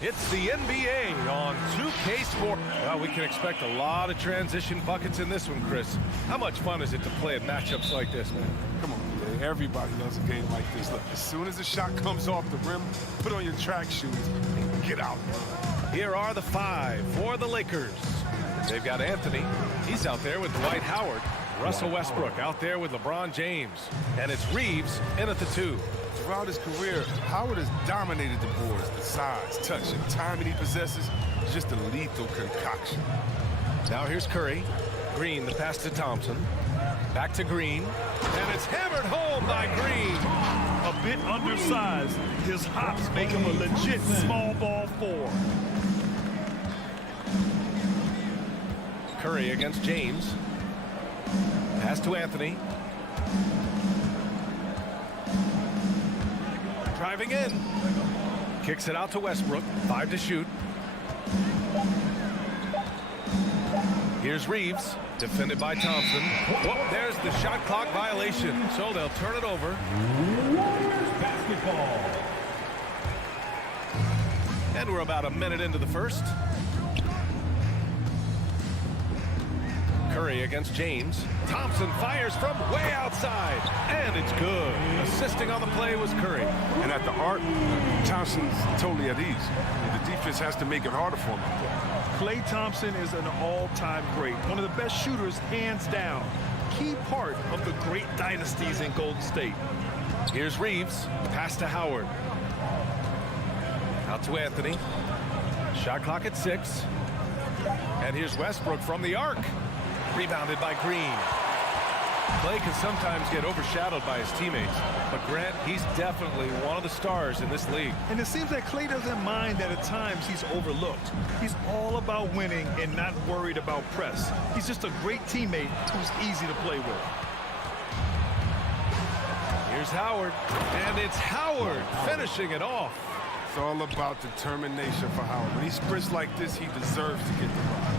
It's the NBA on 2K Sport. Well, we can expect a lot of transition buckets in this one, Chris. How much fun is it to play at matchups like this, man? Come on, man. Everybody loves a game like this. Look, as soon as the shot comes off the rim, put on your track shoes and get out. Here are the 5 for the Lakers. They've got Anthony. He's out there with Dwight Howard. Russell Westbrook out there with LeBron James. And it's Reeves in at the 2. Throughout his career, Howard has dominated the boards. The size, touch, and timing he possesses is just a lethal concoction. Now here's Curry. Green, the pass to Thompson. Back to Green. And it's hammered home by Green. A bit undersized. His hops make him a legit small ball 4. Curry against James. Pass to Anthony. Driving in. Kicks it out to Westbrook. 5 to shoot. Here's Reeves. Defended by Thompson. Whoop, there's the shot clock violation. So they'll turn it over. Warriors basketball. And we're about a minute into the first. Curry against James. Thompson fires from way outside. And it's good. Assisting on the play was Curry. And at the arc, Thompson's totally at ease. The defense has to make it harder for him. Klay Thompson is an all-time great. One of the best shooters, hands down. Key part of the great dynasties in Golden State. Here's Reeves. Pass to Howard. Out to Anthony. Shot clock at 6. And here's Westbrook from the arc. Rebounded by Green. Klay can sometimes get overshadowed by his teammates, but Grant, he's definitely one of the stars in this league. And it seems that Klay doesn't mind that at times he's overlooked. He's all about winning and not worried about press. He's just a great teammate who's easy to play with. Here's Howard, and it's Howard finishing it off. It's all about determination for Howard. When he sprints like this, he deserves to get the ball.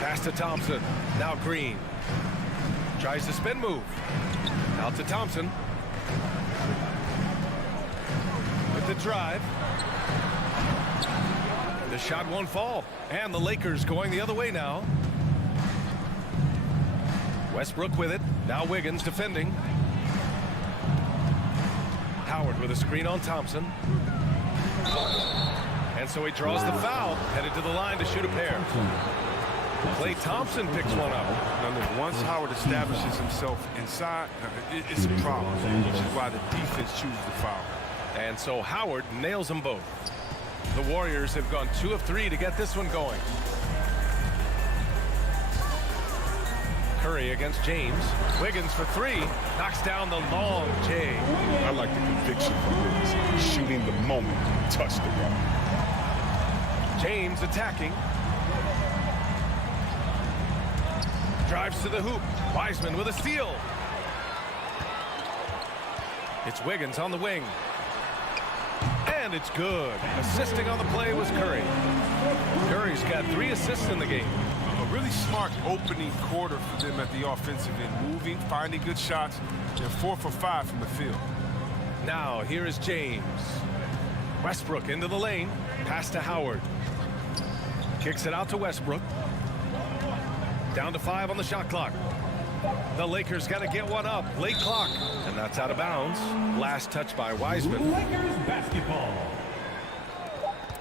Pass to Thompson. Now Green. Tries the spin move. Out to Thompson. With the drive. The shot won't fall. And the Lakers going the other way now. Westbrook with it. Now Wiggins defending. Howard with a screen on Thompson. And so he draws the foul. Headed to the line to shoot a pair. Klay Thompson picks one up. Now look, once Howard establishes himself inside, it's a problem, which is why the defense chooses the foul. And so Howard nails them both. The Warriors have gone 2 of 3 to get this one going. Curry against James. Wiggins for 3. Knocks down the long J. I like the conviction from Wiggins. Shooting the moment he touched the ball. James attacking. Drives to the hoop. Wiseman with a steal. It's Wiggins on the wing. And it's good. Assisting on the play was Curry. Curry's got 3 assists in the game. A really smart opening quarter for them at the offensive end. Moving, finding good shots. They're 4 for 5 from the field. Now here is James. Westbrook into the lane. Pass to Howard. Kicks it out to Westbrook. Down to 5 on the shot clock. The Lakers got to get one up. Late clock. And that's out of bounds. Last touch by Wiseman. Lakers basketball.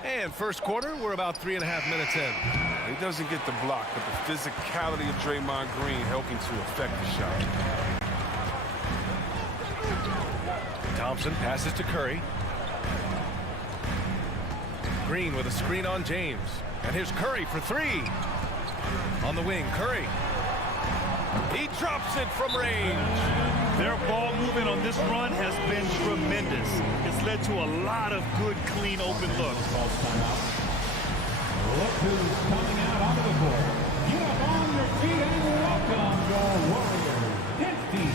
And first quarter, we're about 3.5 minutes in. He doesn't get the block, but the physicality of Draymond Green helping to affect the shot. Thompson passes to Curry. Green with a screen on James. And here's Curry for 3. On the wing, Curry. He drops it from range. Their ball movement on this run has been tremendous. It's led to a lot of good, clean, open looks. Look who's coming out onto the court. Get up on your feet and welcome your Warriors dance team.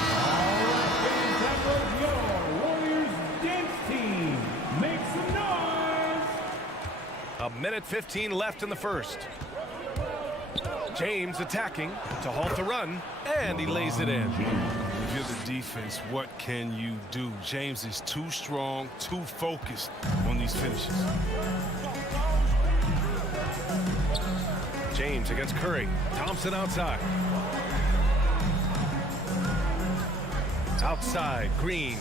All right, fans, that was your Warriors dance team. Make some noise. A minute 15 left in the first. James attacking to halt the run, and he lays it in. If you're the defense, what can you do? James is too strong, too focused on these finishes. James against Curry. Thompson outside. Outside, Green.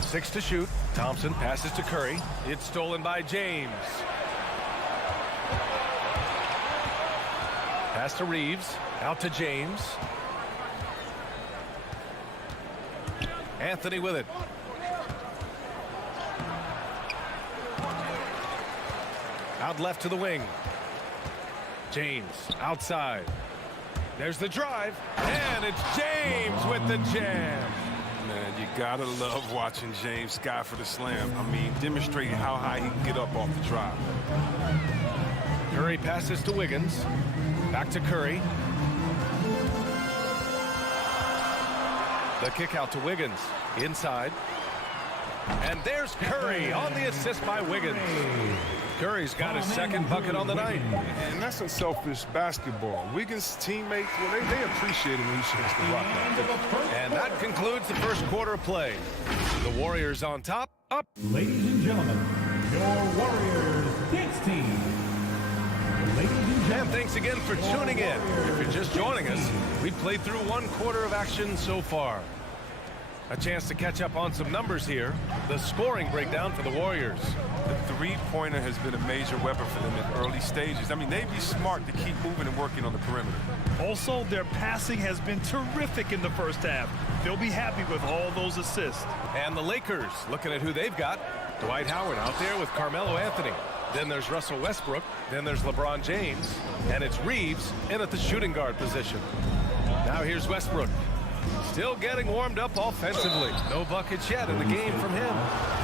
6 to shoot. Thompson passes to Curry. It's stolen by James. Pass to Reeves. Out to James. Anthony with it. Out left to the wing. James outside. There's the drive. And it's James with the jam. Man, you gotta love watching James sky for the slam. I mean, demonstrating how high he can get up off the drive. Curry passes to Wiggins. Back to Curry. The kick out to Wiggins. Inside. And there's Curry on the assist by Wiggins. Curry's got his second bucket on the night. And that's unselfish basketball. Wiggins' teammates, well, they appreciate it when he shoots the rock. And that concludes the first quarter of play. The Warriors on top. Up. Ladies and gentlemen, your Warriors dance team. Ladies and gentlemen. And thanks again for tuning in. If you're just joining us, we've played through one quarter of action so far. A chance to catch up on some numbers here. The scoring breakdown for the Warriors. The three-pointer has been a major weapon for them in early stages. I mean, they'd be smart to keep moving and working on the perimeter. Also, their passing has been terrific in the first half. They'll be happy with all those assists. And the Lakers, looking at who they've got. Dwight Howard out there with Carmelo Anthony. Then there's Russell Westbrook. Then there's LeBron James. And it's Reeves in at the shooting guard position. Now here's Westbrook. Still getting warmed up offensively. No buckets yet in the game from him.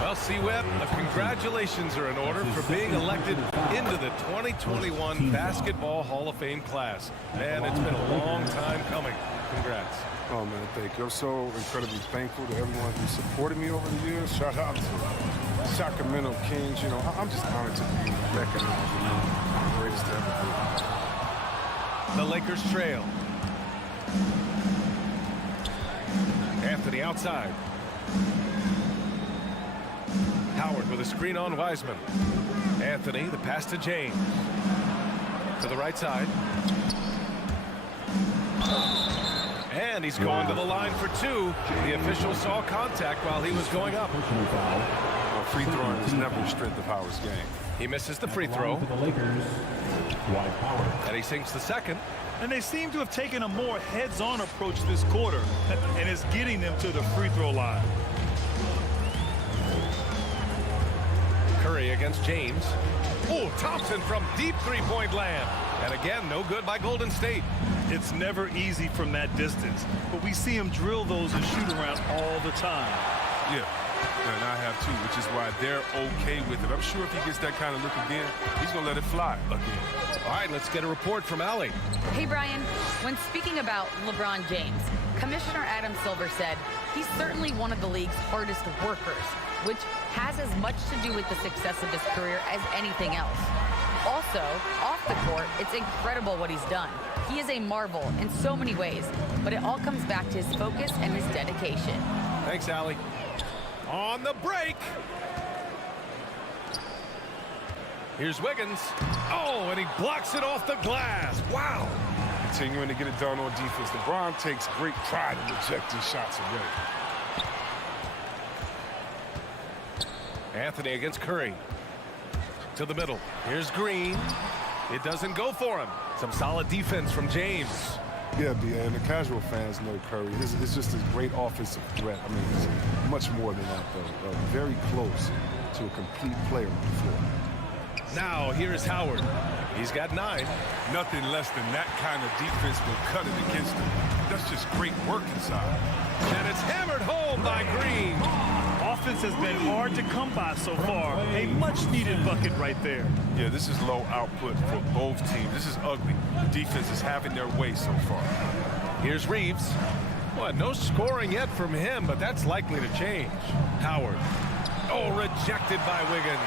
Well, C-Web, the congratulations are in order for being elected into the 2021 Basketball Hall of Fame class. Man, it's been a long time coming. Congrats. Oh, man, thank you. I'm so incredibly thankful to everyone who supported me over the years. Shout out to Sacramento Kings. You know, I'm just honored to be recognized as the greatest to ever be. The Lakers trail. Anthony outside. Howard with a screen on Wiseman. Anthony, the pass to James. To the right side. And he's going to the line for two. The official saw contact while he was going up. Well, free throwing is never the strength of Howard's game. He misses the free throw. For the Lakers, Dwight Howard. And he sinks the second. And they seem to have taken a more heads-on approach this quarter, and it's getting them to the free throw line. Curry against James. Oh, Thompson from deep three-point land. And again, no good by Golden State. It's never easy from that distance, but we see him drill those and shoot around all the time. Yeah, and I have too, which is why they're okay with it. I'm sure if he gets that kind of look again, he's going to let it fly again. All right, let's get a report from Allie. Hey, Brian. When speaking about LeBron James, Commissioner Adam Silver said he's certainly one of the league's hardest workers, which has as much to do with the success of his career as anything else. Also, off the court, it's incredible what he's done. He is a marvel in so many ways, but it all comes back to his focus and his dedication. Thanks, Allie. On the break. Here's Wiggins. Oh, and he blocks it off the glass. Wow. Continuing to get it done on defense. LeBron takes great pride in rejecting shots away. Anthony against Curry. To the middle. Here's Green. It doesn't go for him. Some solid defense from James. Yeah, and the casual fans know Curry. It's just a great offensive threat. I mean, he's much more than that, though. Very close to a complete player on the floor. Now, here's Howard. He's got 9. Nothing less than that kind of defense will cut it against him. That's just great work inside. And it's hammered home by Green. Offense has been hard to come by so far. A much-needed bucket right there. Yeah, this is low output for both teams. This is ugly. The defense is having their way so far. Here's Reeves. Well, no scoring yet from him, but that's likely to change. Howard. Oh, rejected by Wiggins.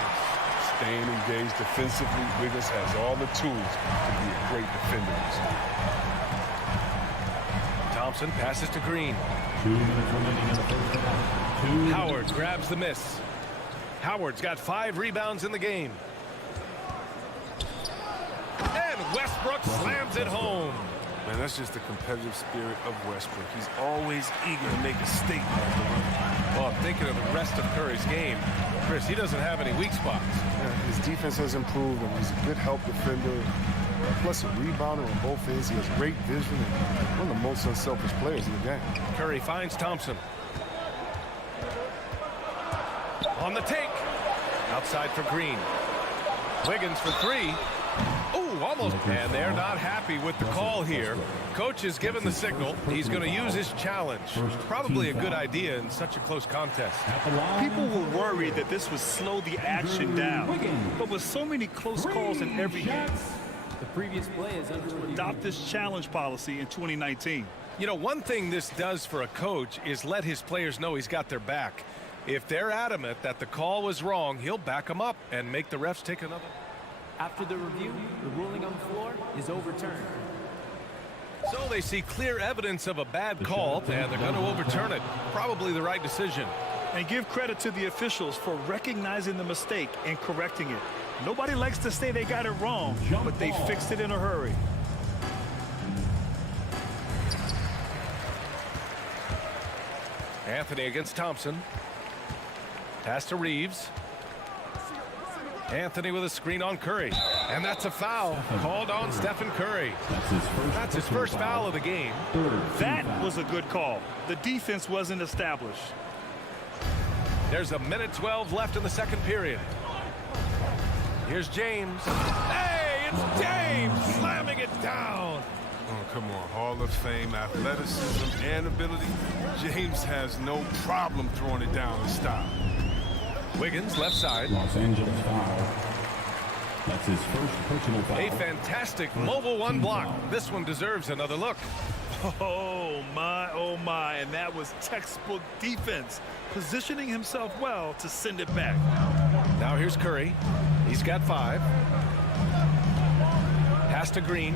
Staying engaged defensively, Wiggins has all the tools to be a great defender. Thompson passes to Green. 2 minutes remaining in the first half. 2 minutes. Howard grabs the miss. Howard's got 5 rebounds in the game. And Westbrook slams it home. Man, that's just the competitive spirit of Westbrook. He's always eager to make a statement off the run. Well, thinking of the rest of Curry's game, Chris, he doesn't have any weak spots. Yeah, his defense has improved, and he's a good help defender. Plus a rebounder on both ends. He has great vision and one of the most unselfish players in the game. Curry finds Thompson. On the take. Outside for Green. Wiggins for 3. Ooh, almost. And they're not happy with the call here. Coach has given the signal. He's going to use his challenge. Probably a good idea in such a close contest. People were worried that this would slow the action down. But with so many close calls in every game, The previous play is under adopt this challenge policy in 2019. You know, one thing this does for a coach is let his players know he's got their back. If they're adamant that the call was wrong, he'll back them up and make the refs take another. After the review, the ruling on the floor is overturned. So they see clear evidence of a bad call, and they're going to overturn it. Probably the right decision. And give credit to the officials for recognizing the mistake and correcting it. Nobody likes to say they got it wrong, but they fixed it in a hurry. Anthony against Thompson. Pass to Reeves. Anthony with a screen on Curry. And that's a foul called on Stephen Curry. That's his first foul of the game. That was a good call. The defense wasn't established. There's 1:12 left in the second period. Here's James. Hey, it's James slamming it down. Oh, come on. Hall of Fame, athleticism, and ability. James has no problem throwing it down in style. Wiggins, left side. Los Angeles foul. That's his first personal foul. A fantastic mobile one block. This one deserves another look. Oh my, and that was textbook defense, positioning himself well to send it back. Now here's Curry. He's got 5. Pass to Green.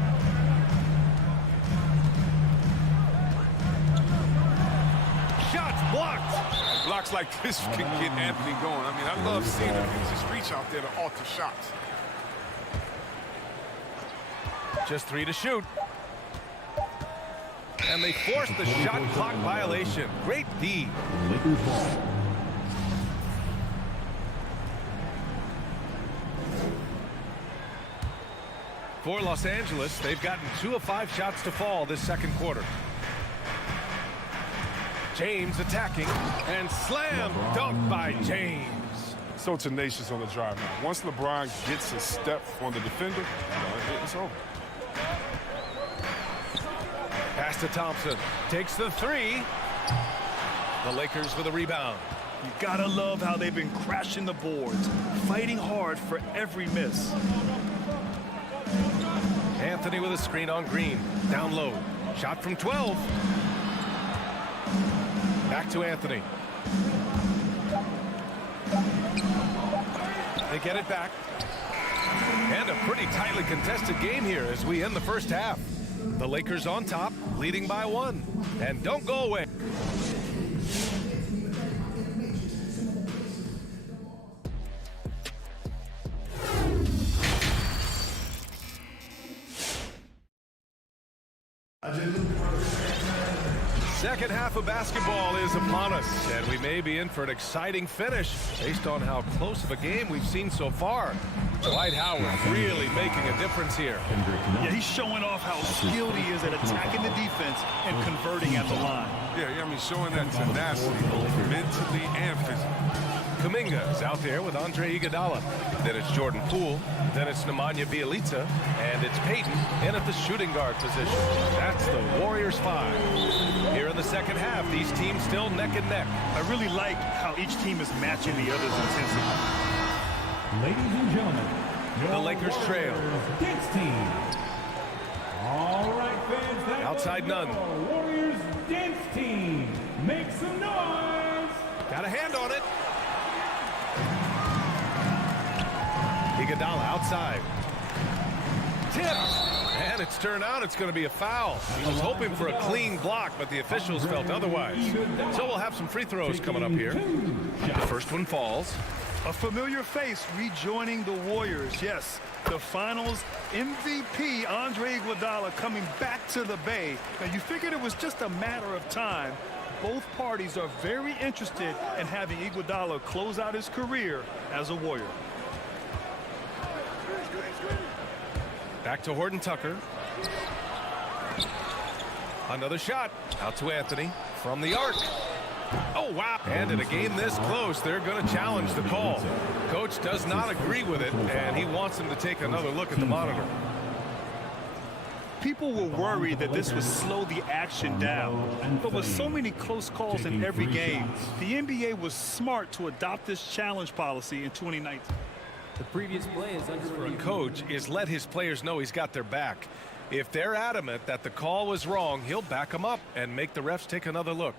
Shots blocked. Blocks like this can get Anthony going. I mean, I love seeing him use his reach out there to alter shots. Just 3 to shoot. And they forced the shot clock violation. Great D. Lakers ball. For Los Angeles, they've gotten 2 of 5 shots to fall this second quarter. James attacking and slam dunk by James. So tenacious on the drive now. Once LeBron gets a step on the defender, it's over. Pass to Thompson. Takes the 3. The Lakers with a rebound. You gotta love how they've been crashing the boards, fighting hard for every miss. Anthony with a screen on Green. Down low. Shot from 12. Back to Anthony. They get it back. And a pretty tightly contested game here as we end the first half. The Lakers on top, leading by 1. And don't go away. Second half of basketball is upon us, and we may be in for an exciting finish based on how close of a game we've seen so far. Dwight Howard really making a difference here. Yeah, he's showing off how skilled he is at attacking the defense and converting at the line. Yeah, I mean, showing that tenacity, mentally and physically. Kuminga is out there with Andre Iguodala. Then it's Jordan Poole. Then it's Nemanja Bjelica. And it's Payton in at the shooting guard position. That's the Warriors 5. Here in the second half, these teams still neck and neck. I really like how each team is matching the other's intensity. Ladies and gentlemen, The Lakers trail. Dance team. All right, fans. That Outside none. Warriors dance team. Make some noise. Got a hand on it. Iguodala outside. Tipped. And it's turned out it's going to be a foul. He was hoping for a clean block, but the officials felt otherwise. So we'll have some free throws coming up here. The first one falls. A familiar face rejoining the Warriors. Yes, the Finals MVP, Andre Iguodala, coming back to the Bay. Now, you figured it was just a matter of time. Both parties are very interested in having Iguodala close out his career as a Warrior. Back to Horton Tucker. Another shot. Out to Anthony from the arc. Oh, wow. And in a game this close, they're going to challenge the call. Coach does not agree with it, and he wants him to take another look at the monitor. People were worried that this would slow the action down. But with so many close calls in every game, the NBA was smart to adopt this challenge policy in 2019. The previous play is under For a review. coach is let his players know he's got their back. If they're adamant that the call was wrong, he'll back them up and make the refs take another look.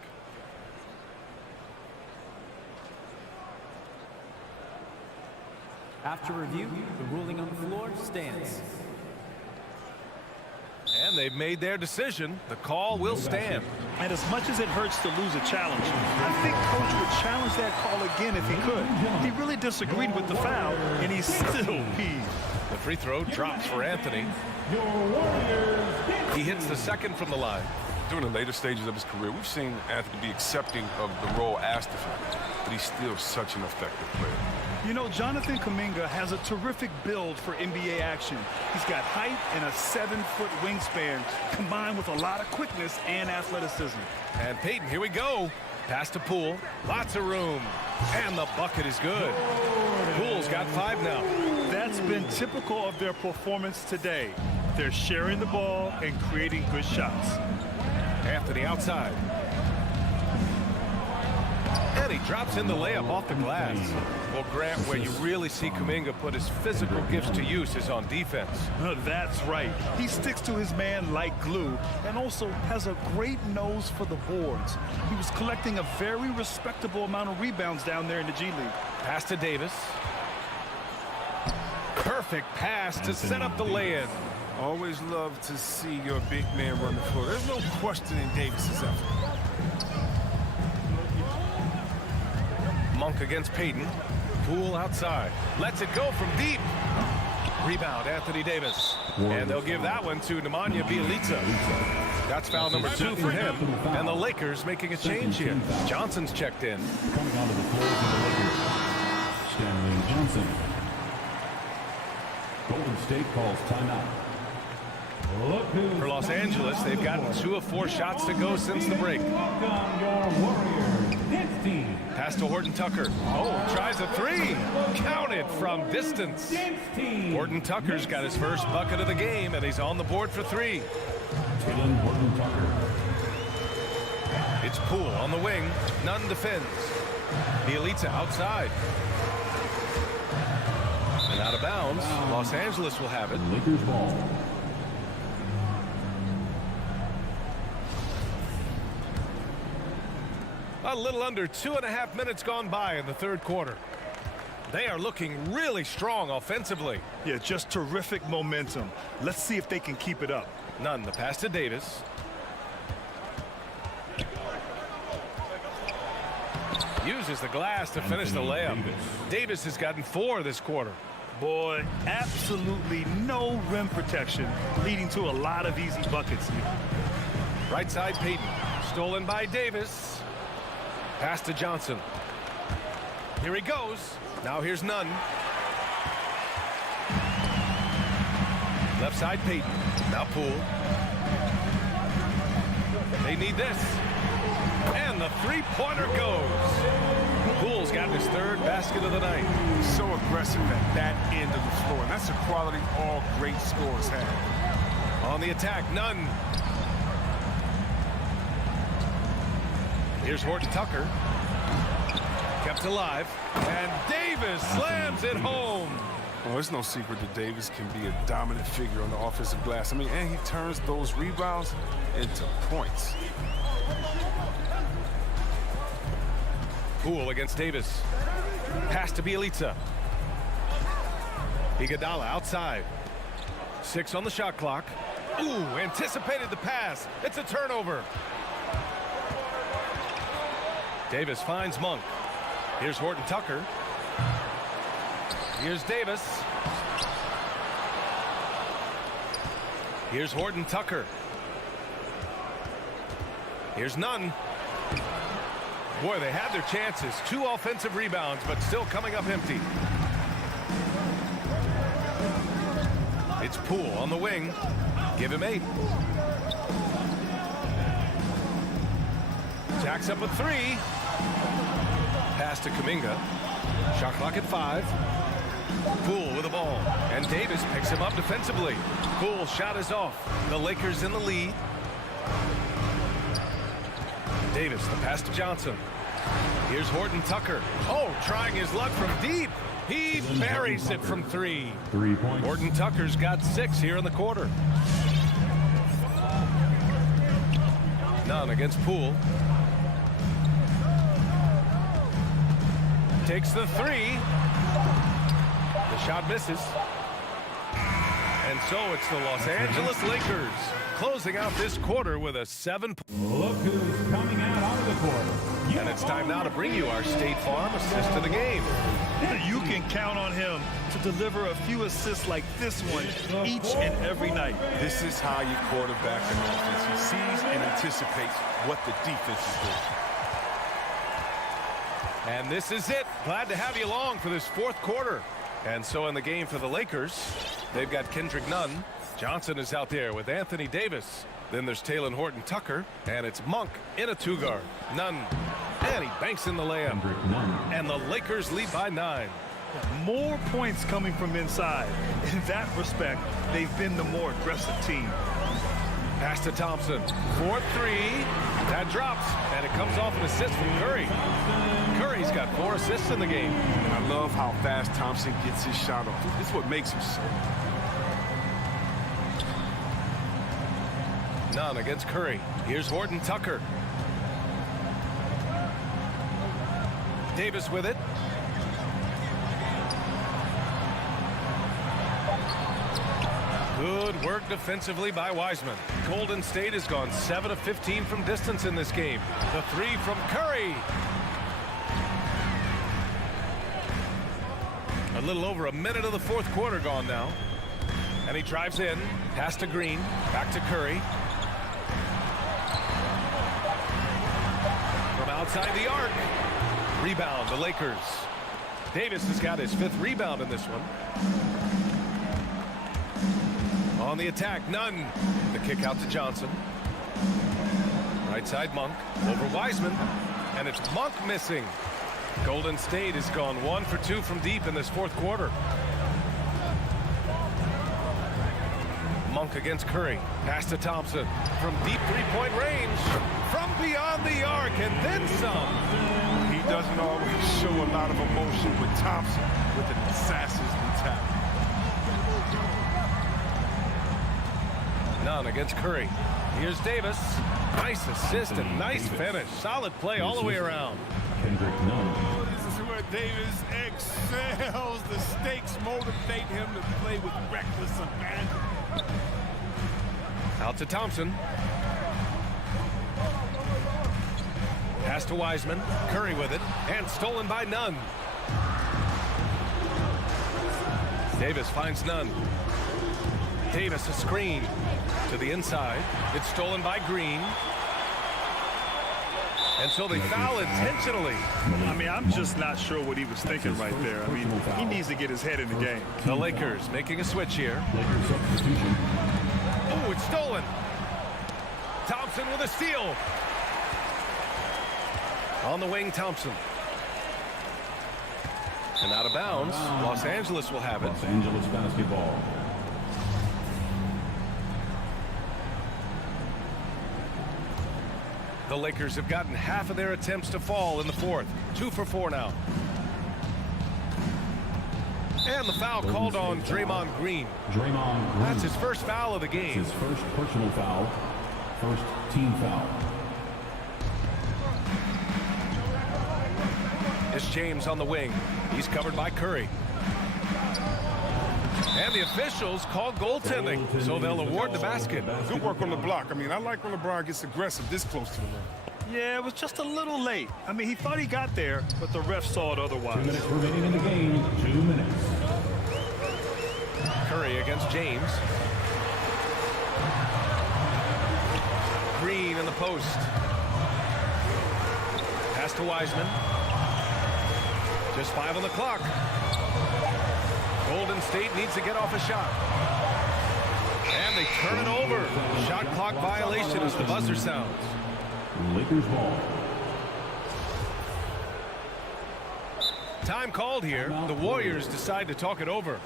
After review, the ruling on the floor stands. And they've made their decision. The call will stand. And as much as it hurts to lose a challenge, I think Coach would challenge that call again if he could. He really disagreed with the foul, and he's still peeved. The free throw drops for Anthony. He hits the second from the line. During the later stages of his career, we've seen Anthony be accepting of the role asked of him, but he's still such an effective player. You know, Jonathan Kuminga has a terrific build for NBA action. He's got height and a 7-foot wingspan, combined with a lot of quickness and athleticism. And Peyton, here we go. Pass to Poole. Lots of room. And the bucket is good. Poole's got 5 now. That's been typical of their performance today. They're sharing the ball and creating good shots. Anthony outside. And he drops in the layup off the glass. Well, Grant, where you really see Kuminga put his physical gifts to use is on defense. That's right. He sticks to his man like glue and also has a great nose for the boards. He was collecting a very respectable amount of rebounds down there in the G League. Pass to Davis. Perfect pass to set up the lay-in. Always love to see your big man run the floor. There's no questioning Davis's effort. Monk against Peyton. Poole outside. Lets it go from deep. Rebound, Anthony Davis. And they'll give that one to Nemanja Bjelica. That's foul number 2 for him. And the Lakers making a change here. Johnson's checked in. Coming onto the floor for the Lakers, Stanley Johnson. Golden State calls timeout. Look who's For Los Angeles, they've gotten 2 of 4 shots to go since the break. welcome your Warriors, his team. Pass to Horton Tucker. Oh, tries a 3. Counted from distance. Horton Tucker's got his first bucket of the game, and he's on the board for 3. Taylor Horton Tucker. It's Poole on the wing. Nunn defends. Bjelica outside. And out of bounds. Los Angeles will have it. Lakers ball. A little under 2.5 minutes gone by in the third quarter. They are looking really strong offensively. Yeah, just terrific momentum. Let's see if they can keep it up. Nunn, the pass to Davis. Uses the glass to finish the layup. Davis has gotten 4 this quarter. Boy, absolutely no rim protection, leading to a lot of easy buckets. Right side, Peyton. Stolen by Davis. Pass to Johnson. Here he goes. Now here's Nunn. Left side, Peyton. Now Poole. They need this. And the three-pointer goes. Poole's got his 3rd basket of the night. So aggressive at that end of the floor. And that's a quality all great scorers have. On the attack, Nunn. Here's Horton Tucker. Kept alive. And Davis slams it home. Well, it's no secret that Davis can be a dominant figure on the offensive glass. I mean, and he turns those rebounds into points. Poole against Davis. Pass to Bjelica. Iguodala outside. 6 on the shot clock. Ooh, anticipated the pass. It's a turnover. Davis finds Monk. Here's Horton Tucker. Here's Davis. Here's Horton Tucker. Here's Nunn. Boy, they had their chances. 2 offensive rebounds, but still coming up empty. It's Poole on the wing. Give him 8. Jacks up a 3. Pass to Kuminga. Shot clock at 5. Poole with the ball. And Davis picks him up defensively. Poole's shot is off. The Lakers in the lead. Davis, the pass to Johnson. Here's Horton Tucker. Oh, trying his luck from deep. He buries it from 3. 3 points. Horton Tucker's got 6 here in the quarter. Nunn against Poole. Takes the 3. The shot misses. And so it's the Los Angeles Lakers closing out this quarter with a 7. Look who's coming out onto the court. And it's time now to bring you our State Farm assist of the game. You can count on him to deliver a few assists like this one each and every night. This is how you quarterback an offense. He sees and anticipates what the defense is doing. And this is it. Glad to have you along for this 4th quarter. And so in the game for the Lakers, they've got Kendrick Nunn. Johnson is out there with Anthony Davis. Then there's Taylor Horton Tucker. And it's Monk in a 2-guard. Nunn. And he banks in the layup. And the Lakers lead by 9. More points coming from inside. In that respect, they've been the more aggressive team. Pass to Thompson. 4-3. That drops. And it comes off an assist from Curry. Curry's got 4 assists in the game. And I love how fast Thompson gets his shot off. This is what makes him so. Nunn against Curry. Here's Horton Tucker. Davis with it. Good work defensively by Wiseman. Golden State has gone 7 of 15 from distance in this game. The 3 from Curry. A little over a minute of the 4th quarter gone now. And he drives in. Pass to Green. Back to Curry. From outside the arc. Rebound, the Lakers. Davis has got his 5th rebound in this one. On the attack, Nunn. The kick out to Johnson. Right side, Monk. Over Wiseman. And it's Monk missing. Golden State has gone 1 for 2 from deep in this 4th quarter. Monk against Curry. Pass to Thompson. From deep 3-point range. From beyond the arc and then some. He doesn't always show a lot of emotion, but Thompson with an assassin's mentality. Nunn against Curry. Here's Davis. Nice assist and nice finish. Solid play all the way around. Kendrick Nunn. This is where Davis excels. The stakes motivate him to play with reckless abandon. Out to Thompson. Pass to Wiseman. Curry with it. And stolen by Nunn. Davis finds Nunn. Davis a screen to the inside. It's stolen by Green. And so they foul intentionally. I mean, I'm just not sure what he was thinking right there. I mean, he needs to get his head in the game. The Lakers making a switch here. Lakers substitution. Oh, it's stolen. Thompson with a steal. On the wing, Thompson. And out of bounds. Los Angeles will have it. Los Angeles basketball. The Lakers have gotten half of their attempts to fall in the 4th. 2 for 4 now. And the foul called on Draymond Green. Draymond Green. That's his first foul of the game. His first personal foul. First team foul. It's James on the wing. He's covered by Curry. And the officials call goaltending, so they'll award the basket. Good work on the block. I mean, I like when LeBron gets aggressive this close to the rim. Yeah, it was just a little late. I mean, he thought he got there, but the ref saw it otherwise. 2 minutes remaining in the game. 2 minutes. Curry against James. Green in the post. Pass to Wiseman. Just 5 on the clock. Golden State needs to get off a shot. And they turn it over. Shot clock violation as the buzzer sounds. Lakers ball. Time called here. The Warriors decide to talk it over.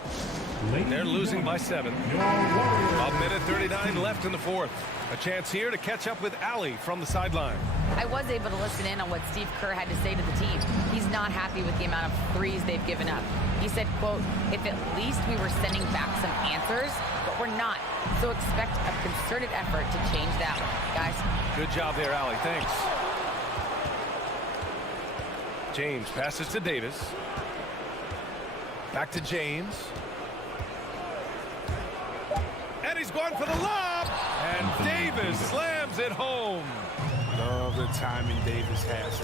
They're losing by 7. A minute 39 left in the fourth. A chance here to catch up with Allie from the sideline. I was able to listen in on what Steve Kerr had to say to the team. He's not happy with the amount of threes they've given up. He said, quote, if at least we were sending back some answers, but we're not. So expect a concerted effort to change that, guys. Good job there, Allie. Thanks. James passes to Davis. Back to James. And he's going for the lob. And Davis slams it home. Love the timing Davis has.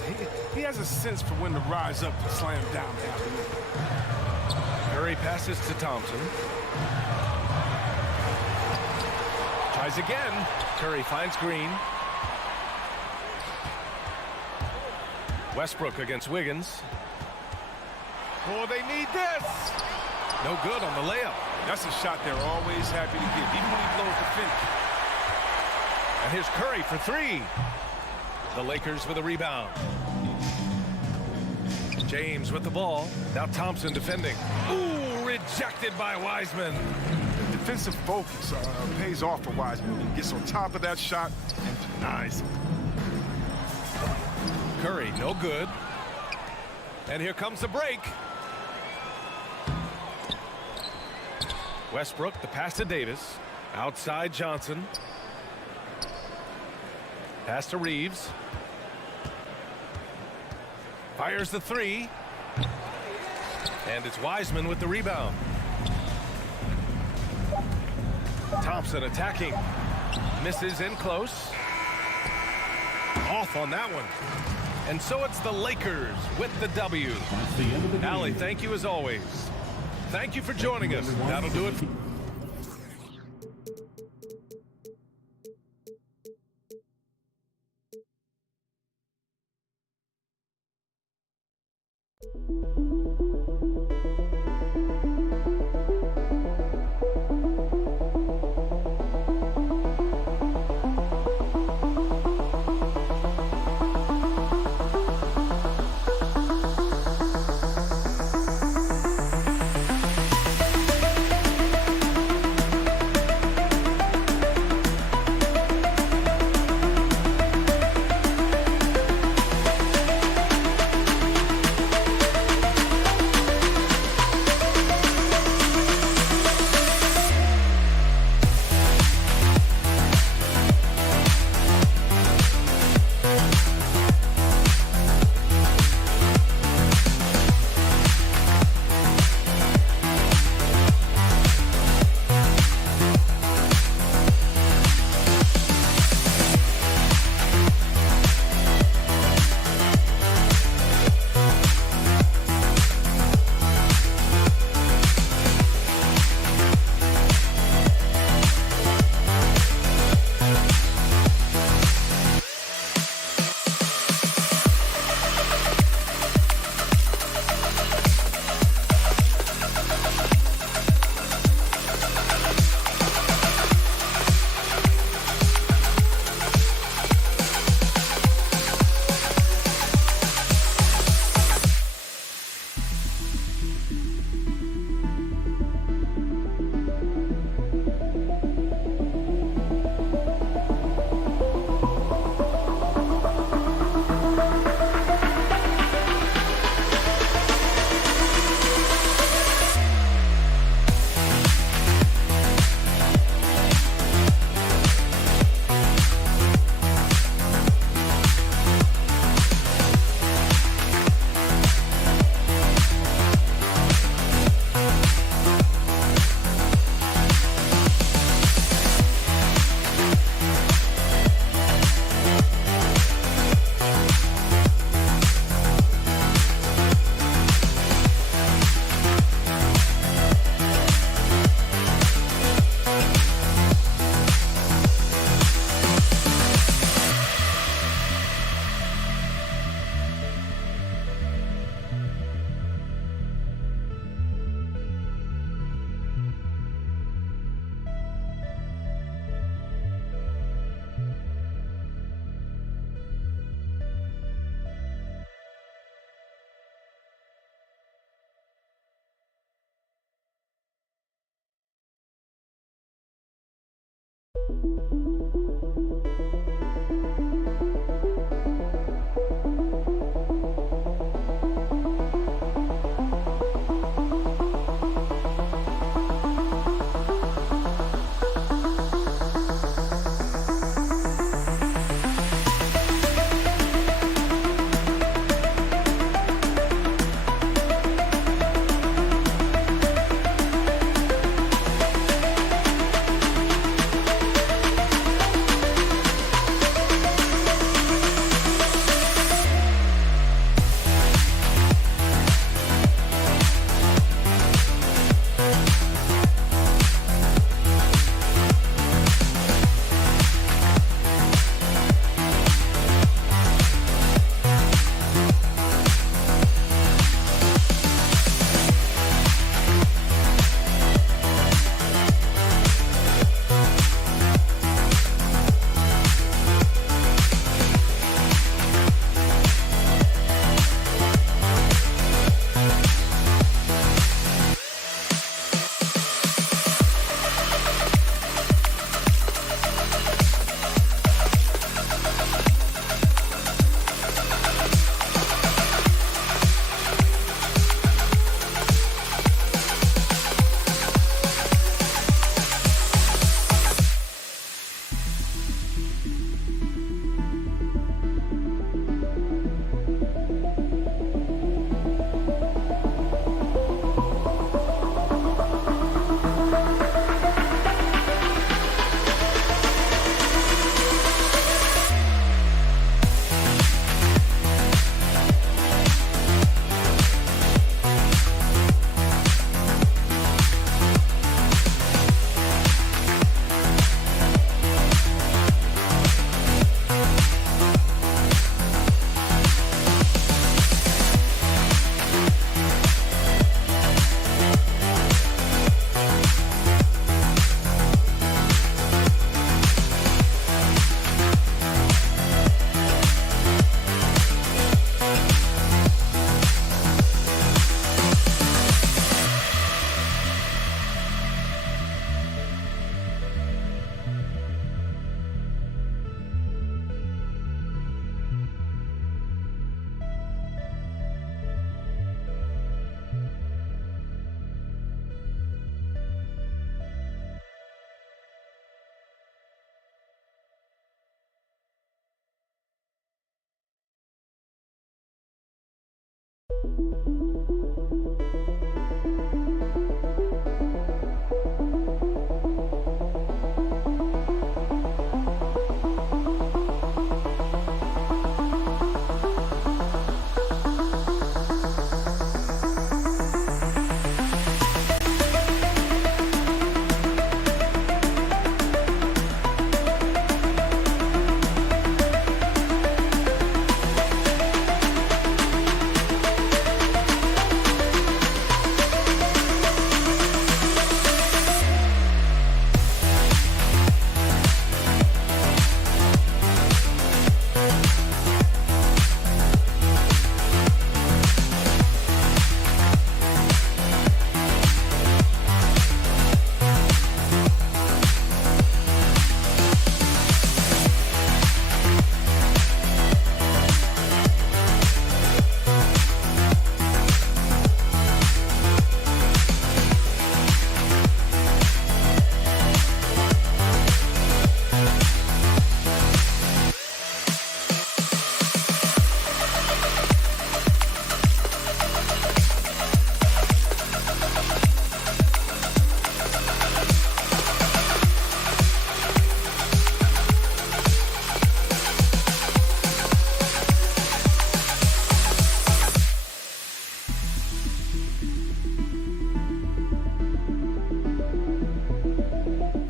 He has a sense for when to rise up and slam down. Curry passes to Thompson. Tries again. Curry finds Green. Westbrook against Wiggins. Oh, they need this. No good on the layup. That's a shot they're always happy to get, even when he blows the finish. And here's Curry for 3. The Lakers with a rebound. James with the ball. Now Thompson defending. Ooh, rejected by Wiseman. Defensive focus pays off for Wiseman. He gets on top of that shot and denies it. Curry, no good. And here comes the break. Westbrook, the pass to Davis. Outside Johnson. Pass to Reeves. Fires the 3. And it's Wiseman with the rebound. Thompson attacking. Misses in close. Off on that one. And so it's the Lakers with the W. Allie, thank you as always. Thank you for joining us. That'll do it.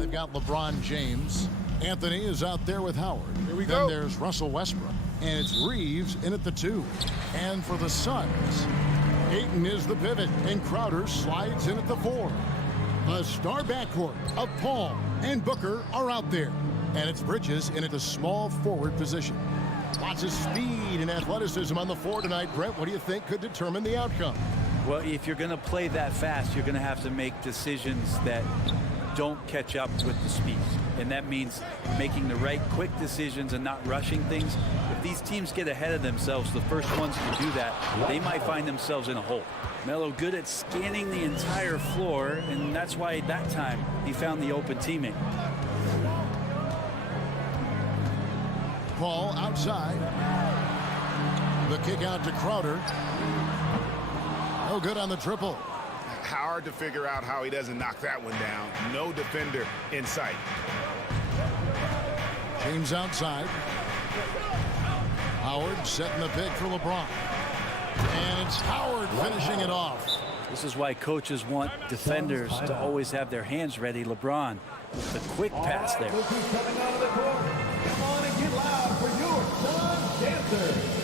Got LeBron James. Anthony is out there with Howard. Here we then go. There's Russell Westbrook. And it's Reeves in at the 2. And for the Suns, Ayton is the pivot. And Crowder slides in at the 4. The star backcourt of Paul and Booker are out there. And it's Bridges in at the small forward position. Lots of speed and athleticism on the floor tonight. Brett, what do you think could determine the outcome? Well, if you're going to play that fast, you're going to have to make decisions that don't catch up with the speed. And that means making the right quick decisions and not rushing things. If these teams get ahead of themselves, the first ones to do that, they might find themselves in a hole. Melo good at scanning the entire floor, and that's why that time he found the open teammate. Paul outside. The kick out to Crowder. No good on the triple. Hard to figure out how he doesn't knock that one down. No defender in sight. James outside. Howard setting the pick for LeBron. And it's Howard finishing it off. This is why coaches want defenders to always have their hands ready. LeBron, the quick pass there. Coming out of the court. Come on and get loud for your Suns dancers.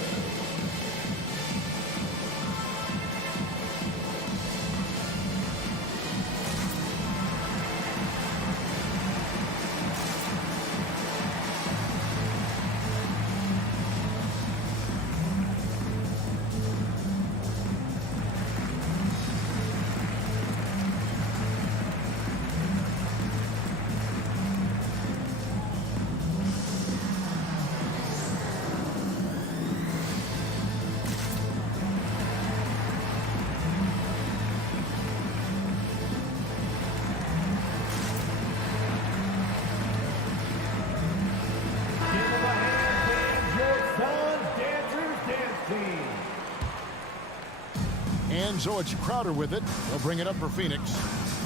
And so it's Crowder with it. They'll bring it up for Phoenix.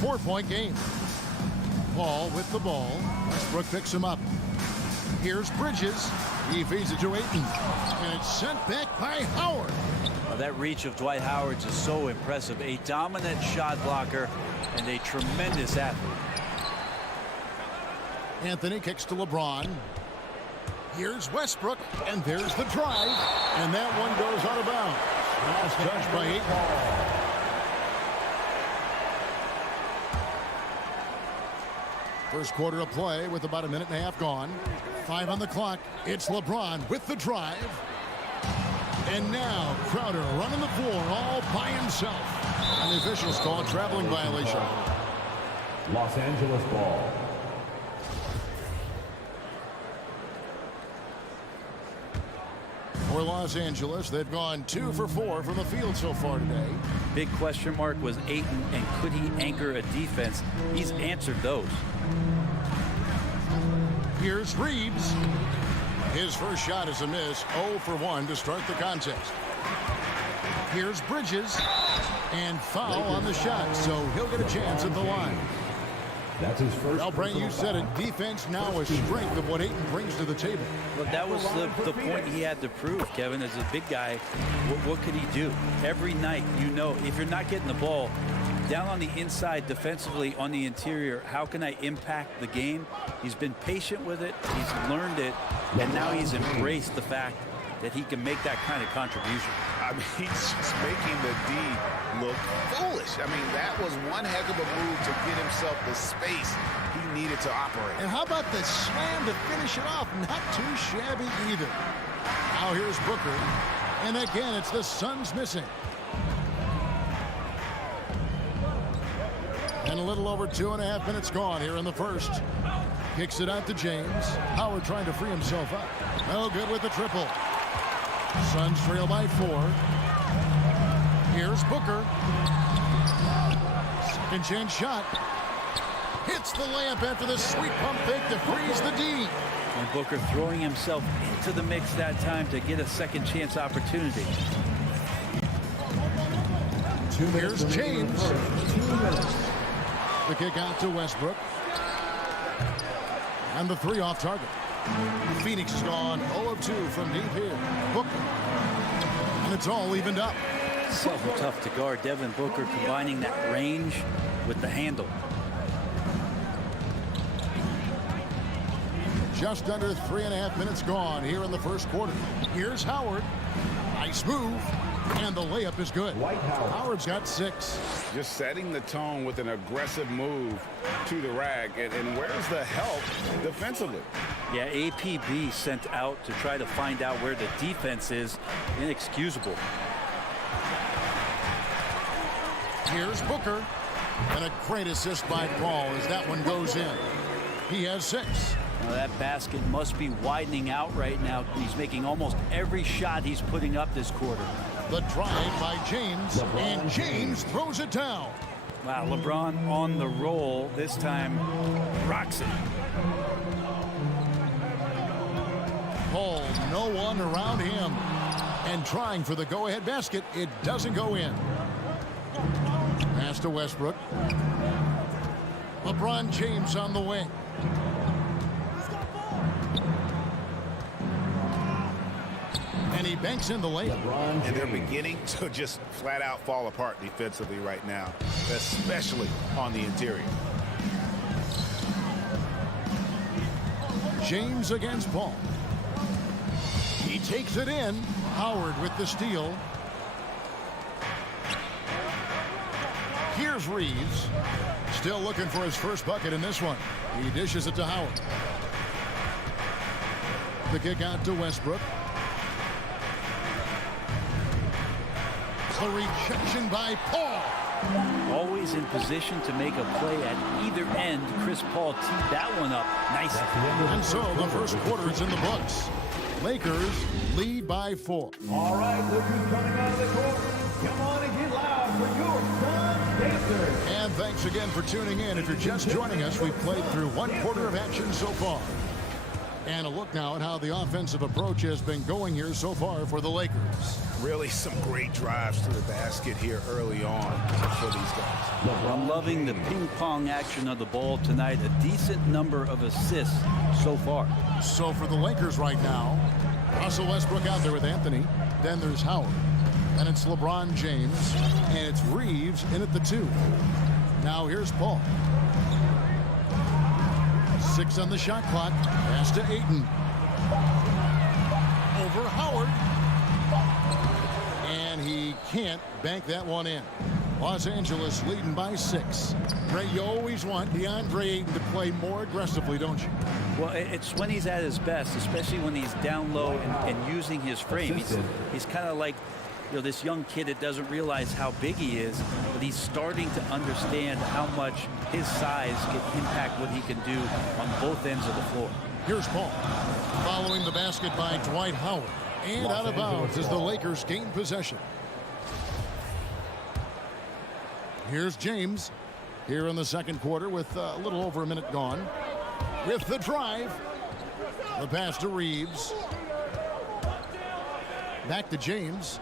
4-point game. Paul with the ball. Westbrook picks him up. Here's Bridges. He feeds it to Ayton. And it's sent back by Howard. That reach of Dwight Howard's is so impressive. A dominant shot blocker and a tremendous athlete. Anthony kicks to LeBron. Here's Westbrook. And there's the drive. And that one goes out of bounds. Last touch by Ayton. First quarter of play with about a minute and a half gone. 5 on the clock. It's LeBron with the drive. And now Crowder running the floor all by himself. And the officials call a traveling violation. Los Angeles ball. For Los Angeles, they've gone 2 for 4 from the field so far today. Big question mark was Ayton, and could he anchor a defense? He's answered those. Here's Reeves. His first shot is a miss. 0 for 1 to start the contest. Here's Bridges. And foul on the shot, so he'll get a chance at the line. That's his first. Well, Brent, you said it. Defense now a strength of what Ayton brings to the table. Well, that was the point he had to prove, Kevin. As a big guy, what could he do? Every night, you know, if you're not getting the ball down on the inside defensively on the interior, how can I impact the game? He's been patient with it. He's learned it. And now he's embraced the fact that he can make that kind of contribution. I mean, he's just making the D look foolish. I mean, that was one heck of a move to get himself the space he needed to operate. And how about the slam to finish it off? Not too shabby either. Now here's Booker. And again, it's the Suns missing. And a little over 2.5 minutes gone here in the first. Kicks it out to James. Howard trying to free himself up. No good with the triple. Suns trail by 4. Here's Booker. Second chance shot. Hits the layup after the sweet pump fake to freeze the D. And Booker throwing himself into the mix that time to get a second chance opportunity. Here's James. The kick out to Westbrook. And the 3 off target. Phoenix is gone 0 of 2 from deep here. Booker. And it's all evened up. So tough to guard. Devin Booker combining that range with the handle. Just under 3.5 minutes gone here in the first quarter. Here's Howard. Nice move. And the layup is good. Howard's got 6. Just setting the tone with an aggressive move to the rack. And where's the help defensively? Yeah, APB sent out to try to find out where the defense is. Inexcusable. Here's Booker. And a great assist by Paul as that one goes in. He has 6. Now that basket must be widening out right now. He's making almost every shot he's putting up this quarter. The drive by James, and James throws it down. Wow, LeBron on the roll. This time, rocks it. Paul, no one around him. And trying for the go-ahead basket, it doesn't go in. Pass to Westbrook. LeBron James on the wing. And he banks in the layup. And they're beginning to just flat out fall apart defensively right now, especially on the interior. James against Paul. He takes it in. Howard with the steal. Here's Reeves. Still looking for his first bucket in this one. He dishes it to Howard. The kick out to Westbrook. The rejection by Paul. Always in position to make a play at either end. Chris Paul teed that one up nicely. And so the first quarter is in the books. Lakers lead by 4. All right, Lakers coming out of the court. Come on and get loud for your Sun Dancers. And thanks again for tuning in. If you're just joining us, we've played through 1 quarter of action so far. And a look now at how the offensive approach has been going here so far for the Lakers. Really some great drives to the basket here early on for these guys. I'm loving the ping pong action of the ball tonight. A decent number of assists so far. So for the Lakers right now, Russell Westbrook out there with Anthony. Then there's Howard. Then it's LeBron James. And it's Reeves in at the 2. Now here's Paul. 6 on the shot clock. Pass to Ayton. Over Howard. And he can't bank that one in. Los Angeles leading by 6. Ray, you always want DeAndre Ayton to play more aggressively, don't you? Well, it's when he's at his best, especially when he's down low and using his frame. He's kind of like, you know, this young kid that doesn't realize how big he is, but he's starting to understand how much his size can impact what he can do on both ends of the floor. Here's Paul. Following the basket by Dwight Howard. And out of bounds as the Lakers gain possession. Here's James. Here in the second quarter with a little over a minute gone. With the drive. The pass to Reeves. Back to James.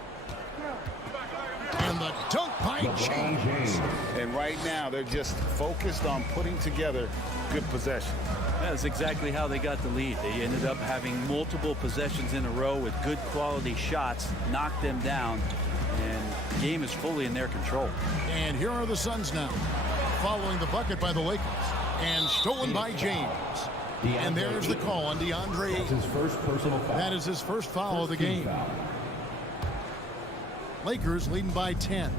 And the dunk by James. And right now, they're just focused on putting together good possession. That's exactly how they got the lead. They ended up having multiple possessions in a row with good quality shots, knocked them down, and the game is fully in their control. And here are the Suns now, following the bucket by the Lakers, and stolen by James. And there's the call on DeAndre Ayton. That is his first foul of the game. Lakers leading by 10.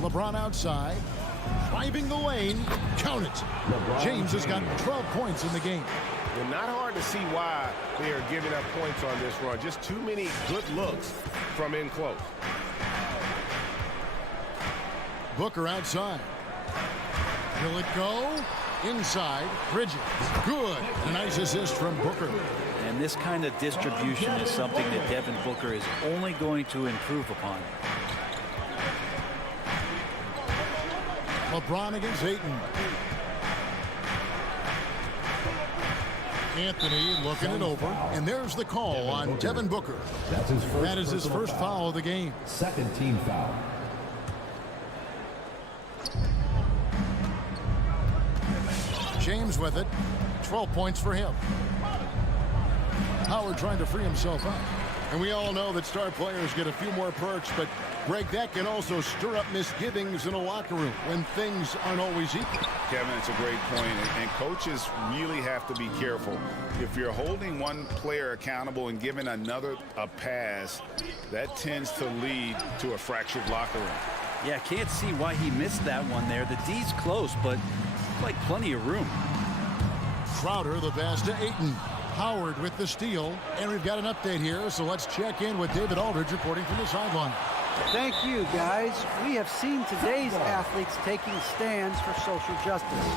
LeBron outside, driving the lane, count it. James has got 12 points in the game. Well, not hard to see why they are giving up points on this run. Just too many good looks from in close. Booker outside. Will it go? Inside, Bridges. Good. A nice assist from Booker. And this kind of distribution is something that Devin Booker is only going to improve upon. LeBron against Ayton. Anthony looking it over, and there's the call on Devin Booker. That is his first foul of the game. Second team foul. James with it. 12 points for him. Howard trying to free himself up. And we all know that star players get a few more perks, but Greg, that can also stir up misgivings in a locker room when things aren't always equal. Kevin, it's a great point, and coaches really have to be careful. If you're holding one player accountable and giving another a pass, that tends to lead to a fractured locker room. Yeah, can't see why he missed that one there. The D's close, but like plenty of room. Crowder the pass to Ayton. Howard with the steal, and we've got an update here, so let's check in with David Aldridge reporting from the sideline. Thank you, guys. We have seen today's athletes taking stands for social justice.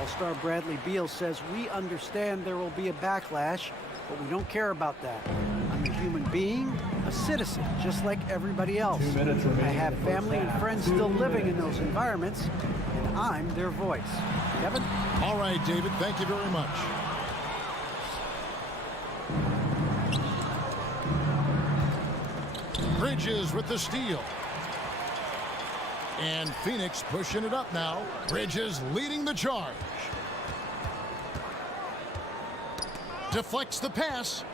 All-star Bradley Beal says, we understand there will be a backlash, but we don't care about that. I'm a human being, a citizen, just like everybody else. I have family and friends still living in those environments, and I'm their voice. Kevin? All right, David, thank you very much. Bridges with the steal. And Phoenix pushing it up now. Bridges leading the charge. Deflects the pass.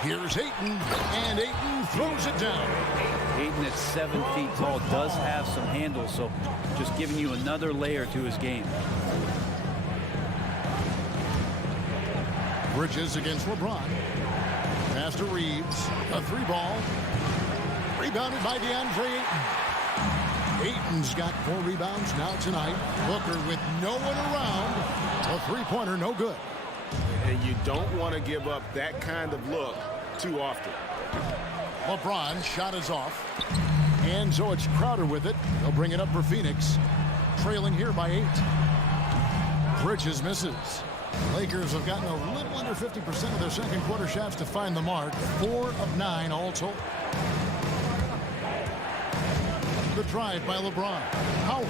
Here's Ayton, and Ayton throws it down. Ayton at 7 feet tall does have some handle, so just giving you another layer to his game. Bridges against LeBron. Pass to Reeves. A 3-ball. Rebounded by DeAndre Ayton. Ayton's got 4 rebounds now tonight. Booker with no one around. A 3-pointer, no good. And you don't want to give up that kind of look too often. LeBron shot is off. And so it's Crowder with it. They'll bring it up for Phoenix. Trailing here by 8. Bridges misses. Lakers have gotten a little under 50% of their second quarter shots to find the mark. 4 of 9 all told. The drive by LeBron. Howard.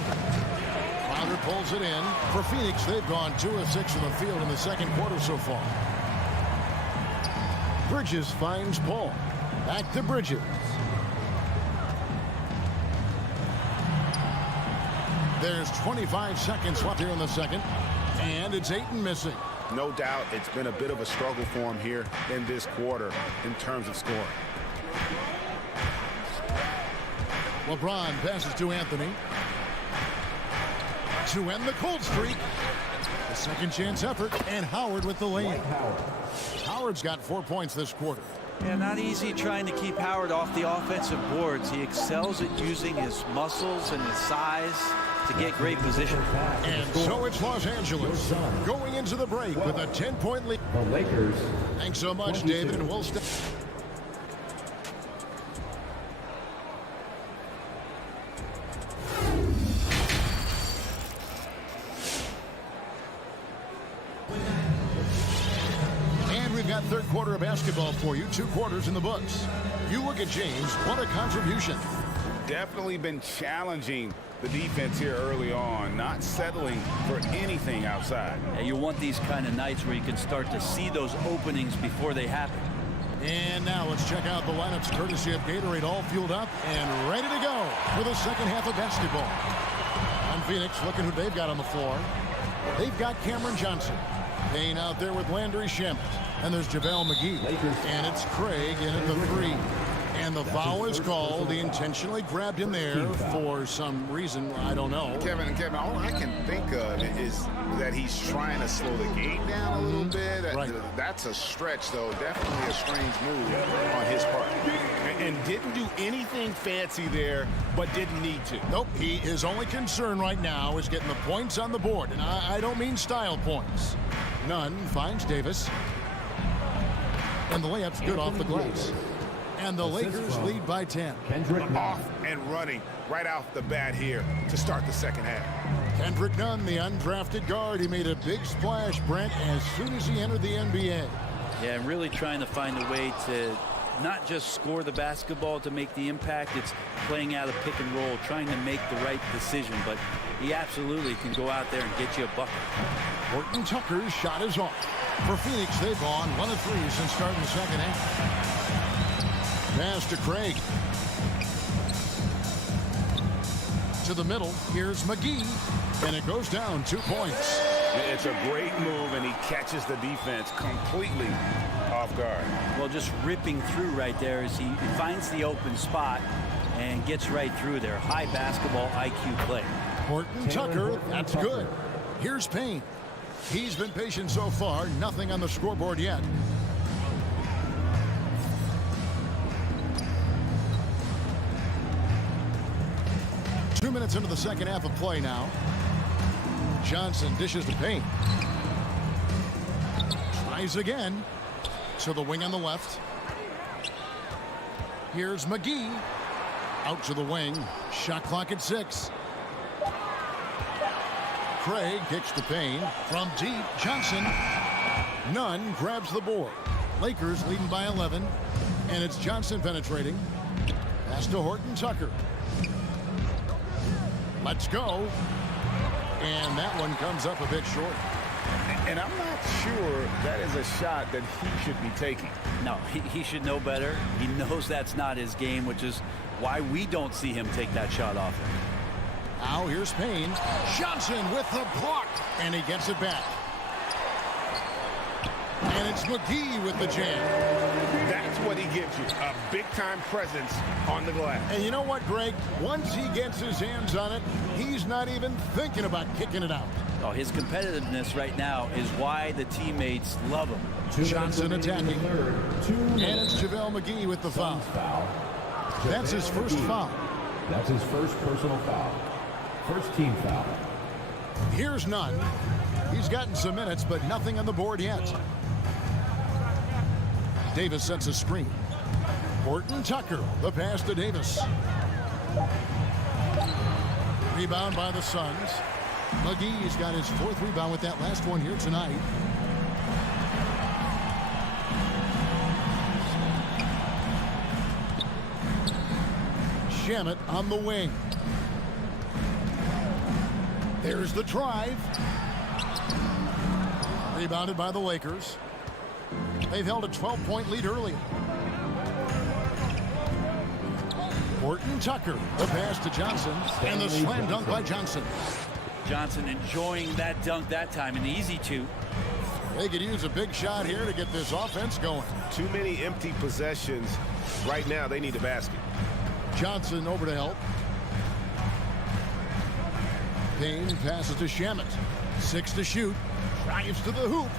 Crowder pulls it in. For Phoenix, they've gone 2 of 6 from the field in the second quarter so far. Bridges finds Paul. Back to Bridges. There's 25 seconds left here in the second. And it's Ayton missing. No doubt it's been a bit of a struggle for him here in this quarter in terms of scoring. LeBron passes to Anthony. To end the cold streak. A second chance effort, and Howard with the lead. Howard's got 4 points this quarter. Yeah, not easy trying to keep Howard off the offensive boards. He excels at using his muscles and his size to get great position. And so it's Los Angeles going into the break with a 10-point lead. The Lakers. Thanks so much, David, and we'll stay. And we've got third quarter of basketball for you. 2 quarters in the books. You look at James. What a contribution. Definitely been challenging the defense here early on, not settling for anything outside. And you want these kind of nights where you can start to see those openings before they happen. And now let's check out the lineups courtesy of Gatorade, all fueled up and ready to go for the second half of basketball. On Phoenix, looking who they've got on the floor. They've got Cameron Johnson. Payne out there with Landry Shamet. And there's JaVale McGee. And it's Craig in at the 3. And the foul is called. He intentionally grabbed him there for some reason. I don't know. Kevin, all I can think of is that he's trying to slow the game down a little bit. Right. That's a stretch, though. Definitely a strange move on his part. And didn't do anything fancy there, but didn't need to. Nope. His only concern right now is getting the points on the board. And I don't mean style points. Nunn finds Davis. And the layup's good off the glass. And the Lakers lead by 10. Off and running right off the bat here to start the second half. Kendrick Nunn, the undrafted guard, he made a big splash, Brent, as soon as he entered the NBA. Yeah, and really trying to find a way to not just score the basketball to make the impact. It's playing out a pick and roll, trying to make the right decision. But he absolutely can go out there and get you a bucket. Horton Tucker's shot is off. For Phoenix, they've gone 1 of 3 since starting the second half. Pass to Craig. To the middle. Here's McGee. And it goes down 2 points. It's a great move, and he catches the defense completely off guard. Well, just ripping through right there as he finds the open spot and gets right through there. High basketball IQ play. Horton Tucker, that's good. Here's Payne. He's been patient so far. Nothing on the scoreboard yet. Two minutes into the second half of play now. Johnson dishes to Payne. Tries again. To the wing on the left. Here's McGee. Out to the wing. Shot clock at 6. Craig kicks to Payne. From deep, Johnson. Nunn grabs the board. Lakers leading by 11. And it's Johnson penetrating. Pass to Horton Tucker. Let's go. And that one comes up a bit short. And I'm not sure that is a shot that he should be taking. No, he should know better. He knows that's not his game, which is why we don't see him take that shot off him. Now here's Payne. Johnson with the block. And he gets it back. And it's McGee with the jam. That's what he gives you, a big-time presence on the glass. And you know what, Greg? Once he gets his hands on it, he's not even thinking about kicking it out. Oh, his competitiveness right now is why the teammates love him. Johnson attacking. And it's JaVale McGee with the foul. That's his first foul. That's his first personal foul. First team foul. Here's Nunn. He's gotten some minutes, but nothing on the board yet. Davis sets a screen. Horton Tucker, the pass to Davis. Rebound by the Suns. McGee's got his 4th rebound with that last one here tonight. Shamet on the wing. There's the drive. Rebounded by the Lakers. They've held a 12-point lead early. Horton Tucker, the pass to Johnson, and the slam dunk by Johnson. Johnson enjoying that dunk that time, an easy 2. They could use a big shot here to get this offense going. Too many empty possessions. Right now, they need a basket. Johnson over to help. Payne passes to Shamet. 6 to shoot. Drives to the hoop.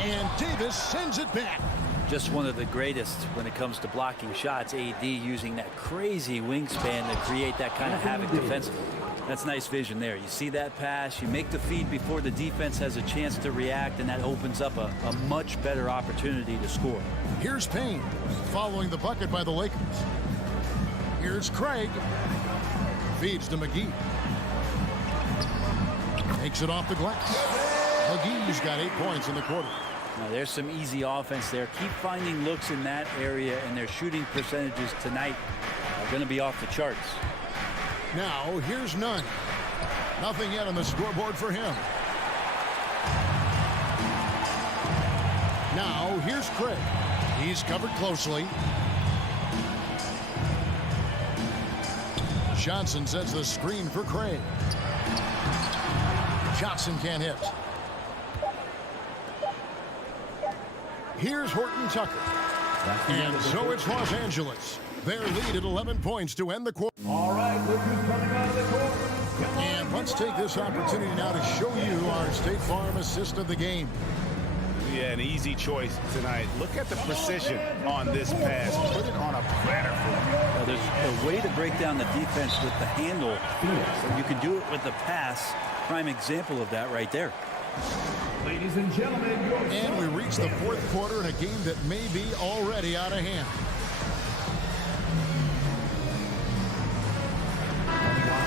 And Davis sends it back. Just one of the greatest when it comes to blocking shots. AD using that crazy wingspan to create that kind of havoc defensively. That's nice vision there. You see that pass, you make the feed before the defense has a chance to react, and that opens up a much better opportunity to score. Here's Payne following the bucket by the Lakers. Here's Craig. Feeds to McGee. Takes it off the glass. McGee's got 8 points in the quarter. Now there's some easy offense there. Keep finding looks in that area, and their shooting percentages tonight are going to be off the charts. Now here's Nunn. Nothing yet on the scoreboard for him. Now here's Craig. He's covered closely. Johnson sets the screen for Craig. Johnson can't hit. Here's Horton Tucker. And so it's Los Angeles. Their lead at 11 points to end the quarter. All right, look who's coming out of the court. And let's take this opportunity now to show you our State Farm assist of the game. Yeah, an easy choice tonight. Look at the precision on this pass. Put it on a platter for him. There's a way to break down the defense with the handle. You can do it with the pass. Prime example of that right there. Ladies and gentlemen, and we reach the fourth quarter in a game that may be already out of hand.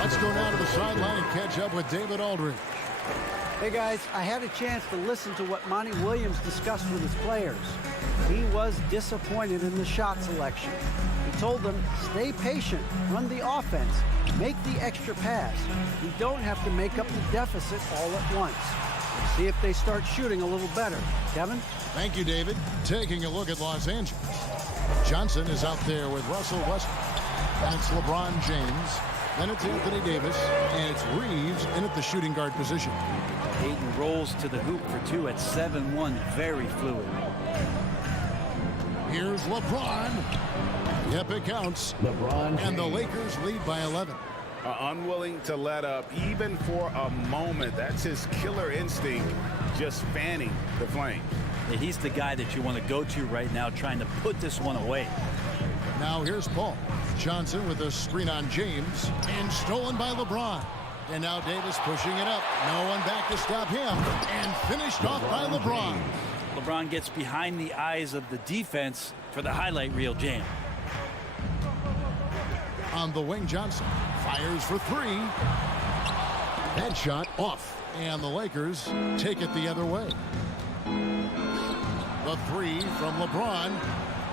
Let's go now to the sideline and catch up with David Aldridge. Hey guys, I had a chance to listen to what Monty Williams discussed with his players. He was disappointed in the shot selection. He told them, stay patient, run the offense, make the extra pass. We don't have to make up the deficit all at once. See if they start shooting a little better. Kevin? Thank you, David. Taking a look at Los Angeles. Johnson is out there with Russell Westbrook. And it's LeBron James. Then it's Anthony Davis. And it's Reeves in at the shooting guard position. Ayton rolls to the hoop for two at 7-1. Very fluid. Here's LeBron. Yep, it counts. LeBron and the Lakers lead by 11. Unwilling to let up even for a moment. That's his killer instinct, just fanning the flame. Yeah, he's the guy that you want to go to right now, trying to put this one away. Now here's Paul. Johnson with a screen on James, and stolen by LeBron. And now Davis pushing it up. No one back to stop him. And finished off by LeBron. LeBron gets behind the eyes of the defense for the highlight reel jam. On the wing, Johnson fires for three. That shot off. And the Lakers take it the other way. The three from LeBron.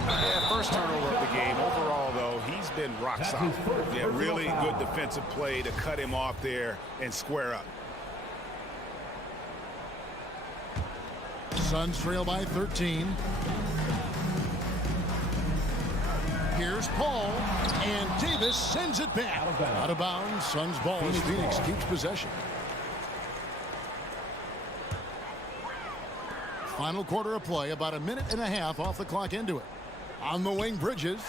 Yeah, first turnover of the game. Overall, though, he's been rock solid. Yeah, really good defensive play to cut him off there and square up. Suns trail by 13. Here's Paul, and Davis sends it back. Out of bounds. Suns ball as Phoenix keeps possession. Final quarter of play, about a minute and a half off the clock into it. On the wing, Bridges.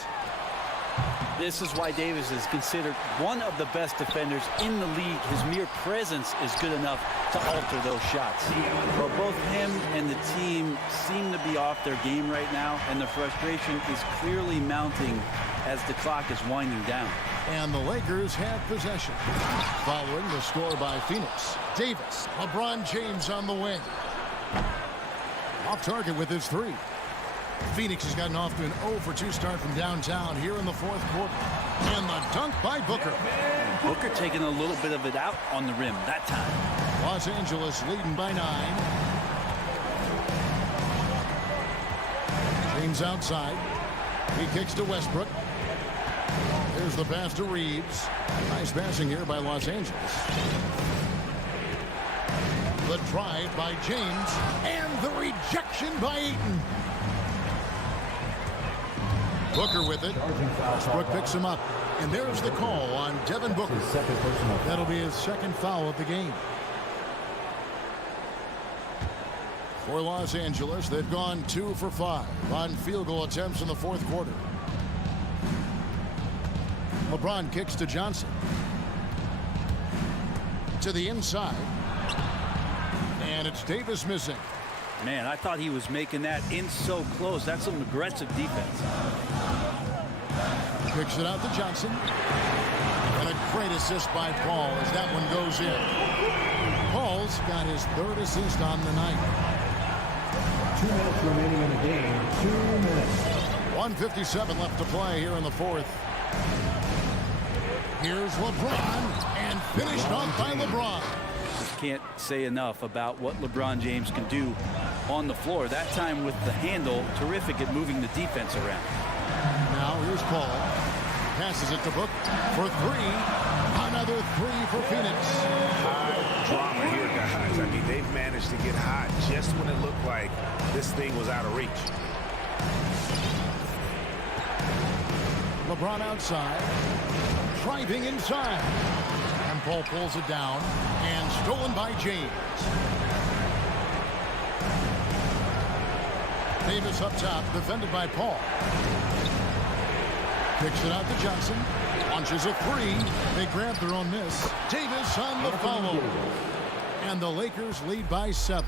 This is why Davis is considered one of the best defenders in the league. His mere presence is good enough to alter those shots. But both him and the team seem to be off their game right now, and the frustration is clearly mounting as the clock is winding down. And the Lakers have possession. Following the score by Phoenix. Davis, LeBron James on the wing. Off target with his three. Phoenix has gotten off to an 0-for-2 start from downtown here in the fourth quarter. And the dunk by Booker. Booker taking a little bit of it out on the rim that time. Los Angeles leading by 9. James outside. He kicks to Westbrook. There's the pass to Reeves. Nice passing here by Los Angeles. The drive by James. And the rejection by Ayton. Booker with it. Westbrook picks him up. And there's the call on Devin Booker. That'll be his second foul of the game. For Los Angeles, they've gone 2 for 5 on field goal attempts in the fourth quarter. LeBron kicks to Johnson. To the inside. And it's Davis missing. Man, I thought he was making that in so close. That's some aggressive defense. Kicks it out to Johnson. And a great assist by Paul as that one goes in. Paul's got his third assist on the night. 2 minutes remaining in the game. 2 minutes. 1:57 left to play here in the fourth. Here's LeBron. And finished off by LeBron. Just can't say enough about what LeBron James can do on the floor. That time with the handle, terrific at moving the defense around. Now here's Paul. Passes it to Book for three. Another three for Phoenix. High drama here, guys. I mean, they've managed to get hot just when it looked like this thing was out of reach. LeBron outside. Driving inside. And Paul pulls it down. And stolen by James. Davis up top, defended by Paul. Kicks it out to Johnson. Launches a three. They grab their own miss. Davis on the follow. And the Lakers lead by 7.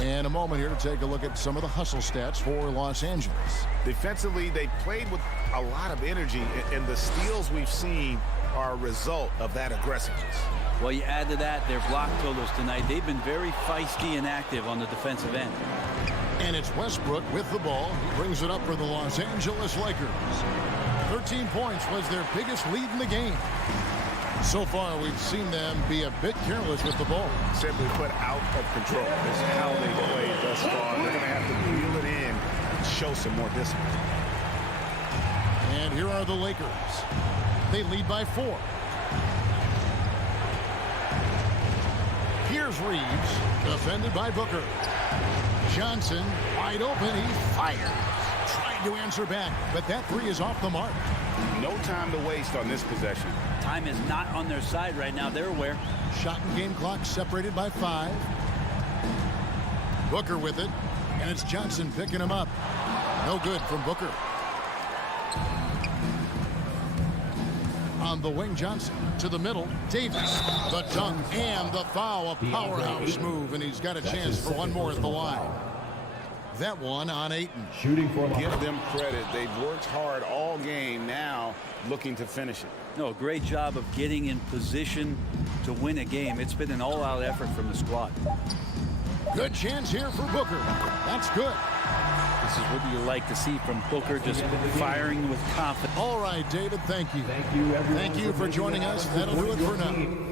And a moment here to take a look at some of the hustle stats for Los Angeles. Defensively, they played with a lot of energy, and the steals we've seen are a result of that aggressiveness. Well, you add to that their block totals tonight. They've been very feisty and active on the defensive end. And it's Westbrook with the ball. He brings it up for the Los Angeles Lakers. 13 points was their biggest lead in the game. So far, we've seen them be a bit careless with the ball. Simply put, out of control. This is how they played thus far. They're going to have to reel it in and show some more discipline. And here are the Lakers. They lead by 4. Here's Reeves, defended by Booker. Johnson, wide open, he fires. Trying to answer back, but that three is off the mark. No time to waste on this possession. Time is not on their side right now. They're aware. Shot and game clock separated by 5. Booker with it, and it's Johnson picking him up. No good from Booker. On the wing, Johnson to the middle. Davis, the dunk and the foul. A powerhouse move, and he's got a chance for one more at the line. That one on Ayton. Shooting for Give them credit. They've worked hard all game, now looking to finish it. No, great job of getting in position to win a game. It's been an all-out effort from the squad. Good chance here for Booker. That's good. This is what you like to see from Booker, just firing with confidence. All right, David, thank you. Thank you, everyone. Thank you for joining us. That'll do it for now.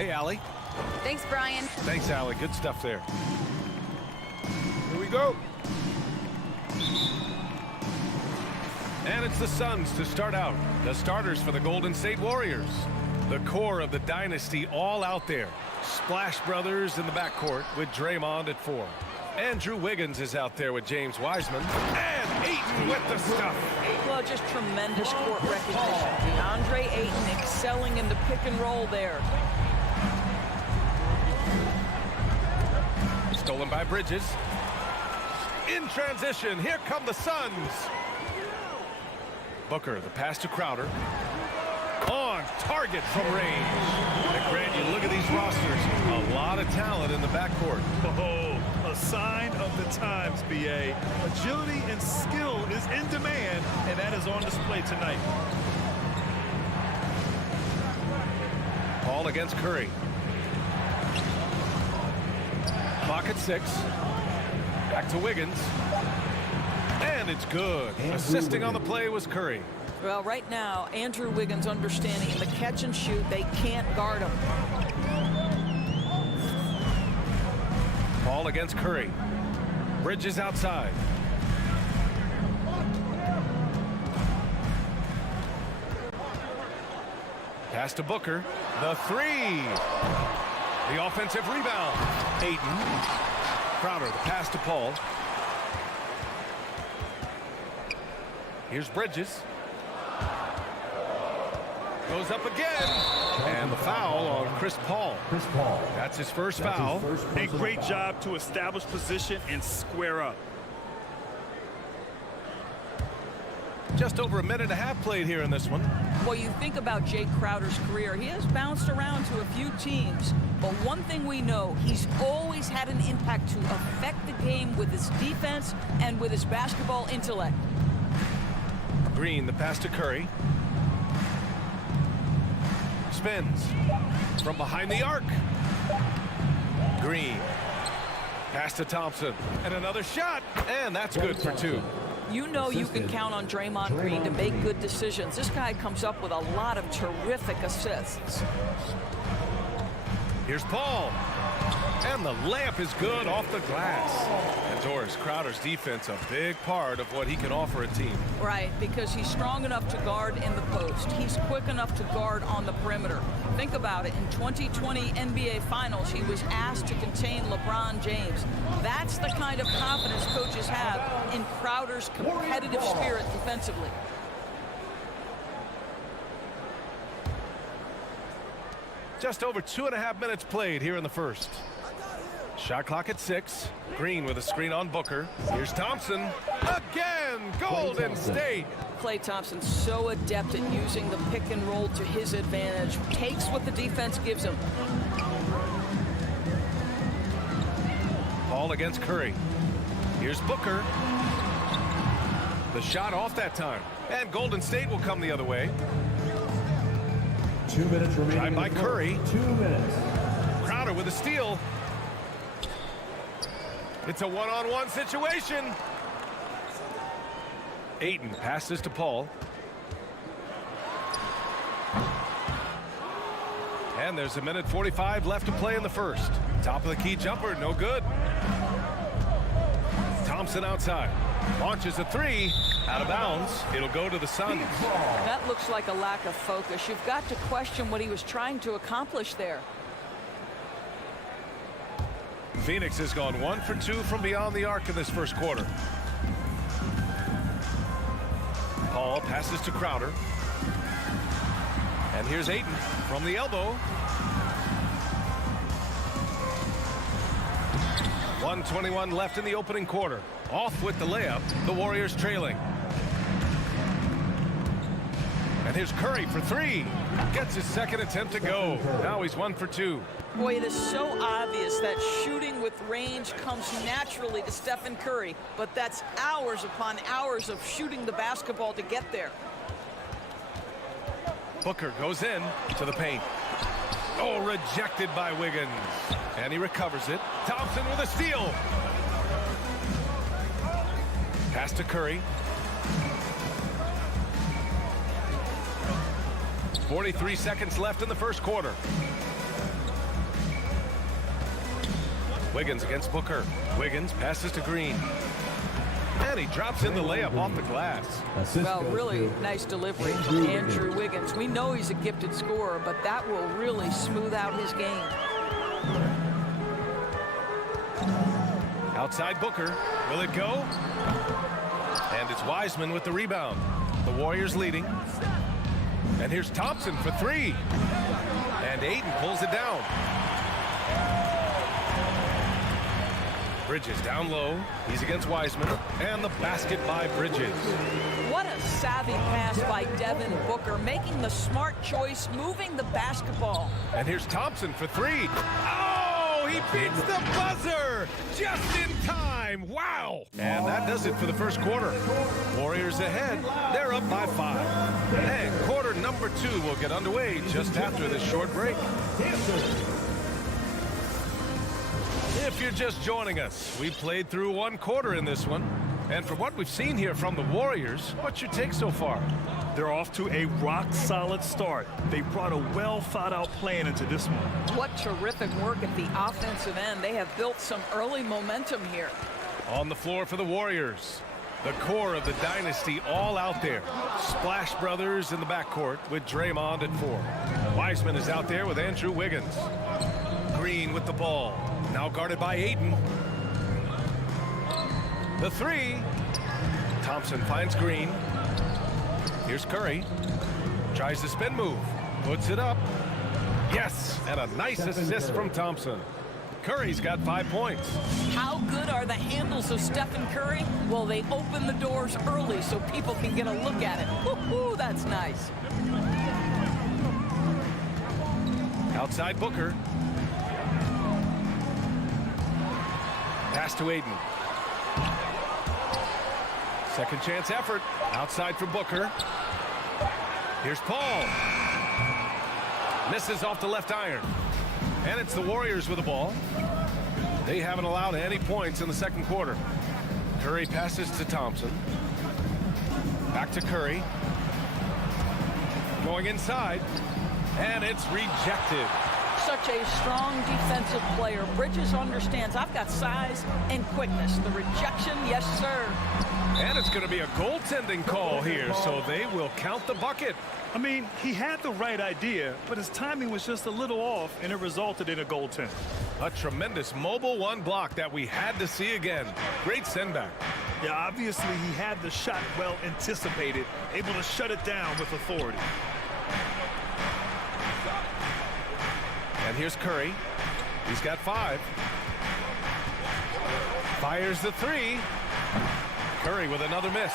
Hey, Allie. Thanks, Brian. Thanks, Allie. Good stuff there. Here we go. And it's the Suns to start out. The starters for the Golden State Warriors. The core of the dynasty all out there. Splash Brothers in the backcourt with Draymond at 4. Andrew Wiggins is out there with James Wiseman. And Ayton with the stuff. Well, just tremendous court recognition. DeAndre Ayton excelling in the pick and roll there. Stolen by Bridges. In transition, here come the Suns. Booker, the pass to Crowder. On target from range. And Grant, you look at these rosters, a lot of talent in the backcourt. Oh, a sign of the times, BA. Agility and skill is in demand, and that is on display tonight. Paul against Curry. Clock at 6. Back to Wiggins. And it's good. Assisting on the play was Curry. Well, right now, Andrew Wiggins understanding in the catch and shoot, they can't guard him. Paul against Curry. Bridges outside. Pass to Booker. The 3. The offensive rebound. Ayton. Crowder, the pass to Paul. Here's Bridges. Goes up again. And the foul on Chris Paul. That's his first foul. A great job to establish position and square up. Just over a minute and a half played here in this one. Well, you think about Jake Crowder's career. He has bounced around to a few teams. But one thing we know, he's always had an impact to affect the game with his defense and with his basketball intellect. Green, the pass to Curry. Spins from behind the arc. Green. Pass to Thompson. And another shot. And that's good for 2. You know you can count on Draymond Green to make good decisions. This guy comes up with a lot of terrific assists. Here's Paul. And the layup is good off the glass. And Doris, Crowder's defense a big part of what he can offer a team. Right, because he's strong enough to guard in the post. He's quick enough to guard on the perimeter. Think about it. In 2020 NBA Finals, he was asked to contain LeBron James. That's the kind of confidence coaches have in Crowder's competitive spirit defensively. Just over 2.5 minutes played here in the first. Shot clock at 6. Green with a screen on Booker. Here's Thompson. Again, Golden State. Klay Thompson so adept at using the pick and roll to his advantage. Takes what the defense gives him. Paul against Curry. Here's Booker. The shot off that time. And Golden State will come the other way. 2 minutes remaining. Drive by Curry. 2 minutes. Crowder with a steal. It's a one-on-one situation. Ayton passes to Paul. And there's a minute 45 left to play in the first. Top of the key jumper, no good. Thompson outside. Launches a 3. Out of bounds. It'll go to the Suns. That looks like a lack of focus. You've got to question what he was trying to accomplish there. Phoenix has gone 1 for 2 from beyond the arc in this first quarter. Paul passes to Crowder. And here's Ayton from the elbow. 1:21 left in the opening quarter. Off with the layup. The Warriors trailing. And here's Curry for 3. Gets his second attempt to go. Now he's 1 for 2. Boy, it is so obvious that shooting with range comes naturally to Stephen Curry, but that's hours upon hours of shooting the basketball to get there. Booker goes in to the paint. Oh, rejected by Wiggins. And he recovers it. Thompson with a steal. Pass to Curry. 43 seconds left in the first quarter. Wiggins against Booker. Wiggins passes to Green. And he drops in the layup off the glass. Well, really nice delivery from Andrew Wiggins. We know he's a gifted scorer, but that will really smooth out his game. Outside Booker. Will it go? And it's Wiseman with the rebound. The Warriors leading. And here's Thompson for three. And Ayton pulls it down. Bridges down low. He's against Wiseman. And the basket by Bridges. What a savvy pass by Devin Booker, making the smart choice, moving the basketball. And here's Thompson for three. Oh, he beats the buzzer just in time. Wow. And that does it for the first quarter. Warriors ahead. They're up by 5. And quarter number 2 will get underway just after this short break. If you're just joining us, we played through 1 quarter in this one. And from what we've seen here from the Warriors, what's your take so far? They're off to a rock-solid start. They brought a well-thought-out plan into this one. What terrific work at the offensive end. They have built some early momentum here. On the floor for the Warriors, the core of the dynasty all out there. Splash Brothers in the backcourt with Draymond at 4. Wiseman is out there with Andrew Wiggins. Green with the ball. Now guarded by Ayton. The 3. Thompson finds Green. Here's Curry. Tries the spin move. Puts it up. Yes, and a nice assist from Thompson. Curry's got 5 points. How good are the handles of Stephen Curry? Well, they open the doors early so people can get a look at it. Woo-hoo, that's nice. Outside Booker. Pass to Ayton. Second chance effort. Outside for Booker. Here's Paul. Misses off the left iron. And it's the Warriors with the ball. They haven't allowed any points in the second quarter. Curry passes to Thompson. Back to Curry. Going inside. And it's rejected. Such a strong defensive player. Bridges understands I've got size and quickness. The rejection, yes, sir. And it's going to be a goaltending call here, so they will count the bucket. I mean, he had the right idea, but his timing was just a little off, and it resulted in a goaltend. A tremendous mobile 1 block that we had to see again. Great send-back. Yeah, obviously he had the shot well anticipated, able to shut it down with authority. And here's Curry. He's got 5. Fires the 3. Curry with another miss.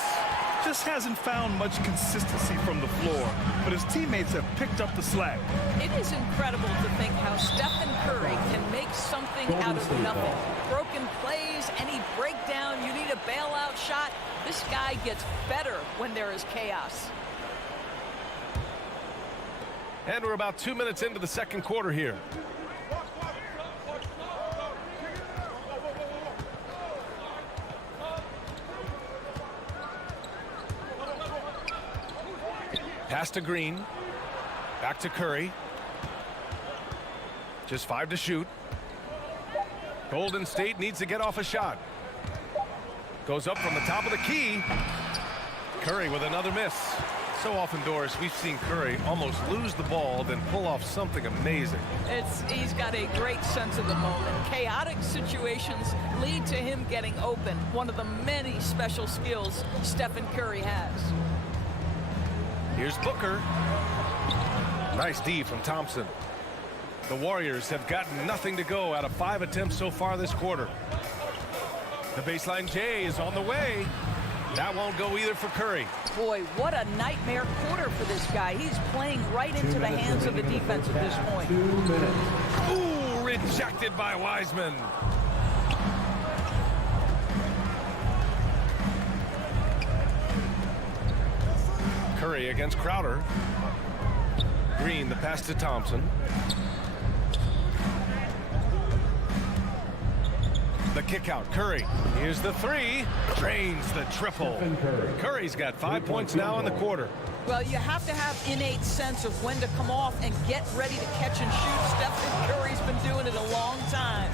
Just hasn't found much consistency from the floor, but his teammates have picked up the slack. It is incredible to think how Stephen Curry can make something out of nothing. Broken plays, any breakdown, you need a bailout shot. This guy gets better when there is chaos. And we're about 2 minutes into the second quarter here. Pass to Green. Back to Curry. Just 5 to shoot. Golden State needs to get off a shot. Goes up from the top of the key. Curry with another miss. So often, Doris, we've seen Curry almost lose the ball, then pull off something amazing. He's got a great sense of the moment. Chaotic situations lead to him getting open. One of the many special skills Stephen Curry has. Here's Booker. Nice D from Thompson. The Warriors have gotten nothing to go out of 5 attempts so far this quarter. The baseline J is on the way. That won't go either for Curry. Boy, what a nightmare quarter for this guy. He's playing right into the hands of the defense at this point. 2 minutes. Ooh, rejected by Wiseman. Curry against Crowder. Green, the pass to Thompson. The kick out, Curry. Here's the 3. Drains the triple. Curry's got 5 points now in the quarter. Well, you have to have innate sense of when to come off and get ready to catch and shoot. Stephen Curry's been doing it a long time.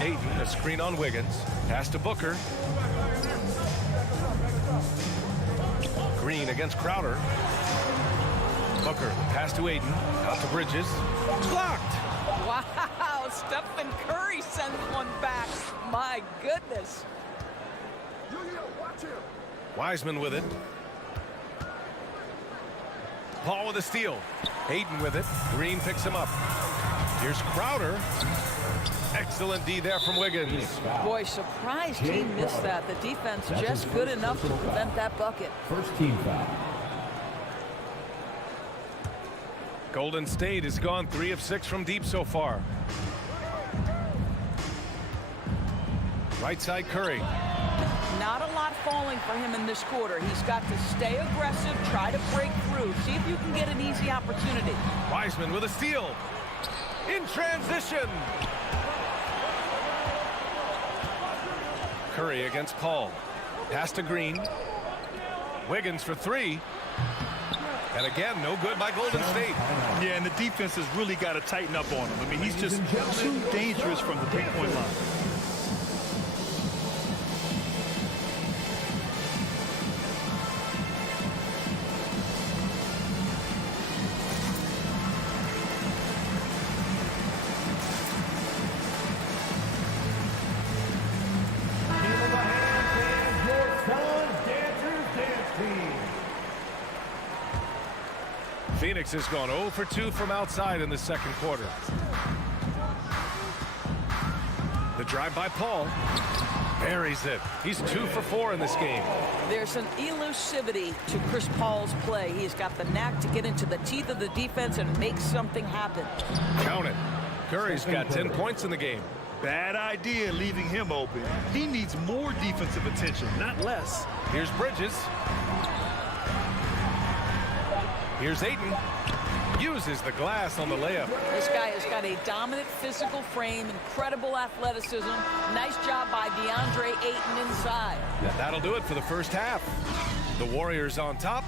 Ayton, a screen on Wiggins. Pass to Booker. Green against Crowder. Booker, pass to Ayton. Out to Bridges. Blocked. Wow, Stephen Curry sends one back. My goodness. Wiseman with it. Paul with a steal. Hayden with it. Green picks him up. Here's Crowder. Excellent D there from Wiggins. Boy, surprised he missed that. The defense just good enough to prevent that bucket. First team foul. Golden State has gone 3 of 6 from deep so far. Right side Curry. Not a lot falling for him in this quarter. He's got to stay aggressive, try to break through, see if you can get an easy opportunity. Wiseman with a steal. In transition. Curry against Paul. Pass to Green. Wiggins for 3. And again, no good by Golden State. Yeah, and the defense has really got to tighten up on him. I mean, he's just too dangerous from the three-point line. Phoenix has gone 0 for 2 from outside in the second quarter. The drive by Paul. Buries it. He's 2 for 4 in this game. There's an elusivity to Chris Paul's play. He's got the knack to get into the teeth of the defense and make something happen. Count it. Curry's got 10 points in the game. Bad idea leaving him open. He needs more defensive attention, not less. Here's Bridges. Here's Ayton. Uses the glass on the layup. This guy has got a dominant physical frame, incredible athleticism. Nice job by DeAndre Ayton inside. That'll do it for the first half. The Warriors on top.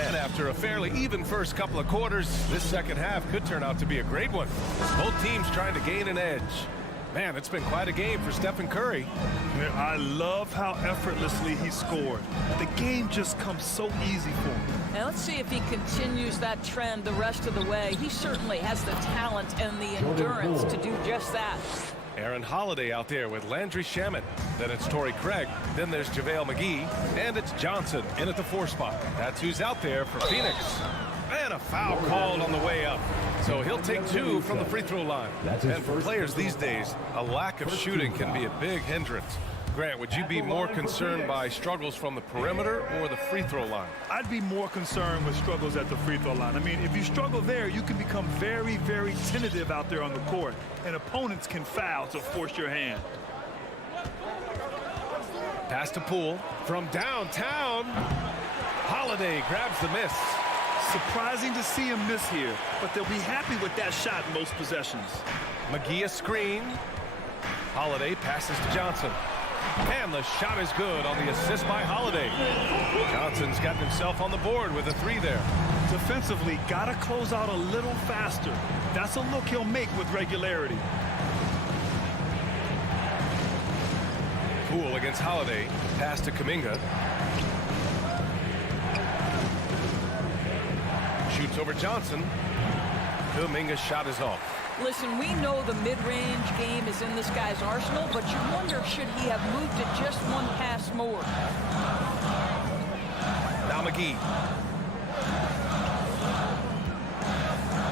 And after a fairly even first couple of quarters, this second half could turn out to be a great one. Both teams trying to gain an edge. Man, it's been quite a game for Stephen Curry. I love how effortlessly he scored. The game just comes so easy for him. And let's see if he continues that trend the rest of the way. He certainly has the talent and the endurance to do just that. Aaron Holiday out there with Landry Shamet. Then it's Torrey Craig. Then there's JaVale McGee. And it's Johnson in at the 4 spot. That's who's out there for Phoenix. And a foul called on the way up. So he'll take 2 from the free throw line. And for players these days, a lack of shooting can be a big hindrance. Grant, would you be more concerned by struggles from the perimeter or the free throw line? I'd be more concerned with struggles at the free throw line. I mean, if you struggle there, you can become very, very tentative out there on the court, and opponents can foul to force your hand. Pass to Poole from downtown. Holiday grabs the miss. Surprising to see him miss here, but they'll be happy with that shot in most possessions. McGee a screen. Holiday passes to Johnson. And the shot is good on the assist by Holiday. Johnson's gotten himself on the board with a 3 there. Defensively, got to close out a little faster. That's a look he'll make with regularity. Poole against Holiday. Pass to Kuminga. Shoots over Johnson. Kuminga's shot is off. Listen, we know the mid-range game is in this guy's arsenal, but you wonder, should he have moved it just one pass more? Now McGee.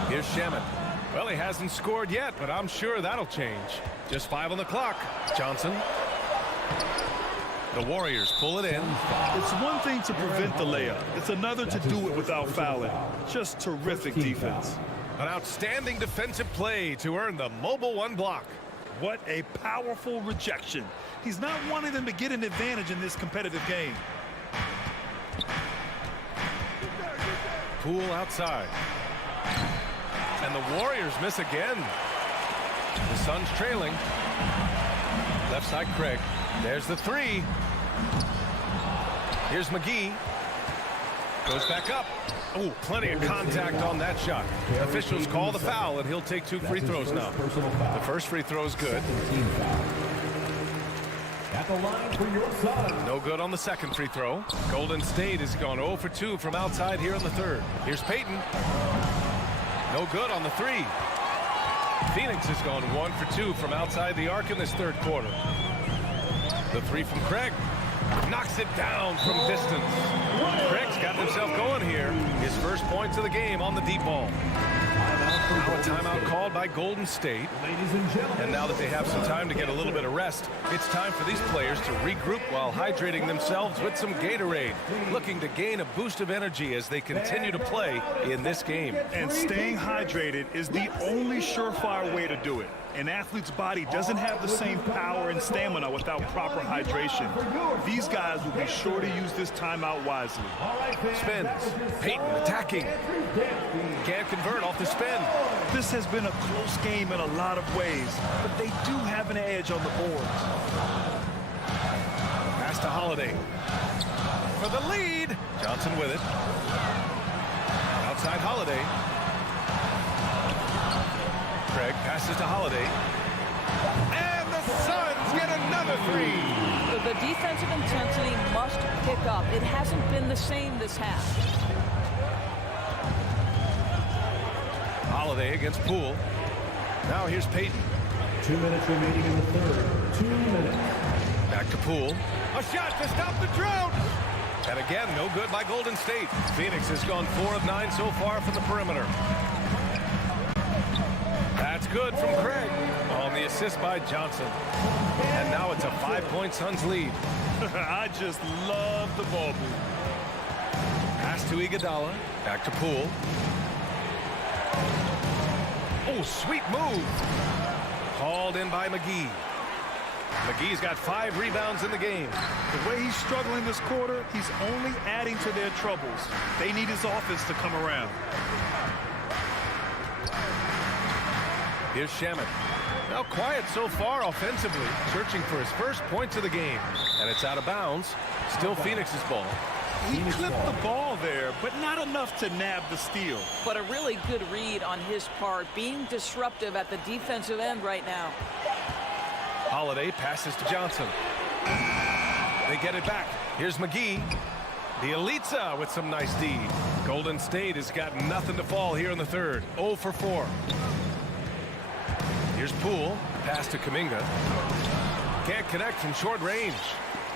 Here's Shamet. Well, he hasn't scored yet, but I'm sure that'll change. Just 5 on the clock. Johnson. The Warriors pull it in. It's one thing to prevent the layup. It's another to do it without fouling. Just terrific defense. An outstanding defensive play to earn the mobile 1 block. What a powerful rejection. He's not wanting them to get an advantage in this competitive game. Poole outside. And the Warriors miss again. The Suns trailing. Left side Craig. There's the 3. Here's McGee. Goes back up. Oh, plenty of contact on that shot. Officials call the foul, and he'll take 2 free throws now. The first free throw is good. At the line for your son. No good on the second free throw. Golden State has gone 0 for 2 from outside here in the third. Here's Payton. No good on the three. Phoenix has gone 1 for 2 from outside the arc in this third quarter. The three from Craig. Knocks it down from distance. Craig's got himself going here. His first points of the game on the deep ball. Now a timeout called by Golden State. And now that they have some time to get a little bit of rest, it's time for these players to regroup while hydrating themselves with some Gatorade, looking to gain a boost of energy as they continue to play in this game. And staying hydrated is the only surefire way to do it. An athlete's body doesn't have the same power and stamina without proper hydration. These guys will be sure to use this timeout wisely. Spins. Payton attacking. Can't convert off the spin. This has been a close game in a lot of ways, but they do have an edge on the boards. Pass to Holiday. For the lead. Johnson with it. Outside Holiday. Craig passes to Holiday. And the Suns get another three. The defensive intensity must pick up. It hasn't been the same this half. Holiday against Poole. Now here's Payton. 2 minutes remaining in the third. 2 minutes. Back to Poole. A shot to stop the drought. And again, no good by Golden State. Phoenix has gone 4 of 9 so far from the perimeter. That's good from Craig on the assist by Johnson. And now it's a 5-point Suns lead. I just love the ball move. Pass to Iguodala. Back to Poole. Oh, sweet move. Called in by McGee. McGee's got 5 rebounds in the game. The way he's struggling this quarter, he's only adding to their troubles. They need his offense to come around. Here's Shamet. Now quiet so far offensively, searching for his first points of the game. And it's out of bounds. Still Phoenix's ball. He clipped the ball there, but not enough to nab the steal. But a really good read on his part, being disruptive at the defensive end right now. Holiday passes to Johnson. They get it back. Here's McGee. Bielitsa with some nice D. Golden State has got nothing to fall here in the third. 0 for 4. Here's Poole. Pass to Kuminga. Can't connect from short range.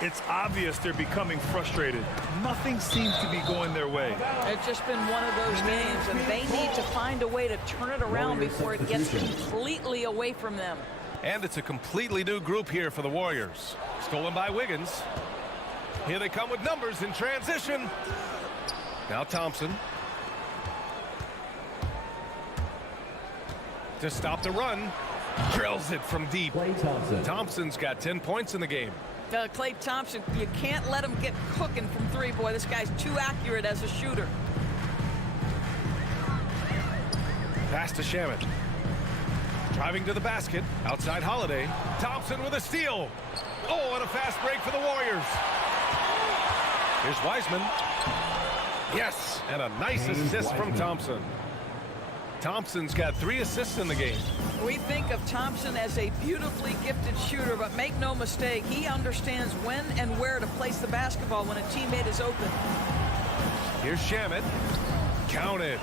It's obvious they're becoming frustrated. Nothing seems to be going their way. It's just been one of those games, and they need to find a way to turn it around before it gets completely away from them. And it's a completely new group here for the Warriors. Stolen by Wiggins. Here they come with numbers in transition. Now Thompson. To stop the run. Drills it from deep. Thompson's got 10 points in the game. Klay Thompson, you can't let him get cooking from three. Boy, this guy's too accurate as a shooter. Pass to Shamet. Driving to the basket. Outside Holiday. Thompson with a steal. Oh, and a fast break for the Warriors. Here's Wiseman. Yes, and a nice assist from Thompson. Thompson's got 3 assists in the game. We think of Thompson as a beautifully gifted shooter, but make no mistake, he understands when and where to place the basketball when a teammate is open. Here's Shamet. Counted.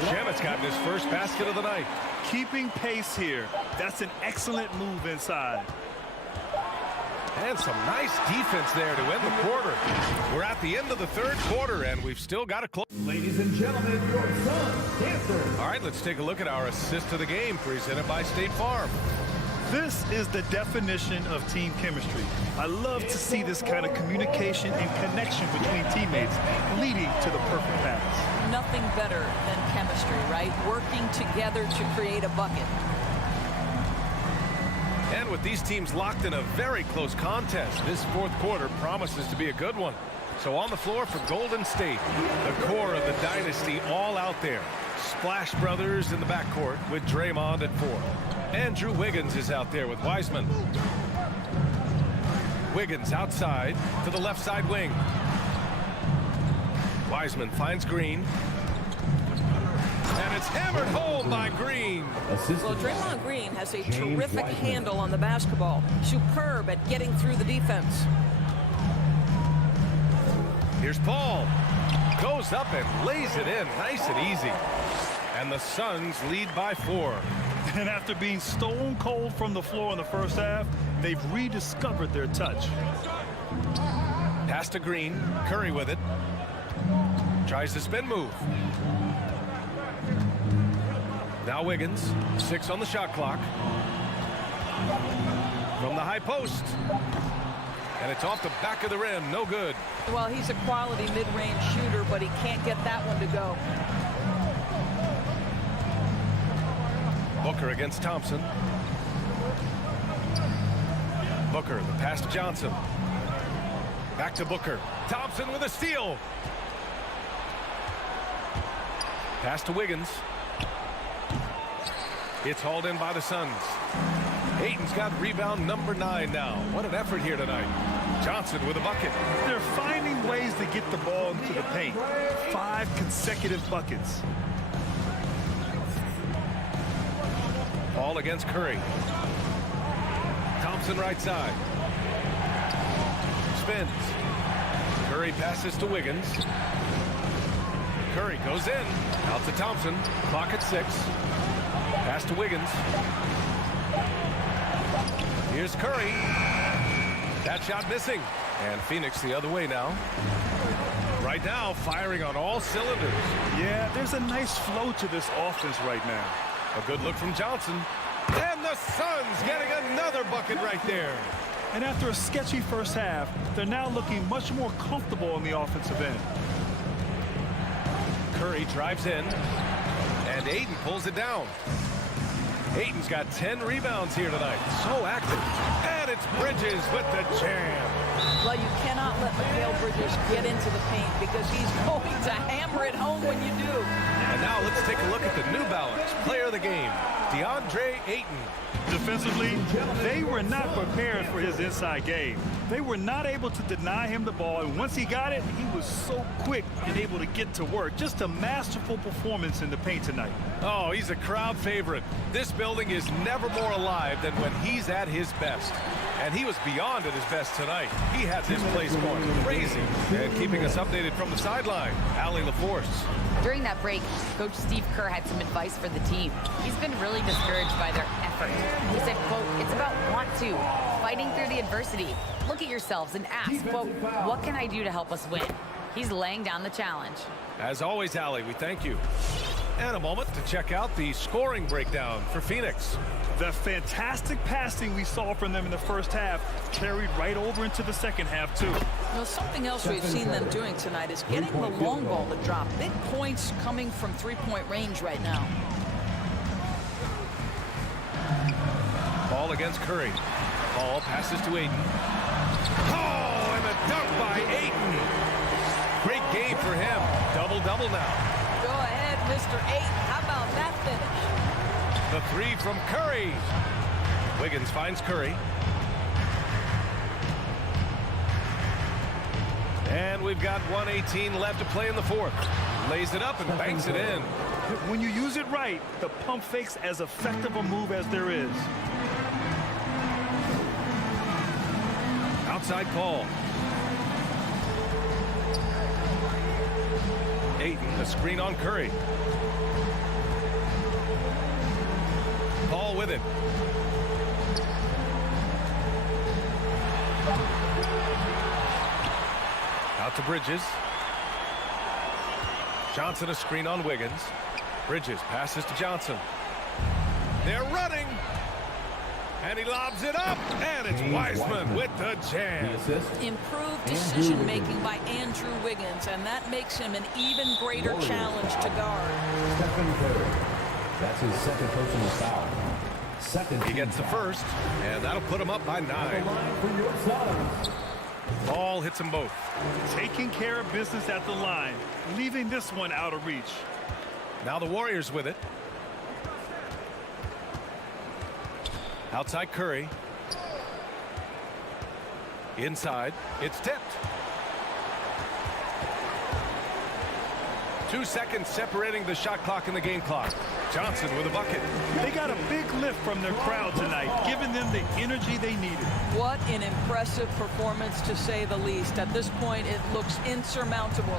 Shamet's gotten his first basket of the night. Keeping pace here. That's an excellent move inside. And some nice defense there to end the quarter. We're at the end of the third quarter, and we've still got a close. Ladies and gentlemen, your Suns dancers. All right, let's take a look at our assist of the game presented by State Farm. This is the definition of team chemistry. I love to see this kind of communication and connection between teammates leading to the perfect pass. Nothing better than chemistry, right? Working together to create a bucket. And with these teams locked in a very close contest, this fourth quarter promises to be a good one. So on the floor for Golden State, the core of the dynasty all out there. Splash Brothers in the backcourt with Draymond at 4. Andrew Wiggins is out there with Wiseman. Wiggins outside to the left side wing. Wiseman finds Green. And it's hammered home by Green. Well, Draymond Green has a terrific handle on the basketball. Superb at getting through the defense. Here's Paul. Goes up and lays it in nice and easy. And the Suns lead by 4. And after being stone cold from the floor in the first half, they've rediscovered their touch. Pass to Green. Curry with it. Tries the spin move. Now Wiggins. 6 on the shot clock. From the high post. And it's off the back of the rim. No good. Well, he's a quality mid-range shooter, but he can't get that one to go. Booker against Thompson. Booker, the pass to Johnson. Back to Booker. Thompson with a steal. Pass to Wiggins. It's hauled in by the Suns. Ayton's got rebound number 9 now. What an effort here tonight. Johnson with a bucket. They're finding ways to get the ball into the paint. 5 consecutive buckets. Ball against Curry. Thompson right side. Spins. Curry passes to Wiggins. Curry goes in. Out to Thompson. Clock at 6. Pass to Wiggins. Here's Curry. That shot missing. And Phoenix the other way now. Right now, firing on all cylinders. Yeah, there's a nice flow to this offense right now. A good look from Johnson. And the Suns getting another bucket right there. And after a sketchy first half, they're now looking much more comfortable on the offensive end. Curry drives in. And Ayton pulls it down. Ayton's got 10 rebounds here tonight. So active. And it's Bridges with the jam. Well, you cannot let Mikal Bridges get into the paint because he's going to hammer it home when you do. And now let's take a look at the New Balance player of the game, DeAndre Ayton. Defensively, they were not prepared for his inside game. They were not able to deny him the ball, and once he got it, he was so quick and able to get to work. Just a masterful performance in the paint tonight. Oh, he's a crowd favorite. This building is never more alive than when he's at his best. And he was beyond at his best tonight. He had this place going crazy. And keeping us updated from the sideline, Allie LaForce. During that break, Coach Steve Kerr had some advice for the team. He's been really discouraged by their effort. He said, quote, "It's about want to, fighting through the adversity. Look at yourselves and ask, quote, what can I do to help us win?" He's laying down the challenge. As always, Allie, we thank you. And a moment to check out the scoring breakdown for Phoenix. The fantastic passing we saw from them in the first half carried right over into the second half, too. Well, something else we've seen them doing tonight is getting the long ball to drop. Big points coming from three-point range right now. Ball against Curry. Ball passes to Ayton. Oh, and a dunk by Ayton. Great game for him. Double-double now. Go ahead, Mr. Ayton. How about that finish? The 3 from Curry. Wiggins finds Curry. And we've got 1:18 left to play in the 4th. Lays it up and banks it in. When you use it right, the pump fake's as effective a move as there is. Outside call. Ayton, the screen on Curry. Paul with it. Out to Bridges. Johnson a screen on Wiggins. Bridges passes to Johnson. They're running. And he lobs it up. And it's Wiseman with the jam. Improved decision-making by Andrew Wiggins, and that makes him an even greater challenge to guard. That's his second personal foul. He gets the first, and that'll put him up by 9. Ball hits them both. Taking care of business at the line, leaving this one out of reach. Now the Warriors with it. Outside Curry. Inside, it's tipped. 2 seconds separating the shot clock and the game clock. Johnson with a bucket. They got a big lift from their crowd tonight, giving them the energy they needed. What an impressive performance, to say the least. At this point, it looks insurmountable.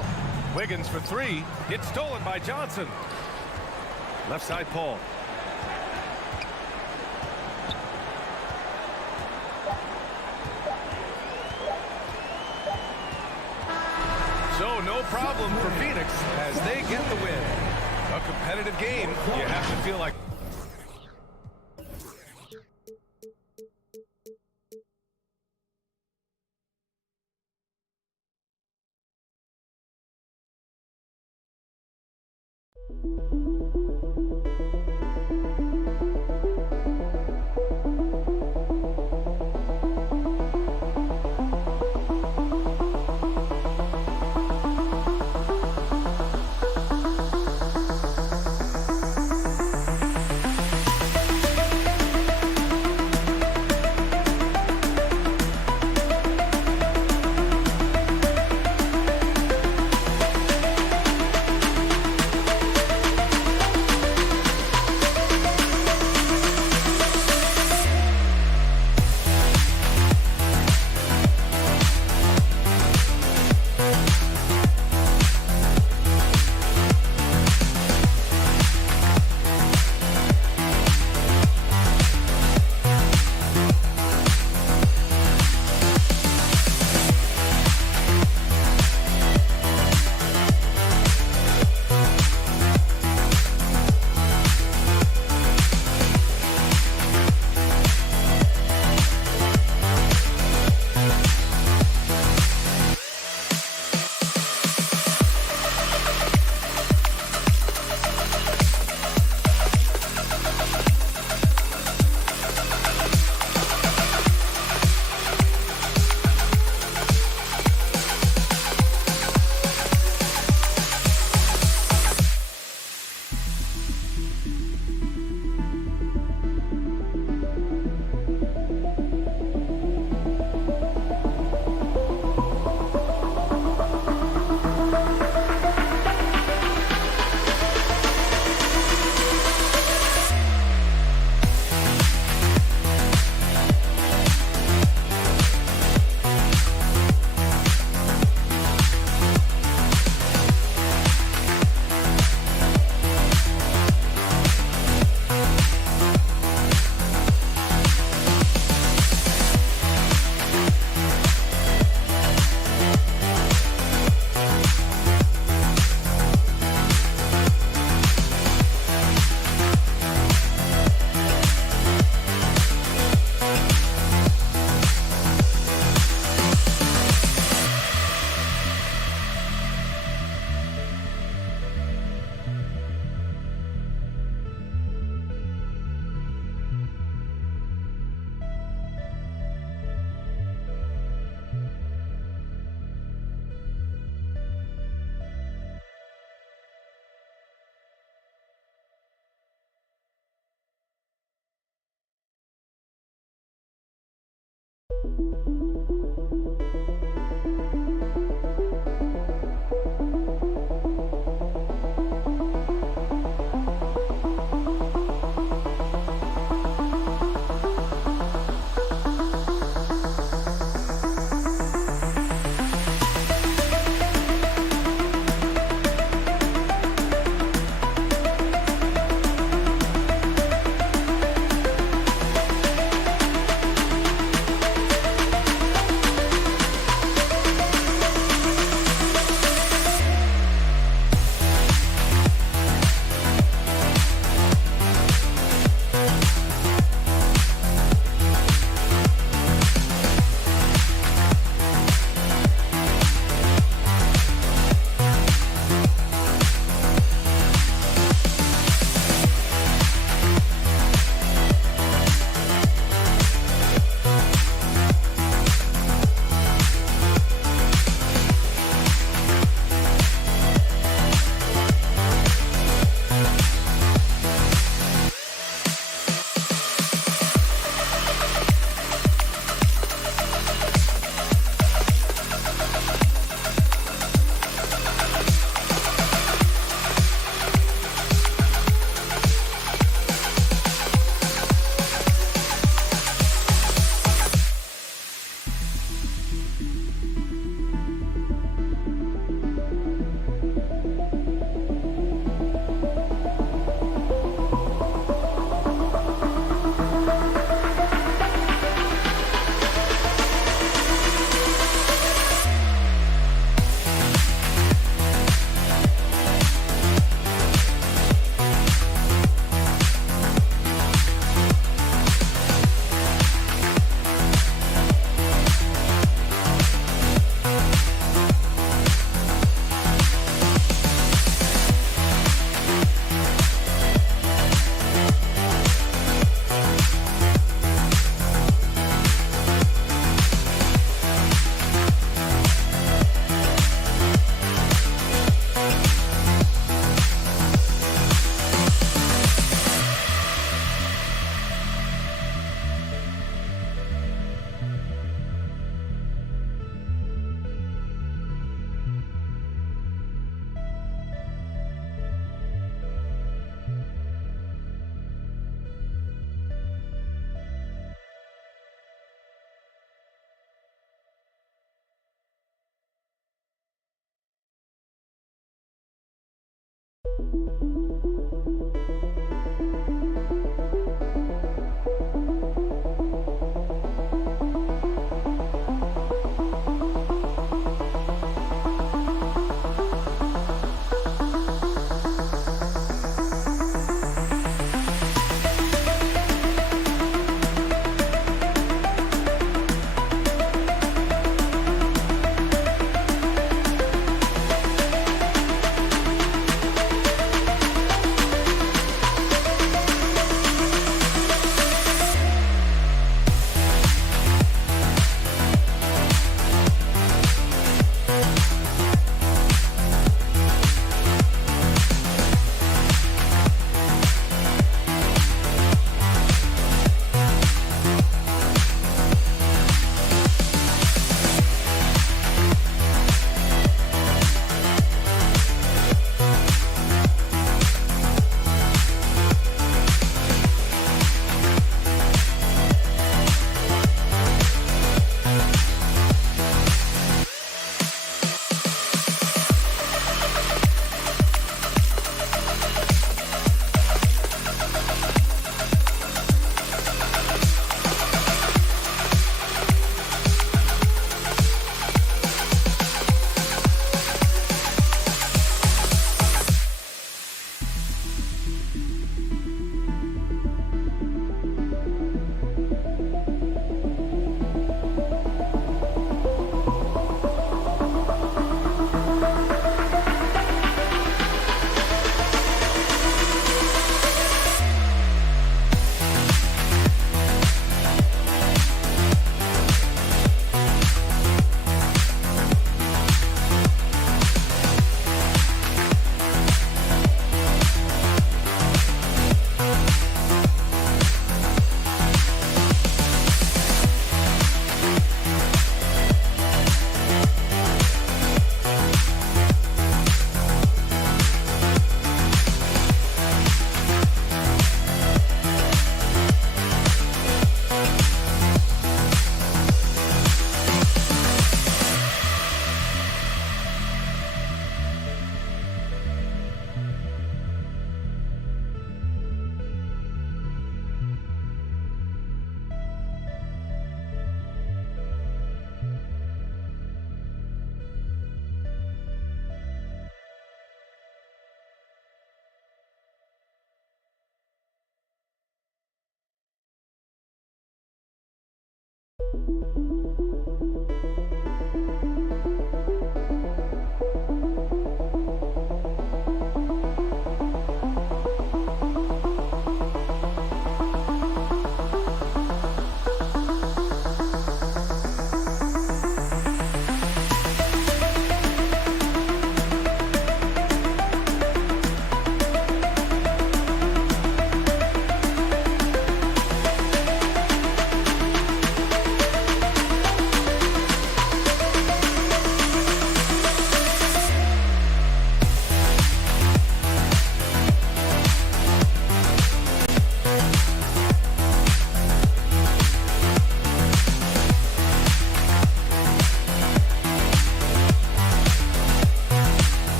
Wiggins for three. Gets stolen by Johnson. Left side Paul. So no problem for Phoenix as they get the win. A competitive game. You have to feel like...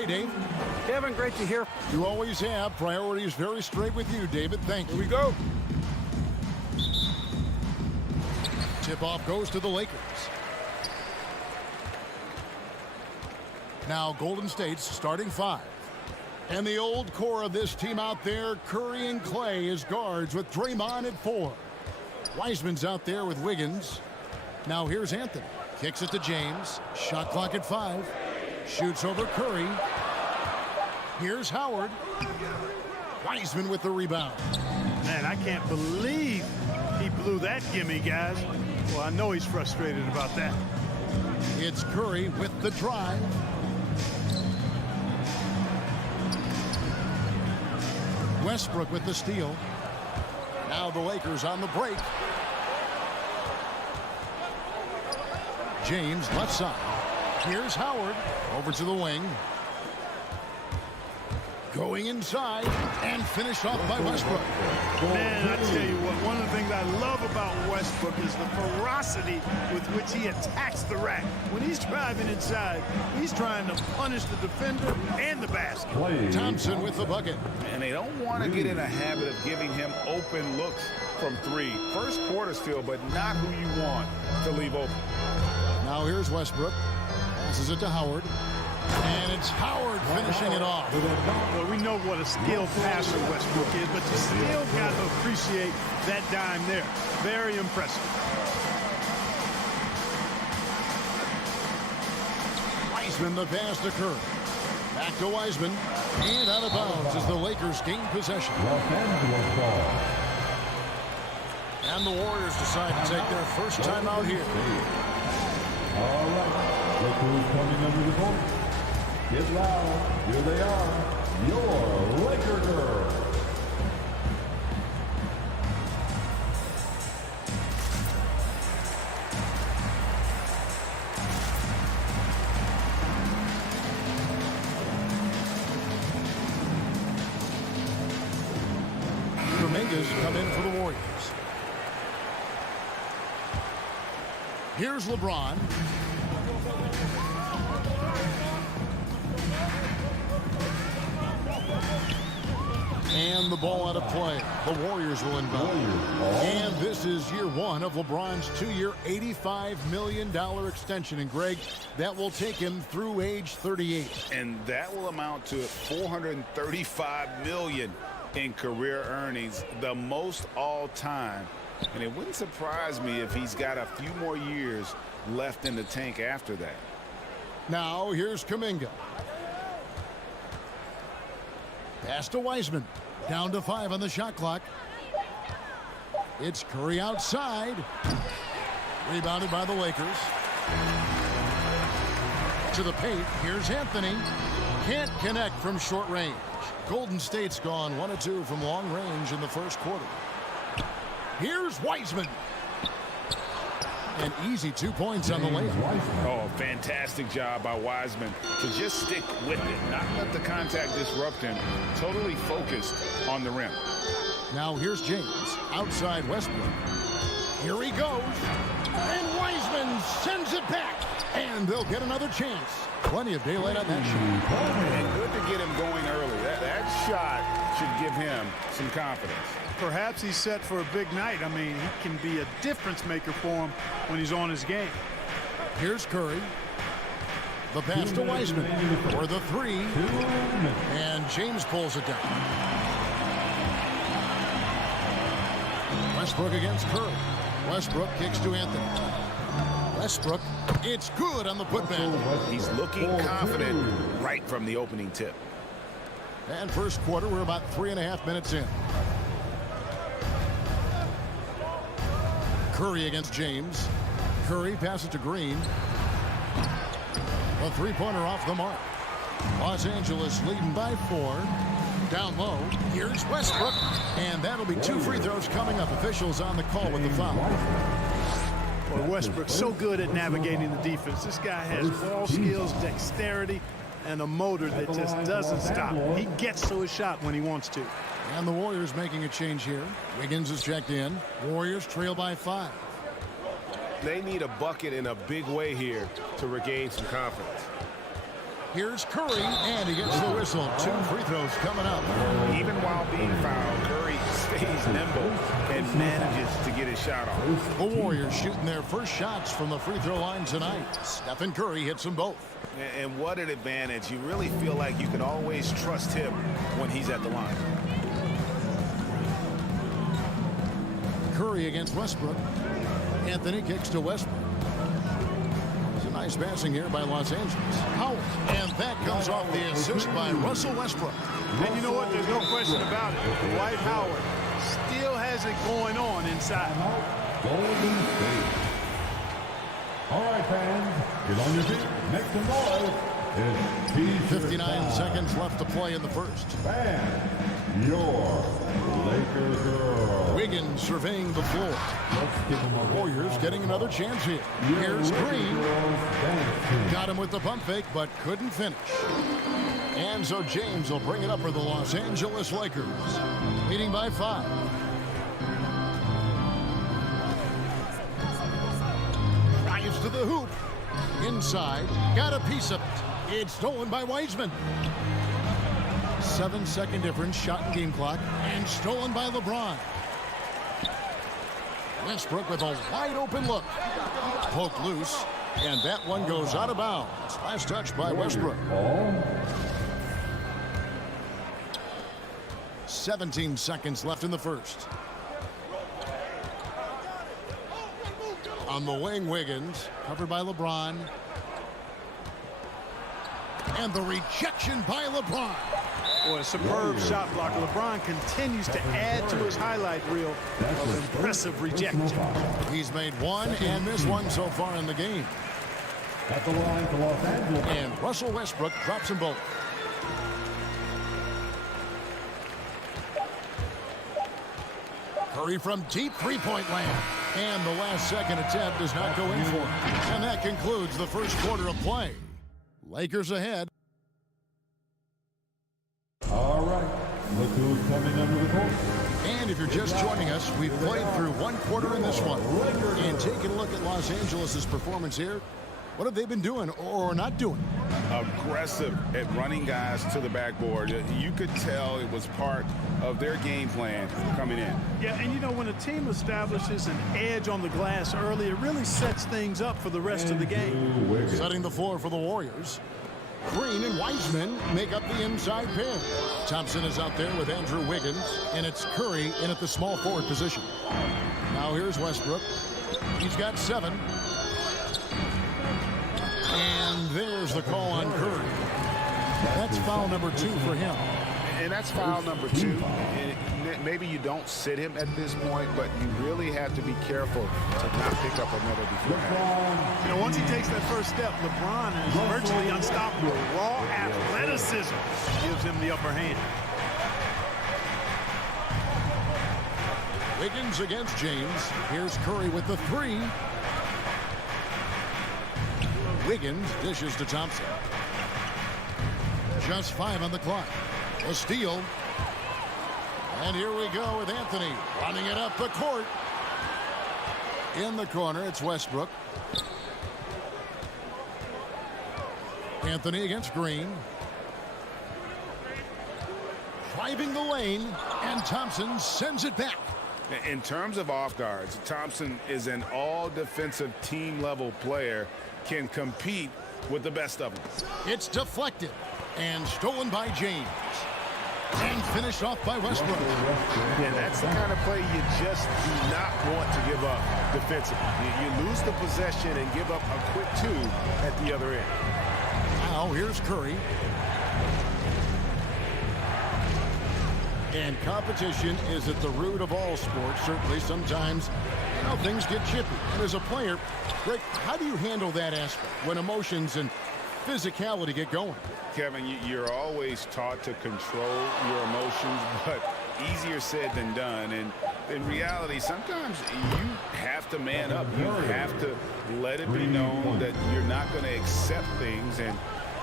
Hey, Dave. Kevin, great to hear. You always have. Priorities very straight with you, David. Thank you. Here we go. Tip-off goes to the Lakers. Now Golden State's starting five. And the old core of this team out there, Curry and Clay as guards with Draymond at 4. Wiseman's out there with Wiggins. Now here's Anthony. Kicks it to James. Shot clock at 5. Shoots over Curry. Here's Howard. Wiseman with the rebound. Man, I can't believe he blew that gimme, guys. Well, I know he's frustrated about that. It's Curry with the drive. Westbrook with the steal. Now the Lakers on the break. James left side. Here's Howard over to the wing. Going inside and finished off by Westbrook. Man, I tell you what, one of the things I love about Westbrook is the ferocity with which he attacks the rack. When he's driving inside, he's trying to punish the defender and the basket. Thompson with the bucket. And they don't want to get in a habit of giving him open looks from three. First quarter still, but not who you want to leave open. Now here's Westbrook. Passes it to Howard. And it's Howard finishing it off. Well, we know what a skilled passer Westbrook is, but you still got to appreciate that dime there. Very impressive. Wiseman the pass to Curry. Back to Wiseman. And out of bounds as the Lakers gain possession. And the Warriors decide to take their first time out here. All right, look who's coming under the board. Get loud. Here they are, your Laker girls. Kuminga's come in for the Warriors. Here's LeBron. And the ball out of play. The Warriors will inbound. And this is year one of LeBron's 2-year, $85 million extension. And Greg, that will take him through age 38. And that will amount to $435 million in career earnings, the most all time. And it wouldn't surprise me if he's got a few more years left in the tank after that. Now here's Kuminga. Pass to Wiseman. Down to 5 on the shot clock. It's Curry outside. Rebounded by the Lakers. To the paint. Here's Anthony. Can't connect from short range. Golden State's gone 1 of 2 from long range in the first quarter. Here's Wiseman. An easy 2 points on the layup. Oh, fantastic job by Wiseman to just stick with it, not let the contact disrupt him. Totally focused on the rim. Now here's James outside Westbrook. Here he goes. And Wiseman sends it back. And they'll get another chance. Plenty of daylight on that shot. And good to get him going early. That shot should give him some confidence. Perhaps he's set for a big night. I mean, he can be a difference maker for him when he's on his game. Here's Curry. The pass to Wiseman for the 3. And James pulls it down. Westbrook against Curry. Westbrook kicks to Anthony. Westbrook, it's good on the putback. He's looking confident right from the opening tip. And first quarter, we're about 3.5 minutes in. Curry against James. Curry passes to Green. A 3-pointer off the mark. Los Angeles leading by 4. Down low. Here's Westbrook. And that'll be 2 free throws coming up. Officials on the call with the foul. Well, Westbrook's so good at navigating the defense. This guy has ball skills, dexterity, and a motor that just doesn't stop. He gets to his shot when he wants to. And the Warriors making a change here. Wiggins is checked in. Warriors trail by 5. They need a bucket in a big way here to regain some confidence. Here's Curry, and he gets the whistle. 2 free throws coming up. Even while being fouled, Curry stays nimble and manages to get his shot off. The Warriors shooting their first shots from the free throw line tonight. Stephen Curry hits them both. And what an advantage. You really feel like you can always trust him when he's at the line. Curry against Westbrook. Anthony kicks to Westbrook. It's a nice passing here by Los Angeles. Howard. And that comes off the assist by Russell Westbrook. And you know what? There's no question about it. Dwight Howard still has it going on inside. Golden State. All right, fans, get on your feet. Make some noise. It's T-shirt 59 time. seconds left to play in the first. And your Laker girl. Wiggins surveying the floor. Let's give them a Warriors getting another chance here. Here's Green. Got him with the pump fake, but couldn't finish. And so James will bring it up for the Los Angeles Lakers, leading by 5. Drives to the hoop. Inside, got a piece of it. It's stolen by Wiseman. 7-second difference, shot and game clock, and stolen by LeBron. Westbrook with a wide open look. Poked loose, and that one goes out of bounds. Last touch by Westbrook. 17 seconds left in the first. On the wing, Wiggins, covered by LeBron. And the rejection by LeBron. Boy, a superb shot block. LeBron continues to add to his highlight reel of impressive rejection. He's made one and missed one so far in the game. At the line for Los Angeles. And Russell Westbrook drops them both. Curry from deep three-point land. And the last second attempt does not go in for him. And that concludes the first quarter of play. Lakers ahead. All right. Look who's coming under the court. And if you're just joining us, we've played through one quarter in this one. And taking a look at Los Angeles' performance here, what have they been doing or not doing? Aggressive at running guys to the backboard. You could tell it was part of their game plan coming in. Yeah, and you know, when a team establishes an edge on the glass early, it really sets things up for the rest of the game. Setting the floor for the Warriors. Green and Wiseman make up the inside pair. Thompson is out there with Andrew Wiggins, and it's Curry in at the small forward position. Now here's Westbrook. He's got 7. And there's the call on Curry. That's foul number 2 for him. And that's foul number 2. And maybe you don't sit him at this point, but you really have to be careful to not pick up another defense. You know, once he takes that first step, LeBron is virtually unstoppable. Raw athleticism gives him the upper hand. Wiggins against James. Here's Curry with the 3. Wiggins dishes to Thompson. Just 5 on the clock. A steal. And here we go with Anthony running it up the court. In the corner, it's Westbrook. Anthony against Green. Driving the lane, and Thompson sends it back. In terms of off guards, Thompson is an all-defensive team-level player, can compete with the best of them. It's deflected and stolen by James. And finished off by Westbrook. Yeah, that's the kind of play you just do not want to give up defensively. You lose the possession and give up a quick 2 at the other end. Now here's Curry. And competition is at the root of all sports. Certainly sometimes, you know, things get chippy. And as a player, Greg, how do you handle that aspect when emotions and physicality get going? Kevin, you're always taught to control your emotions, but easier said than done. And in reality, sometimes you have to man up. You have to let it be known that you're not going to accept things. And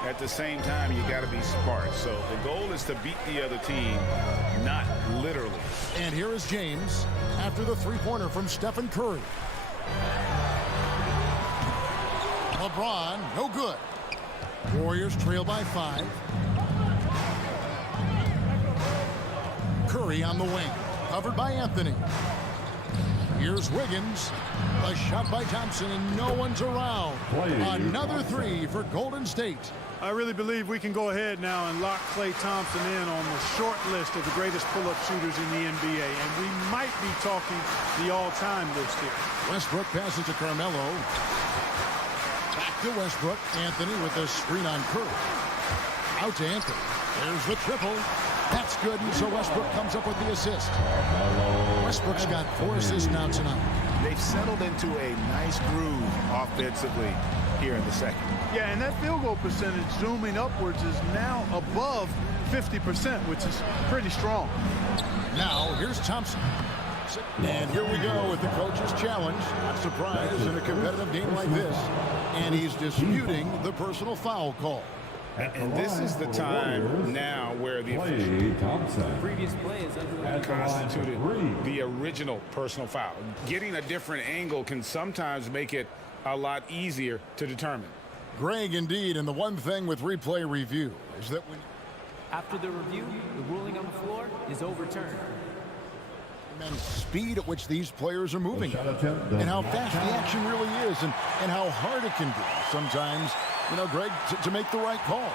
at the same time, you got to be smart. So the goal is to beat the other team, not literally. And here is James after the three-pointer from Stephen Curry. LeBron, no good. Warriors trail by 5. Curry on the wing, covered by Anthony. Here's Wiggins. A shot by Thompson, and no one's around. Another 3 for Golden State. I really believe we can go ahead now and lock Klay Thompson in on the short list of the greatest pull-up shooters in the NBA, and we might be talking the all-time list here. Westbrook passes to Carmelo. Back to Westbrook. Anthony with the screen on Curry. Out to Anthony. There's the triple. That's good, and so Westbrook comes up with the assist. Westbrook's got 4 assists now tonight. they've settled into a nice groove offensively here in the second. Yeah, and that field goal percentage zooming upwards is now above 50%, which is pretty strong. Now, here's Thompson. And here we go with the coach's challenge. Not surprised in a competitive game like this. And he's disputing the personal foul call. And this is the time now where the Previous play is constituted the original personal foul. Getting a different angle can sometimes make it a lot easier to determine. Greg, indeed, and the one thing with replay review is that when After the review, the ruling on the floor is overturned. and speed at which these players are moving and how fast the action really is and how hard it can be sometimes, Greg, to make the right call.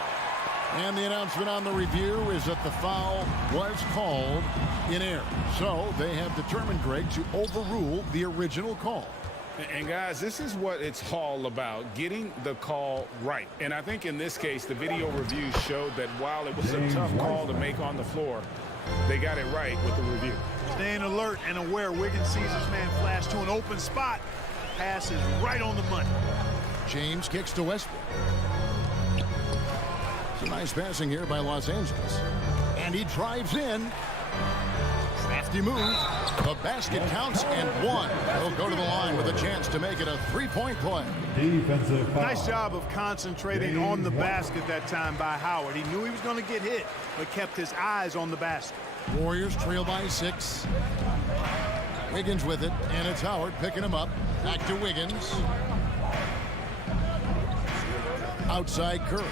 And the announcement on the review is that the foul was called in error. So they have determined, Greg, to overrule the original call. And guys, this is what it's all about, getting the call right. And I think in this case, the video review showed that while it was a tough call to make on the floor, they got it right with the review. Staying alert and aware, Wiggins sees his man flash to an open spot. Pass is right on the money. James kicks to Westbrook. Some nice passing here by Los Angeles. And he drives in. Crafty move. The basket counts and one. He'll go to the line with a chance to make it a three-point play. Defensive foul. Nice job of concentrating on the basket that time by Howard. He knew he was going to get hit, but kept his eyes on the basket. Warriors trail by 6. Wiggins with it, and it's Howard picking him up. Back to Wiggins. Outside Curry.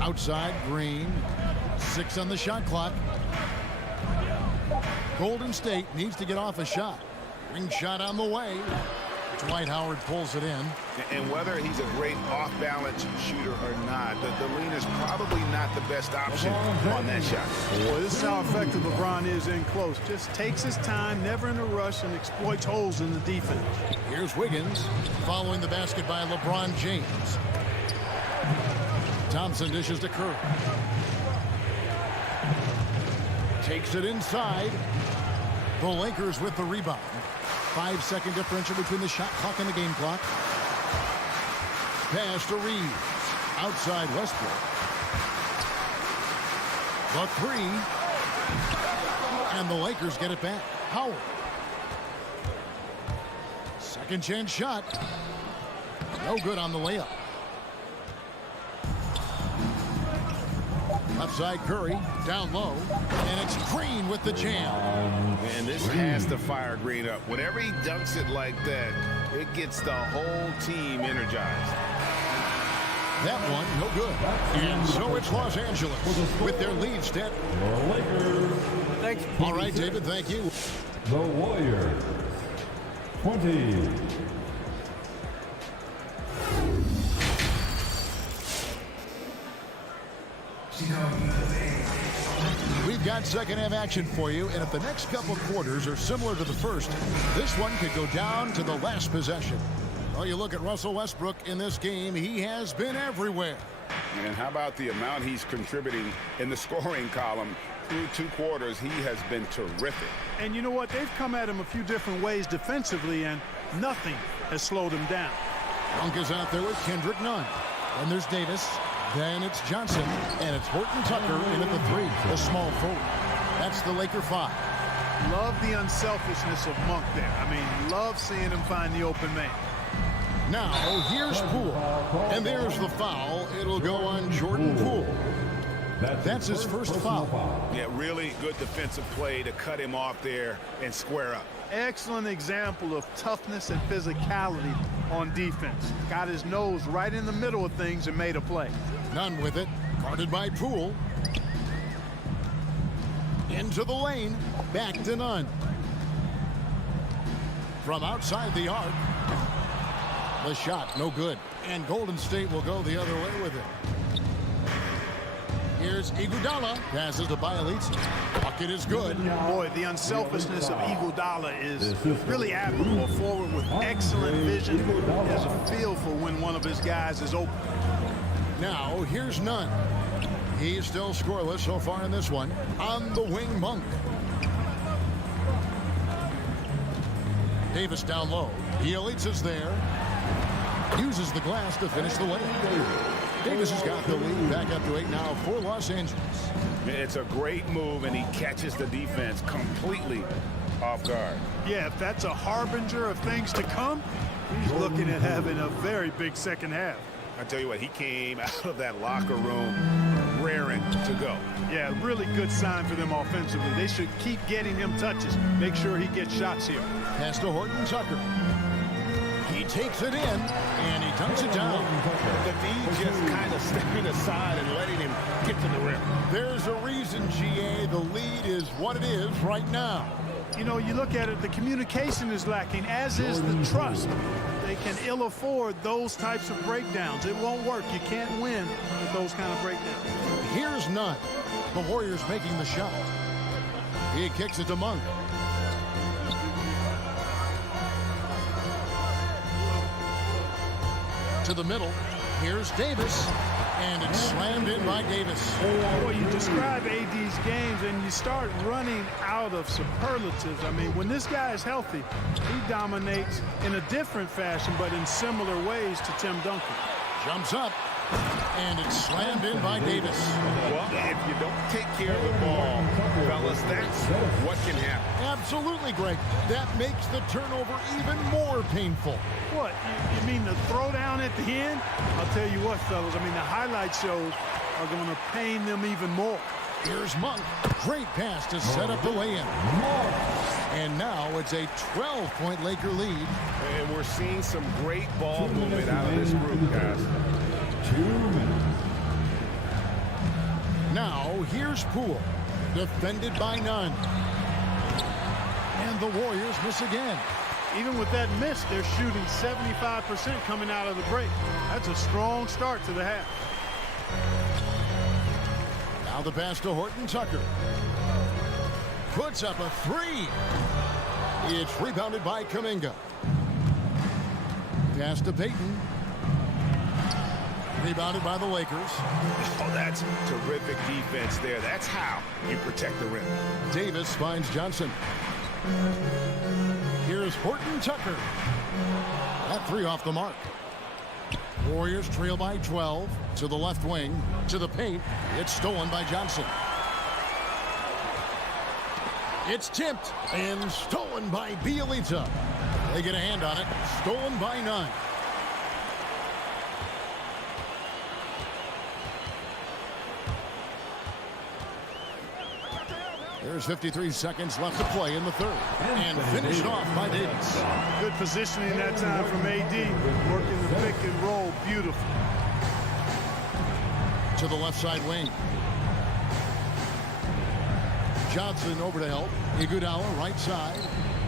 Outside Green. 6 on the shot clock. Golden State needs to get off a shot. Ring shot on the way. Dwight Howard pulls it in. And whether he's a great off-balance shooter or not, the lean is probably not the best option on that shot. Boy, this is how effective LeBron is in close. Just takes his time, never in a rush, and exploits holes in the defense. Here's Wiggins following the basket by LeBron James. Thompson dishes to Curry. Takes it inside. The Lakers with the rebound. 5-second differential between the shot clock and the game clock. Pass to Reeves. Outside Westbrook. The 3. And the Lakers get it back. Howard. Second chance shot. No good on the layup. Upside Curry, down low, and it's Green with the jam. And this has to fire Green up. Whenever he dunks it like that, it gets the whole team energized. That one, no good. And so it's Los Angeles with their lead set. Thanks. All right, David, thank you. The Warriors, 20. We've got second half action for you, and if the next couple quarters are similar to the first, this one could go down to the last possession. Well, you look at Russell Westbrook in this game, he has been everywhere. And how about the amount he's contributing in the scoring column? Through 2 quarters, he has been terrific. And you know what? They've come at him a few different ways defensively, and nothing has slowed him down. Monk is out there with Kendrick Nunn. And there's Davis. Then it's Johnson. And it's Horton Tucker in at the 3, the small forward. That's the Laker 5. Love the unselfishness of Monk there. I mean, love seeing him find the open man. Now, here's Poole. And there's the foul. It'll go on Jordan Poole. That's his first foul. Yeah, really good defensive play to cut him off there and square up. Excellent example of toughness and physicality on defense. Got his nose right in the middle of things and made a play. Nunn with it. Guarded by Poole. Into the lane. Back to Nunn. From outside the arc. The shot, no good. And Golden State will go the other way with it. Here's Iguodala. Passes to Bielitsa. Bucket is good. Boy, the unselfishness of Iguodala is really admirable. Forward with excellent vision. Has a feel for when one of his guys is open. Now, here's Nunn. He's still scoreless so far in this one. On the wing, Monk. Davis down low. Bielitsa's there. Uses the glass to finish the lane. Davis has got the lead back up to 8 now for Los Angeles. It's a great move, and he catches the defense completely off guard. Yeah, if that's a harbinger of things to come, he's looking at having a very big second half. I tell you what, he came out of that locker room raring to go. Yeah, really good sign for them offensively. They should keep getting him touches. Make sure he gets shots here. Pass to Horton Tucker. He takes it in, and he dunks it down. The D just kind of stepping aside and letting him get to the rim. There's a reason, GA. The lead is what it is right now. You know, you look at it, the communication is lacking, as is the trust. They can ill afford those types of breakdowns. It won't work. You can't win with those kind of breakdowns. Here's none. The Warriors making the shot. He kicks it to Monk. To the middle. Here's Davis. And it's slammed in by Davis. Well, you describe AD's games and you start running out of superlatives. I mean, when this guy is healthy, he dominates in a different fashion, but in similar ways to Tim Duncan. Jumps up. And it's slammed in by Davis. Well, if you don't take care of the ball, fellas, that's what can happen. Absolutely, Greg. That makes the turnover even more painful. What? You mean the throwdown at the end? I'll tell you what, fellas. I mean, the highlight shows are going to pain them even more. Here's Monk. Great pass to set up the lay-in. And now it's a 12-point Laker lead. And we're seeing some great ball movement out of this group, guys. 2 minutes. Now, here's Poole. Defended by none. And the Warriors miss again. Even with that miss, they're shooting 75% coming out of the break. That's a strong start to the half. Now the pass to Horton Tucker. Puts up a three. It's rebounded by Kuminga. Pass to Payton. Rebounded by the Lakers. Oh, that's terrific defense there. That's how you protect the rim. Davis finds Johnson. Here's Horton Tucker. That three off the mark. Warriors trail by 12 to the left wing, to the paint. It's stolen by Johnson. It's tipped and stolen by Bielitsa. They get a hand on it. Stolen by none. There's 53 seconds left to play in the third. And finished off by Davis. Good positioning that time from AD. Working the pick and roll. Beautiful. To the left side wing. Johnson over to help. Iguodala right side.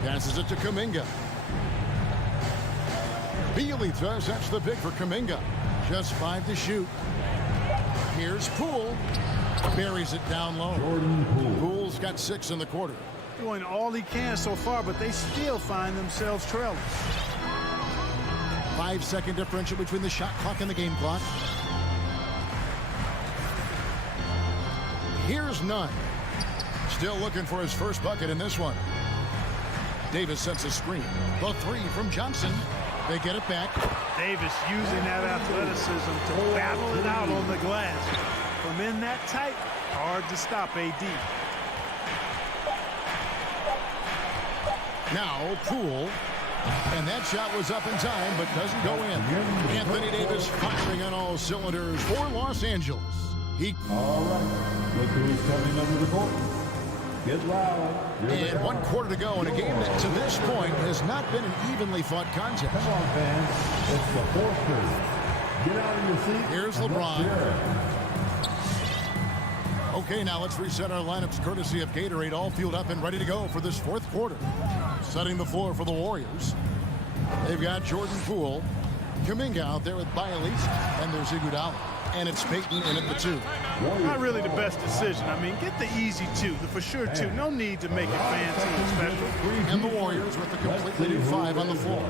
Passes it to Kuminga. Bielitsa sets the pick for Kuminga. Just 5 to shoot. Here's Poole. Buries it down low. Poole's got 6 in the quarter. Doing all he can so far, but they still find themselves trailing. 5-second differential between the shot clock and the game clock. Here's none. Still looking for his first bucket in this one. Davis sets a screen. The three from Johnson. They get it back. Davis using that athleticism to battle it out on the glass. From in that tight, hard to stop AD. Now Poole. And that shot was up in time, but doesn't go in. Anthony Davis firing on all cylinders for Los Angeles. All right. Look who's coming under the court. Get loud. And 1 quarter to go in a game that to this point has not been an evenly fought contest. Come on, fans. It's the fourth period. Get out of your seat. Here's LeBron. Okay, now let's reset our lineups courtesy of Gatorade, all fueled up and ready to go for this fourth quarter. Setting the floor for the Warriors. They've got Jordan Poole, Kuminga out there with Bielitsa, and there's Iguodala. And it's Payton in at the 2. Not really the best decision. I mean, get the easy 2, the for sure 2. No need to make it fancy and special. And the Warriors with the completely new 5 on the floor.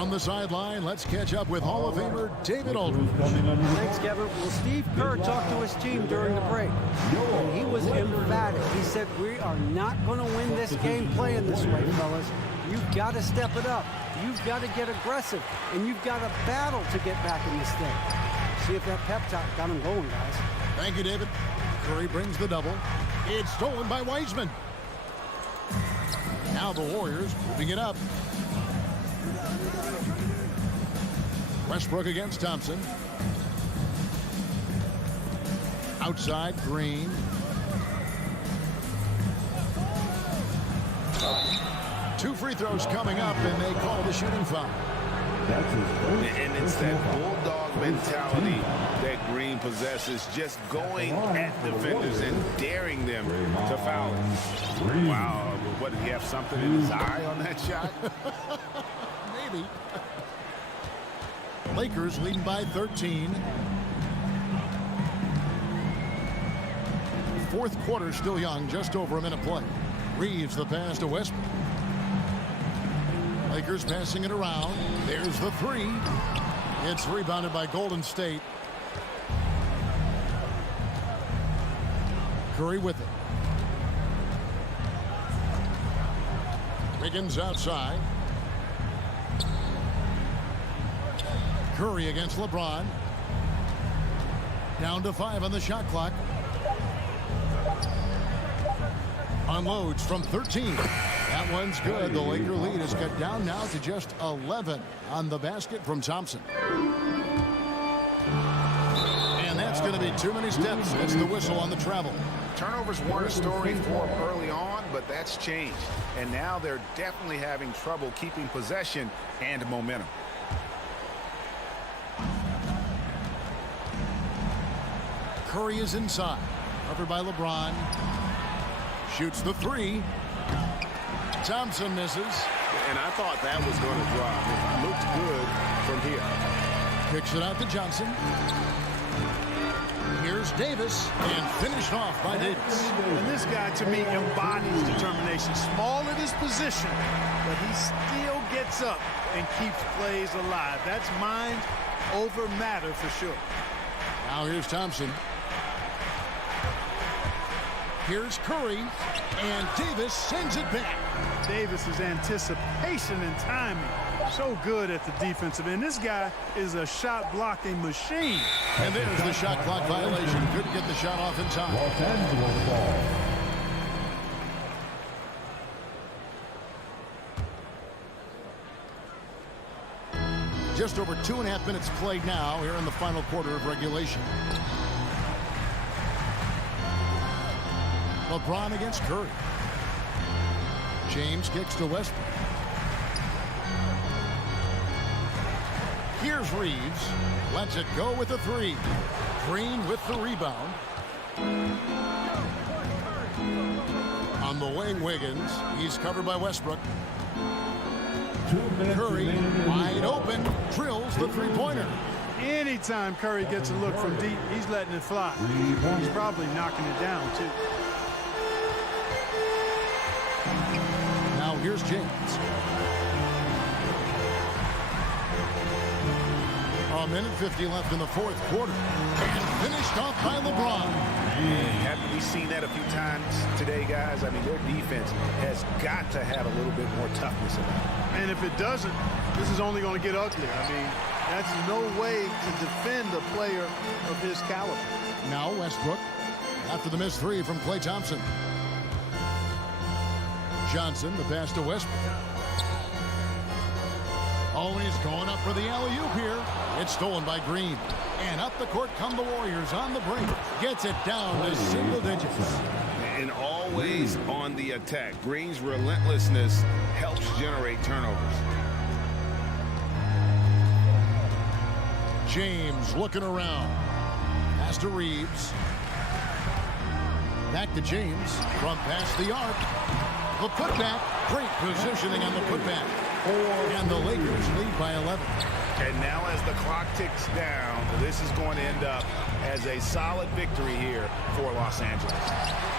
On the sideline, let's catch up with Hall of Famer David Aldridge. Thanks, Kevin. Well, Steve Kerr talked to his team during the break. And he was emphatic. He said, we are not going to win this game playing this way, fellas. You've got to step it up. You've got to get aggressive, and you've got to battle to get back in this thing. See if that pep talk got him going, guys. Thank you, David. Curry brings the double. It's stolen by Wiseman. Now the Warriors moving it up. Westbrook against Thompson. Outside, Green. Two free throws coming up, and they call the shooting foul. And it's that bulldog mentality that Green possesses, just going at defenders and daring them to foul. Wow, what, did he have something in his eye on that shot? Maybe. Lakers leading by 13. Fourth quarter still young, just over a minute play. Reeves the pass to Westbrook. Lakers passing it around. There's the three. It's rebounded by Golden State. Curry with it. Wiggins outside. Curry against LeBron. Down to 5 on the shot clock. Unloads from 13. That one's good. The Laker lead is cut down now to just 11 on the basket from Thompson. And that's going to be too many steps. That's the whistle on the travel. Turnovers weren't a story for them early on, but that's changed. And now they're definitely having trouble keeping possession and momentum. Curry is inside. Covered by LeBron. Shoots the three. Thompson misses. And I thought that was going to drop. It looked good from here. Kicks it out to Johnson. Here's Davis, and finished off by Davis. And this guy, to me, embodies determination. Small at his position, but he still gets up and keeps plays alive. That's mind over matter for sure. Now here's Thompson. Here's Curry, and Davis sends it back. Davis's anticipation and timing, so good at the defensive end. This guy is a shot-blocking machine. And there's the shot clock violation. Couldn't get the shot off in time. Los Angeles ball. Just over 2.5 minutes played now here in the final quarter of regulation. LeBron against Curry. James kicks to Westbrook. Here's Reeves. Lets it go with a three. Green with the rebound. On the wing, Wiggins. He's covered by Westbrook. Curry, wide open, drills the three-pointer. Anytime Curry gets a look from deep, he's letting it fly. He's probably knocking it down, too. Now here's James. A minute 50 left in the fourth quarter. And finished off by LeBron. Haven't we seen that a few times today, guys? I mean, their defense has got to have a little bit more toughness about it. And if it doesn't, this is only going to get uglier. I mean, that's no way to defend a player of his caliber. Now Westbrook after the missed three from Klay Thompson. Johnson, the pass to Westbrook. Always going up for the alley-oop here. It's stolen by Green. And up the court come the Warriors on the brink. Gets it down to single digits. And always on the attack. Green's relentlessness helps generate turnovers. James looking around. Pass to Reeves. Back to James from past the arc. The putback. Great positioning on the putback. And the Lakers lead by 11. And now as the clock ticks down, this is going to end up as a solid victory here for Los Angeles.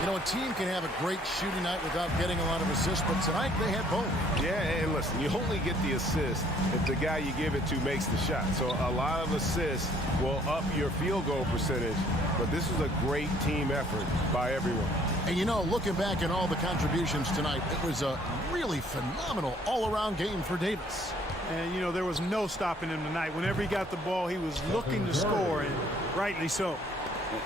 You know, a team can have a great shooting night without getting a lot of assists, but tonight they had both. Yeah, and listen, you only get the assist if the guy you give it to makes the shot. So a lot of assists will up your field goal percentage, but this was a great team effort by everyone. And you know, looking back at all the contributions tonight, it was a really phenomenal all-around game for Davis. And, you know, there was no stopping him tonight. Whenever he got the ball, he was looking to score, and rightly so.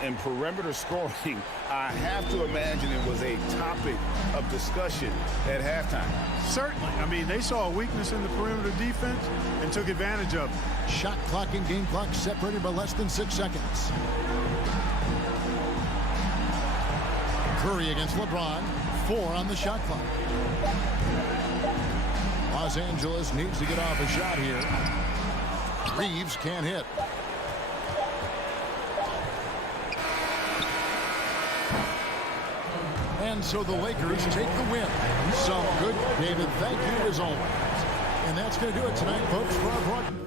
And perimeter scoring, I have to imagine it was a topic of discussion at halftime. Certainly. I mean, they saw a weakness in the perimeter defense and took advantage of it. Shot clock and game clock separated by less than 6 seconds. Curry against LeBron. 4 on the shot clock. Los Angeles needs to get off a shot here. Reeves can't hit. And so the Lakers take the win. So good, David. Thank you as always. And that's going to do it tonight, folks, for our broadcast.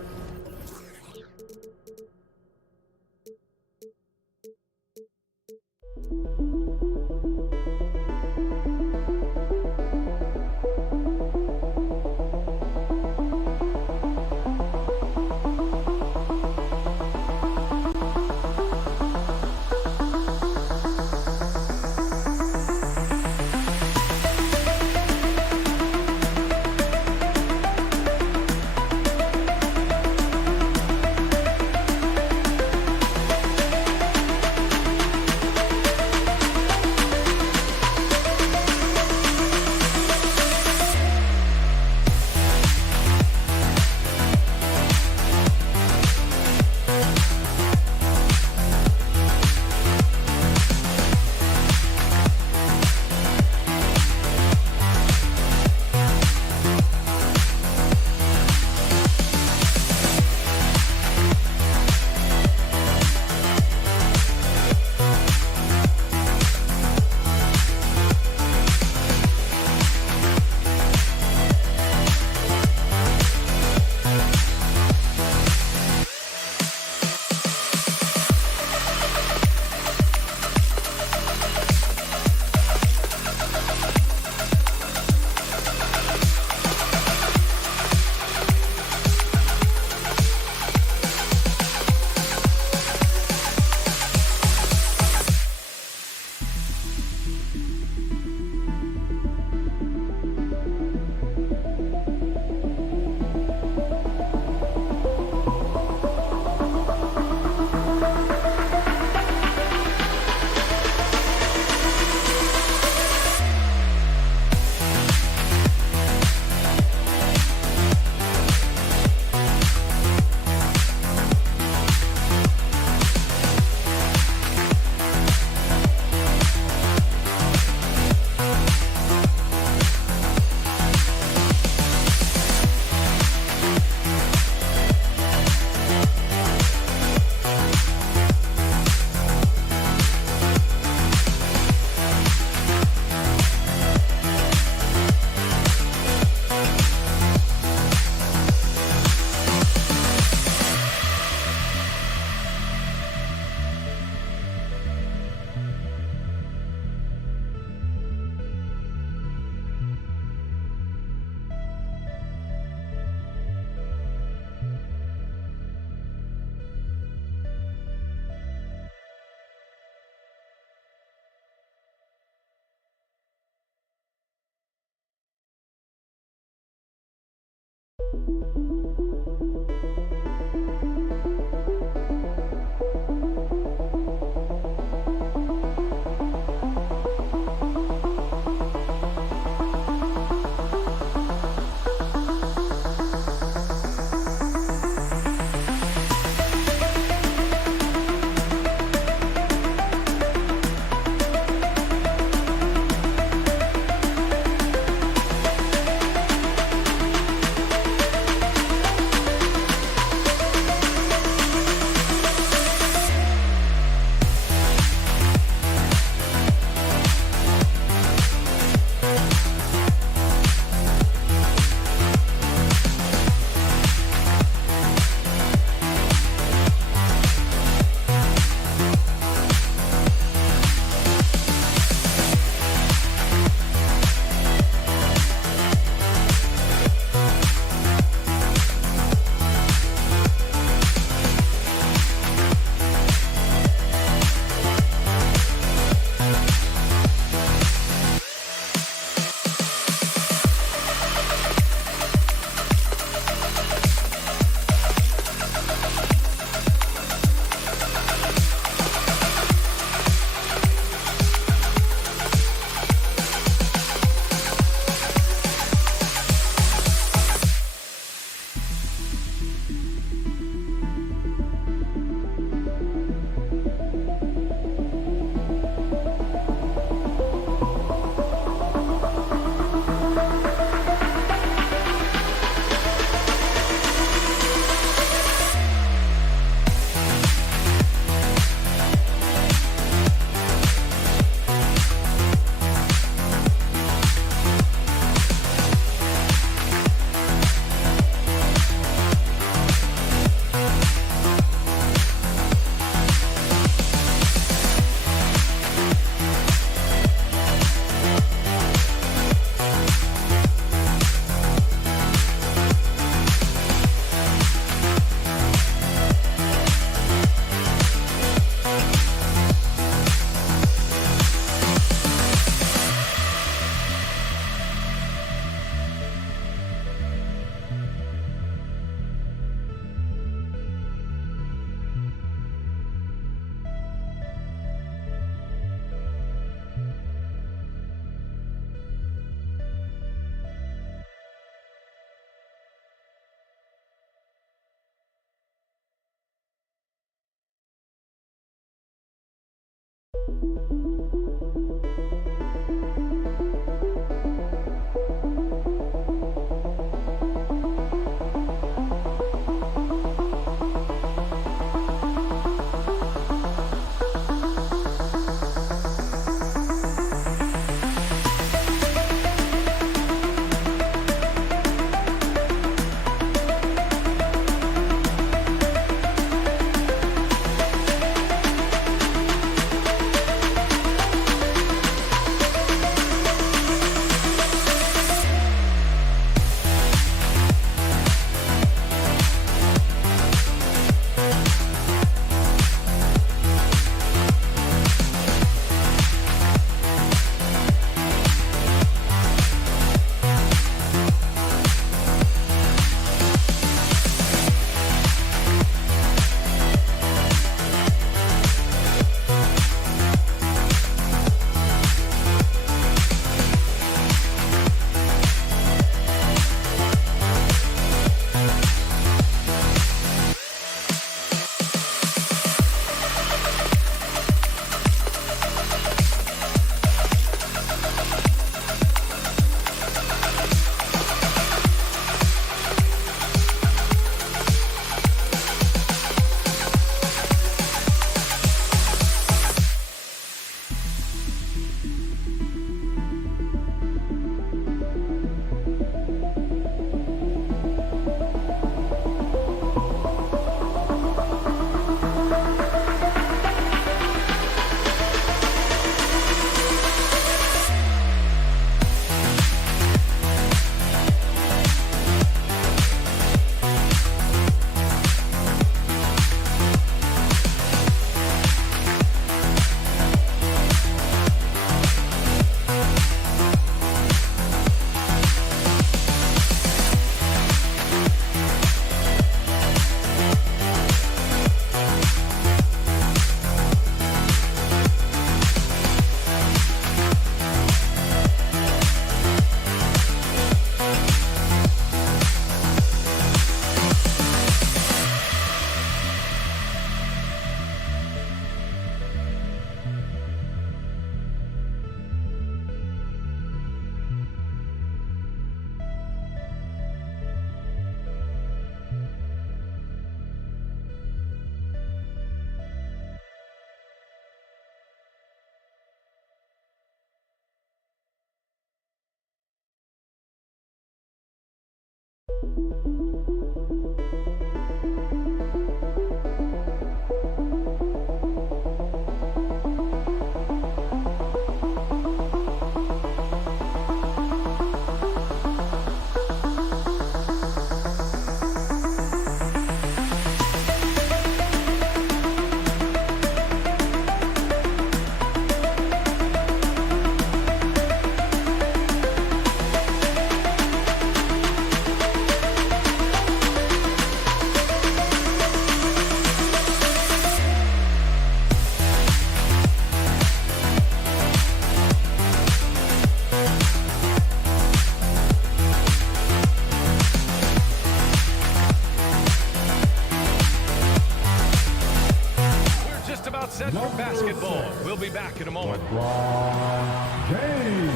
Set for basketball. We'll be back in a moment. LeBron James.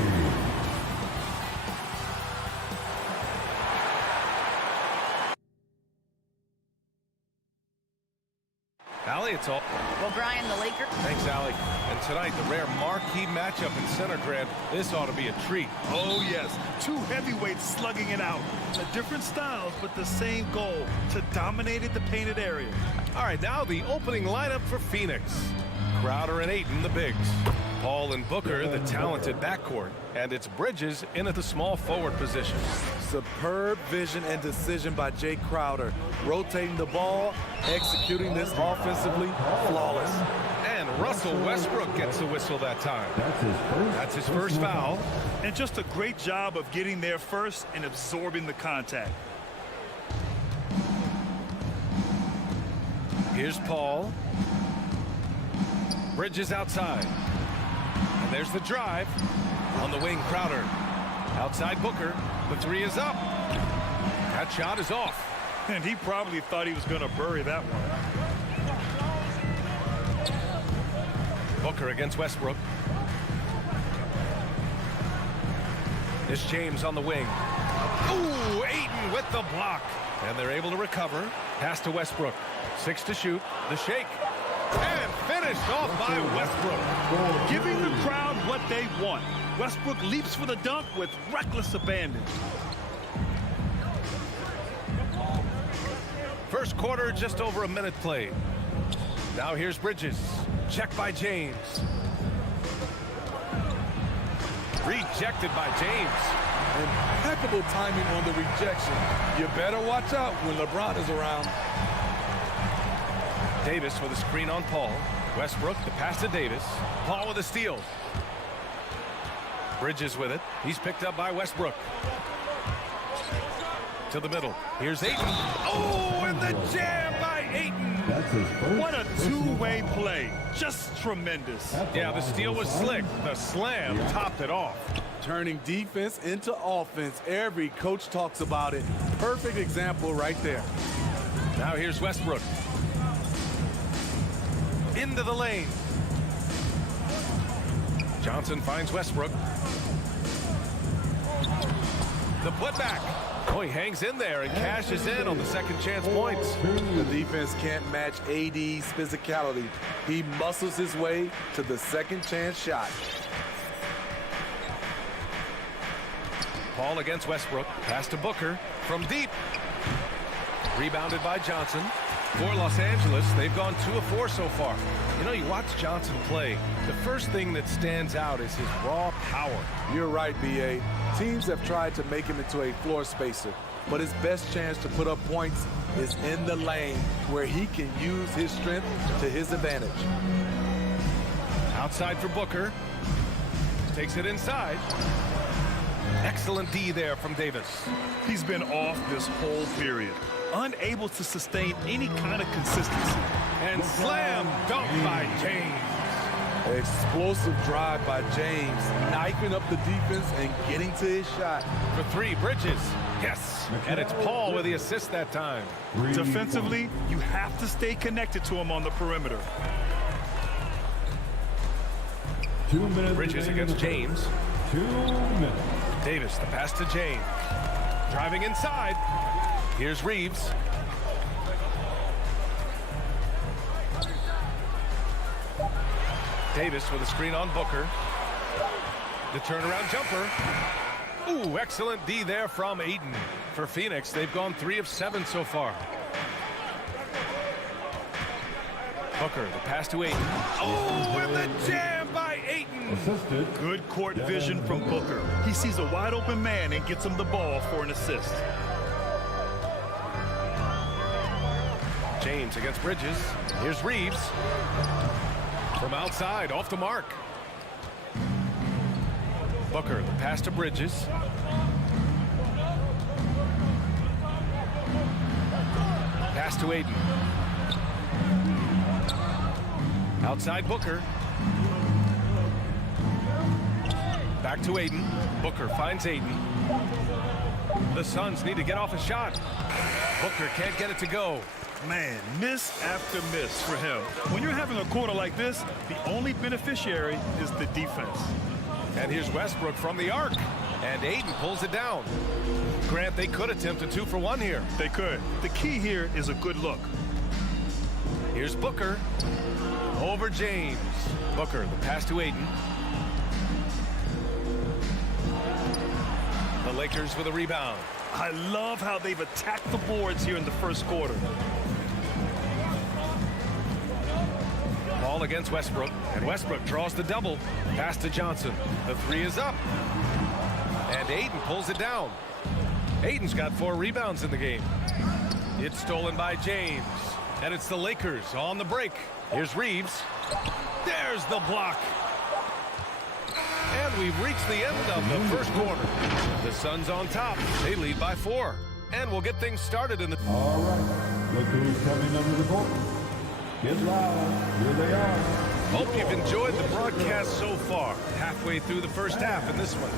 Allie, it's all. Well, Brian, the Lakers. Thanks, Allie. And tonight, the rare marquee matchup in center, Grant. This ought to be a treat. Oh, yes. Two heavyweights slugging it out. Different styles, but the same goal, to dominate the painted area. All right, now the opening lineup for Phoenix. Crowder and Ayton, the bigs. Paul and Booker, the talented backcourt. And it's Bridges in at the small forward position. Superb vision and decision by Jay Crowder. Rotating the ball, executing this offensively, flawless. And Russell Westbrook gets the whistle that time. That's his first foul. And just a great job of getting there first and absorbing the contact. Here's Paul. Bridges outside. And there's the drive. On the wing, Crowder. Outside Booker. The three is up. That shot is off. And he probably thought he was going to bury that one. Booker against Westbrook. It's James on the wing. Ooh, Ayton with the block. And they're able to recover. Pass to Westbrook. 6 to shoot. The shake. And finished off by Westbrook. Giving the crowd what they want. Westbrook leaps for the dunk with reckless abandon. First quarter, just over a minute played. Now here's Bridges. Check by James. Rejected by James. Impeccable timing on the rejection. You better watch out when LeBron is around. Davis with a screen on Paul. Westbrook, the pass to Davis. Paul with a steal. Bridges with it. He's picked up by Westbrook. To the middle. Here's Ayton. Oh, and the jam by Ayton. What a two-way play. Just tremendous. Yeah, the steal was slick. The slam topped it off. Turning defense into offense. Every coach talks about it. Perfect example right there. Now here's Westbrook. Into the lane. Johnson finds Westbrook. The putback. Oh, he hangs in there and cashes in on the second chance points. The defense can't match AD's physicality. He muscles his way to the second chance shot. Paul against Westbrook. Pass to Booker from deep. Rebounded by Johnson. For Los Angeles, they've gone 2 of 4 so far. You know, you watch Johnson play, the first thing that stands out is his raw power. You're right, B.A. Teams have tried to make him into a floor spacer, but his best chance to put up points is in the lane, where he can use his strength to his advantage. Outside for Booker. Takes it inside. Excellent D there from Davis. He's been off this whole period. Unable to sustain any kind of consistency. And slam dunk by James. Explosive drive by James, knifing up the defense and getting to his shot. For 3, Bridges. Yes. And it's Paul with the assist that time. Defensively, you have to stay connected to him on the perimeter. 2 minutes. Bridges against James. 2 minutes. Davis, the pass to James. Driving inside. Here's Reeves. Davis with a screen on Booker. The turnaround jumper. Ooh, excellent D there from Ayton. For Phoenix, they've gone 3 of 7 so far. Booker, the pass to Ayton. Oh, and the jam by Ayton. Good court vision from Booker. He sees a wide open man and gets him the ball for an assist. James against Bridges. Here's Reeves. From outside, off the mark. Booker, the pass to Bridges. Pass to Ayton. Outside Booker. Back to Ayton. Booker finds Ayton. The Suns need to get off a shot. Booker can't get it to go. Man, miss after miss for him. When you're having a quarter like this, the only beneficiary is the defense. And here's Westbrook from the arc. And Ayton pulls it down. Grant, they could attempt a 2 for 1 here. They could. The key here is a good look. Here's Booker. Over James. Booker, the pass to Ayton. The Lakers with a rebound. I love how they've attacked the boards here in the first quarter. Ball against Westbrook, and Westbrook draws the double. Pass to Johnson. The 3 is up. And Ayton pulls it down. Ayton's got 4 rebounds in the game. It's stolen by James. And it's the Lakers on the break. Here's Reeves. There's the block. And we've reached the end of the first quarter. The Suns on top. They lead by 4. And we'll get things started in the... All right. Look who's coming under the court. Get loud. Here they are. Hope you've enjoyed the broadcast so far. Halfway through the first half in this one.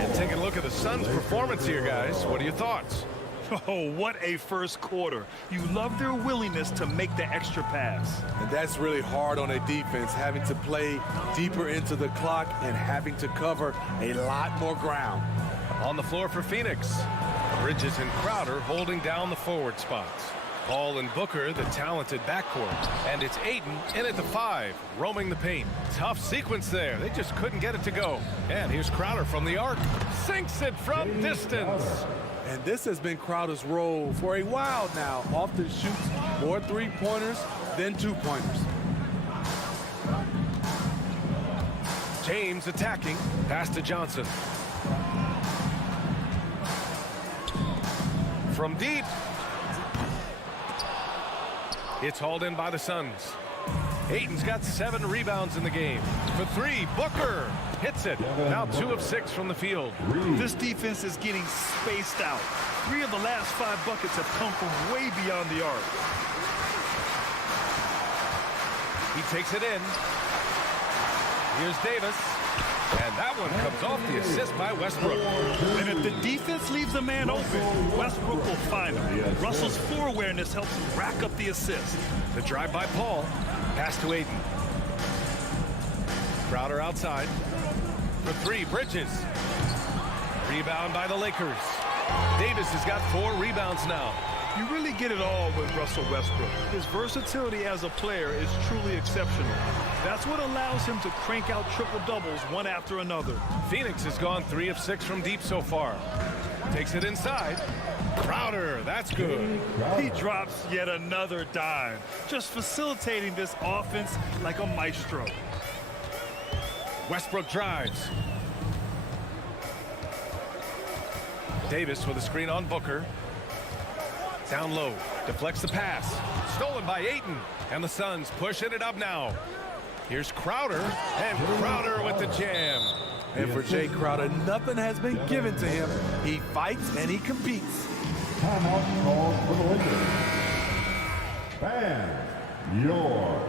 And taking a look at the Suns' performance here, guys. What are your thoughts? Oh, what a first quarter. You love their willingness to make the extra pass. And that's really hard on a defense, having to play deeper into the clock and having to cover a lot more ground. On the floor for Phoenix, Bridges and Crowder holding down the forward spots. Paul and Booker, the talented backcourt. And it's Ayton in at the 5, roaming the paint. Tough sequence there. They just couldn't get it to go. And here's Crowder from the arc. Sinks it from distance. And this has been Crowder's role for a while now. Often shoots more 3-pointers than 2-pointers. James attacking. Pass to Johnson. From deep. It's hauled in by the Suns. Ayton's got 7 rebounds in the game. For 3, Booker hits it. Now 2 of 6 from the field. This defense is getting spaced out. 3 of the last 5 buckets have come from way beyond the arc. He takes it in. Here's Davis. And that one comes off the assist by Westbrook. And if the defense leaves a man open, Westbrook will find him. Russell's floor awareness helps him rack up the assist. The drive by Paul. Pass to Ayton. Crowder outside. For 3, Bridges. Rebound by the Lakers. Davis has got 4 rebounds now. You really get it all with Russell Westbrook. His versatility as a player is truly exceptional. That's what allows him to crank out triple-doubles one after another. Phoenix has gone 3 of 6 from deep so far. Takes it inside. Crowder, that's good. He drops yet another dime, just facilitating this offense like a maestro. Westbrook drives. Davis with a screen on Booker. Down low, deflects the pass. Stolen by Ayton, and the Suns pushing it up now. Here's Crowder, and Crowder with the jam. And for Jay Crowder, nothing has been given to him. He fights and he competes. Timeout called for the Lakers. Bam! Your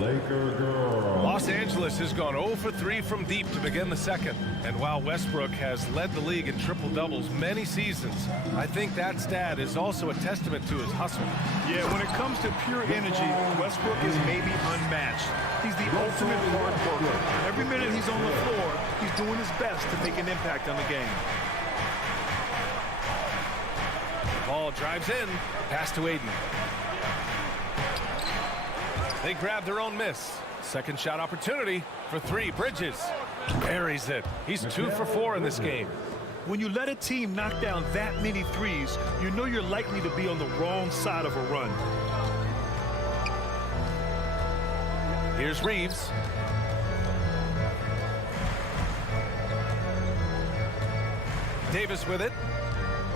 Laker girl. Los Angeles has gone 0 for 3 from deep to begin the second. And while Westbrook has led the league in triple-doubles many seasons, I think that stat is also a testament to his hustle. Yeah, when it comes to pure energy, Westbrook is maybe unmatched. He's the ultimate hard worker. Every minute he's on the floor, he's doing his best to make an impact on the game. Ball drives in. Pass to Ayton. They grab their own miss. Second shot opportunity for 3. Bridges buries it. He's 2 for 4 in this game. When you let a team knock down that many threes, you know you're likely to be on the wrong side of a run. Here's Reeves. Davis with it.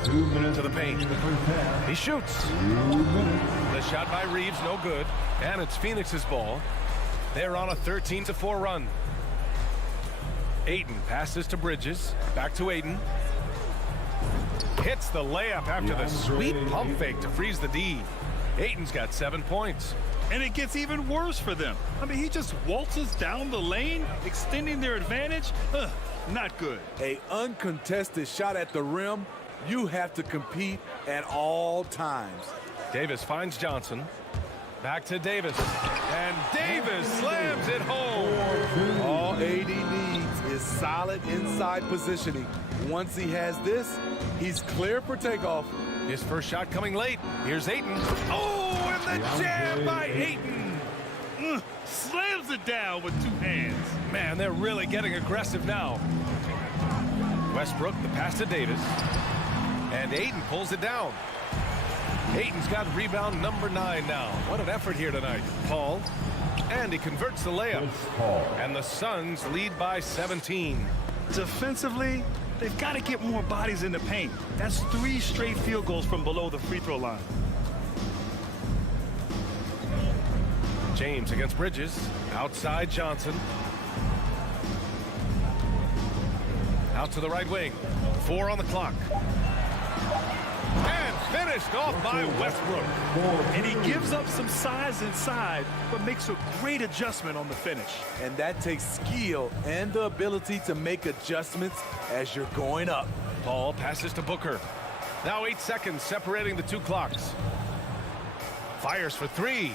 2 minutes to the paint. in the first half. He shoots. 2 minutes. The shot by Reeves, no good. And it's Phoenix's ball. They're on a 13-4 run. Ayton passes to Bridges. Back to Ayton. Hits the layup after the sweet pump fake to freeze the D. Ayton's got 7 points. And it gets even worse for them. I mean, he just waltzes down the lane, extending their advantage. Not good. A uncontested shot at the rim. You have to compete at all times. Davis finds Johnson. Back to Davis. And Davis slams it home. All AD needs is solid inside positioning. Once he has this, he's clear for takeoff. His first shot coming late. Here's Ayton. Oh, and the jam by Ayton. Slams it down with 2 hands. Man, they're really getting aggressive now. Westbrook, the pass to Davis. And Ayton pulls it down. Ayton's got rebound number 9 now. What an effort here tonight. Paul. And he converts the layup. And the Suns lead by 17. Defensively, they've got to get more bodies in the paint. That's 3 straight field goals from below the free throw line. James against Bridges. Outside Johnson. Out to the right wing. 4 on the clock. And finished off by Westbrook. And he gives up some size inside, but makes a great adjustment on the finish. And that takes skill and the ability to make adjustments as you're going up. Paul passes to Booker. Now 8 seconds separating the 2 clocks. Fires for 3.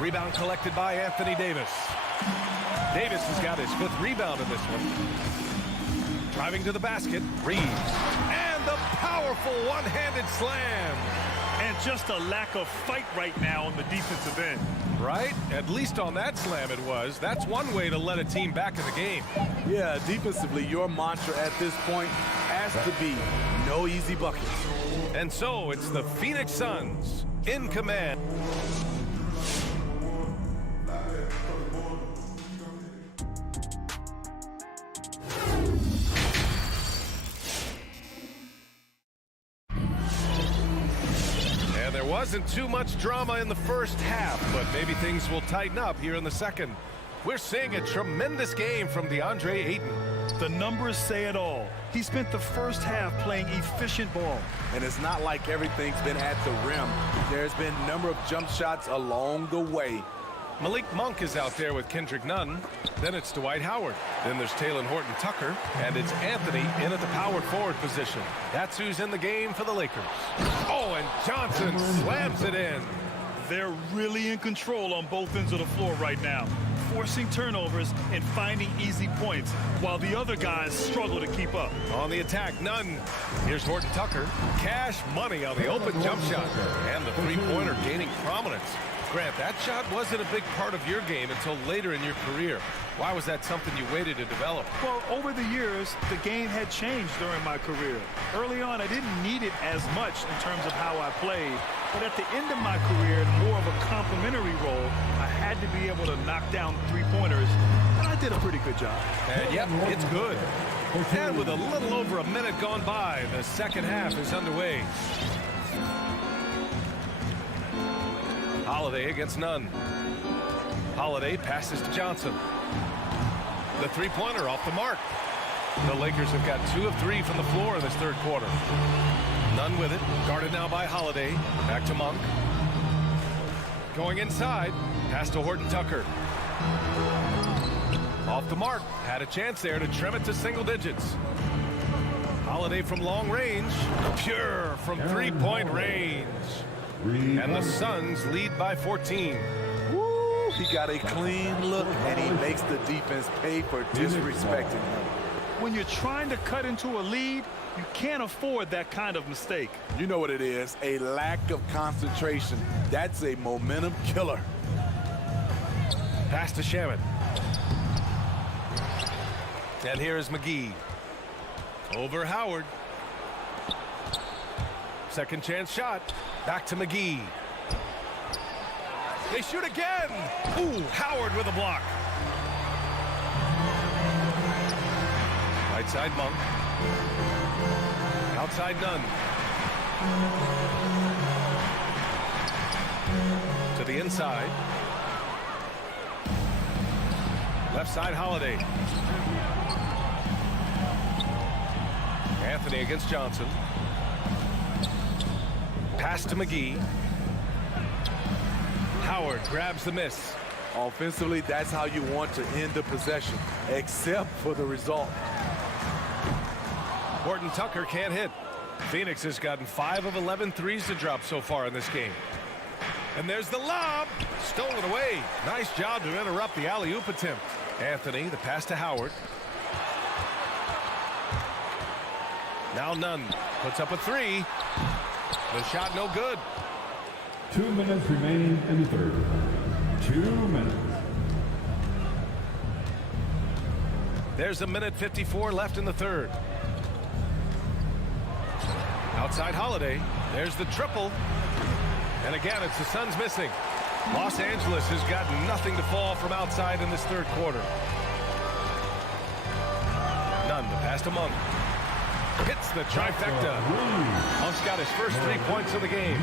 Rebound collected by Anthony Davis. Davis has got his 5th rebound in this one. Driving to the basket, Reeves. And the powerful one-handed slam. And just a lack of fight right now on the defensive end. Right? At least on that slam it was. That's one way to let a team back in the game. Yeah, defensively, your mantra at this point has to be no easy buckets. And so it's the Phoenix Suns in command. There wasn't too much drama in the first half, but maybe things will tighten up here in the second. We're seeing a tremendous game from DeAndre Ayton. The numbers say it all. He spent the first half playing efficient ball. And it's not like everything's been at the rim. There's been a number of jump shots along the way. Malik Monk is out there with Kendrick Nunn. Then it's Dwight Howard. Then there's Talen Horton-Tucker. And it's Anthony in at the power forward position. That's who's in the game for the Lakers. Oh, and Johnson slams it in. They're really in control on both ends of the floor right now, forcing turnovers and finding easy points, while the other guys struggle to keep up. On the attack, Nunn. Here's Horton-Tucker. Cash money on the open jump shot. And the three-pointer gaining prominence. Grant, that shot wasn't a big part of your game until later in your career. Why was that something you waited to develop? Well, over the years, the game had changed during my career. Early on, I didn't need it as much in terms of how I played. But at the end of my career, in more of a complementary role, I had to be able to knock down three-pointers, and I did a pretty good job. And yep, it's good. And with a little over a minute gone by, the second half is underway. Holiday against Nunn. Holiday passes to Johnson. The three-pointer off the mark. The Lakers have got 2 of 3 from the floor in this third quarter. Nunn with it. Guarded now by Holiday. Back to Monk. Going inside. Pass to Horton-Tucker. Off the mark. Had a chance there to trim it to single digits. Holiday from long range. Pure from three-point range. And the Suns lead by 14. Woo, he got a clean look, and he makes the defense pay for disrespecting him. When you're trying to cut into a lead, you can't afford that kind of mistake. You know what it is, a lack of concentration. That's a momentum killer. Pass to Shaman. And here is McGee. Over Howard. Second chance shot. Back to McGee. They shoot again. Ooh, Howard with a block. Right side Monk. Outside Nunn. To the inside. Left side Holiday. Anthony against Johnson. Pass to McGee. Howard grabs the miss. Offensively, that's how you want to end the possession, except for the result. Horton Tucker can't hit. Phoenix has gotten 5 of 11 threes to drop so far in this game. And there's the lob. Stolen away. Nice job to interrupt the alley-oop attempt. Anthony, the pass to Howard. Now Nunn puts up a 3. The shot no good. 2 minutes remaining in the third. 2 minutes. There's a minute 54 left in the third. Outside Holiday. There's the triple. And again, it's the Suns missing. Los Angeles has got nothing to fall from outside in this third quarter. Nunn, the pass to Monk. Hits the trifecta. Monk's got his first 3 points of the game.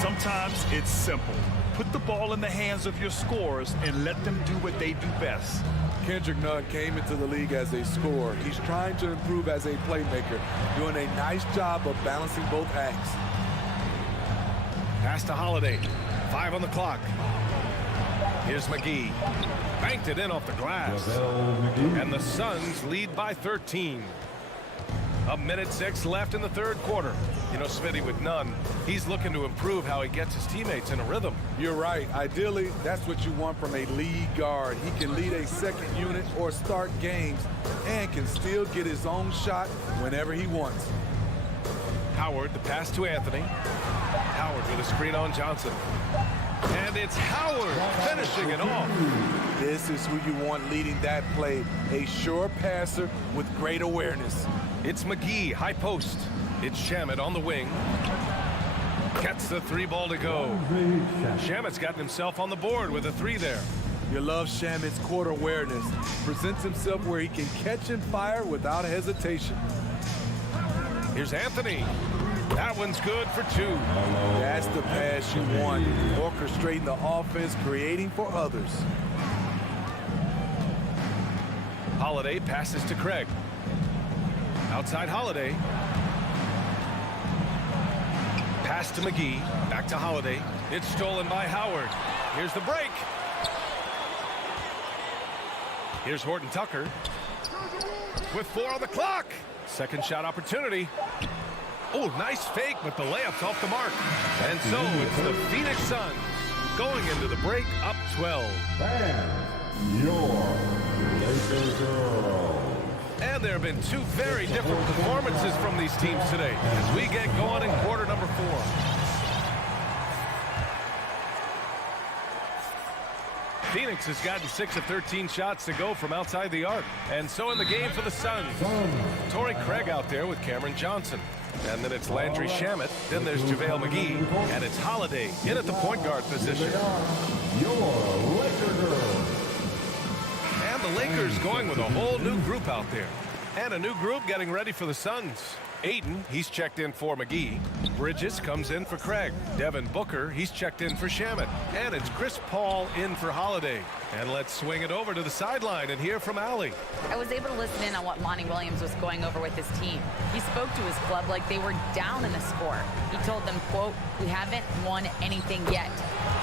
Sometimes it's simple. Put the ball in the hands of your scorers and let them do what they do best. Kendrick Nunn came into the league as a scorer. He's trying to improve as a playmaker, doing a nice job of balancing both acts. Pass to Holiday. 5 on the clock. Here's McGee. Banked it in off the glass. And the Suns lead by 13. A minute 6 left in the third quarter. You know, Smitty, with Nunn, he's looking to improve how he gets his teammates in a rhythm. You're right. Ideally, that's what you want from a lead guard. He can lead a second unit or start games and can still get his own shot whenever he wants. Howard, the pass to Anthony. Howard with a screen on Johnson. And it's Howard finishing it off. This is who you want leading that play. A sure passer with great awareness. It's McGee, high post. It's Shamet on the wing. Gets the 3 ball to go. Shamet's gotten himself on the board with a 3 there. You love Shamet's court awareness. Presents himself where he can catch and fire without hesitation. Here's Anthony. That one's good for 2. That's the pass you want. Orchestrating the offense, creating for others. Holiday passes to Craig. Outside Holiday. Pass to McGee. Back to Holiday. It's stolen by Howard. Here's the break. Here's Horton Tucker. With 4 on the clock. Second shot opportunity. Oh, nice fake, but the layup's off the mark. And so it's the Phoenix Suns going into the break up 12. And your Lakers girls. And there have been 2 very different performances from these teams today as we get going in quarter number 4. Phoenix has gotten 6 of 13 shots to go from outside the arc. And so in the game for the Suns, Torrey Craig out there with Cameron Johnson. And then it's Landry Shamet. Then there's JaVale McGee. And it's Holiday in at the point guard position. Your Laker girls. And the Lakers going with a whole new group out there. And a new group getting ready for the Suns. Ayton, he's checked in for McGee. Bridges comes in for Craig. Devin Booker, he's checked in for Shamet. And it's Chris Paul in for Holiday. And let's swing it over to the sideline and hear from Allie. I was able to listen in on what Monty Williams was going over with his team. He spoke to his club like they were down in the score. He told them, quote, "We haven't won anything yet.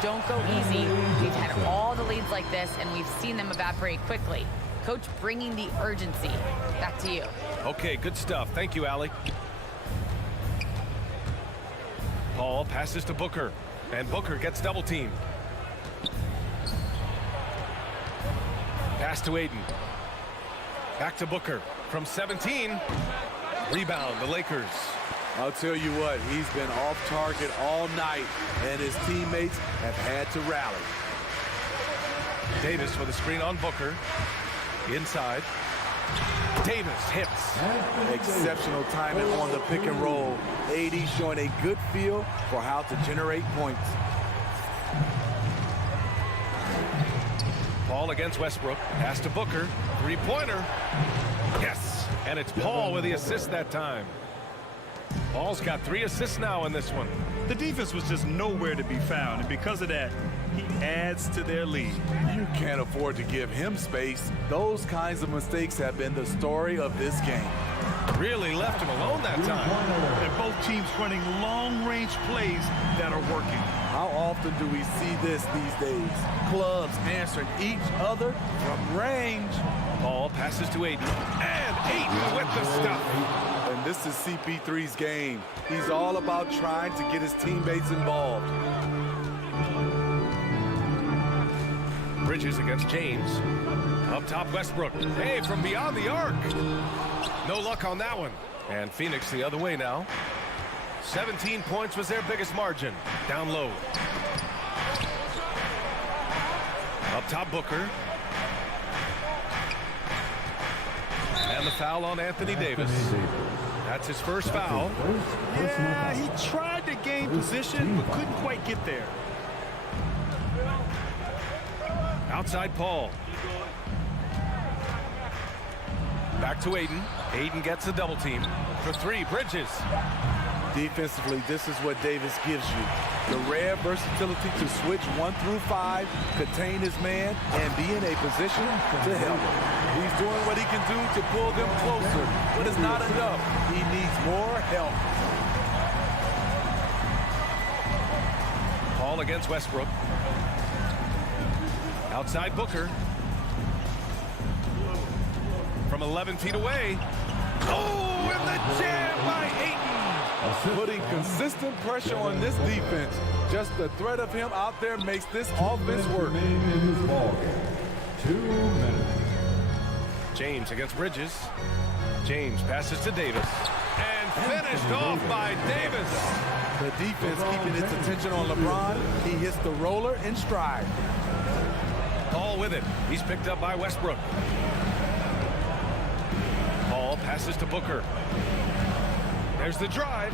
Don't go easy. We've had all the leads like this, and we've seen them evaporate quickly." Coach bringing the urgency. Back to you. Okay, good stuff. Thank you, Allie. Paul passes to Booker, and Booker gets double teamed. Pass to Ayton. Back to Booker from 17. Rebound, the Lakers. I'll tell you what, he's been off target all night, and his teammates have had to rally. Davis for the screen on Booker. Inside. Davis hits. Exceptional timing on the pick and roll. AD showing a good feel for how to generate points. Paul against Westbrook. Pass to Booker. Three-pointer. Yes. And it's Paul with the assist that time. Paul's got 3 assists now in this one. The defense was just nowhere to be found, and because of that, he adds to their lead. You can't afford to give him space. Those kinds of mistakes have been the story of this game. Really left him alone that time. And both teams running long-range plays that are working. How often do we see this these days? Clubs answering each other from range. Paul passes to Aiden. And Aiden with the stuff. And this is CP3's game. He's all about trying to get his teammates involved. Bridges against James. Up top, Westbrook. Hey, from beyond the arc. No luck on that one. And Phoenix the other way now. 17 points was their biggest margin. Down low. Up top, Booker. And the foul on Anthony Davis. That's his first foul. Yeah, he tried to gain position, but couldn't quite get there. Outside Paul. Back to Aiden. Aiden gets a double team. For 3, Bridges. Defensively, this is what Davis gives you. The rare versatility to switch 1 through 5, contain his man, and be in a position to help. He's doing what he can do to pull them closer, but it's not enough. He needs more help. Paul against Westbrook. Outside Booker. From 11 feet away. Oh, and the jam by Ayton. Putting consistent pressure on this defense. Just the threat of him out there makes this offense work. 2 minutes. James against Bridges. James passes to Davis. And finished off by Davis. The defense keeping its attention on LeBron. He hits the roller in stride. Paul with it. He's picked up by Westbrook. Paul passes to Booker. There's the drive.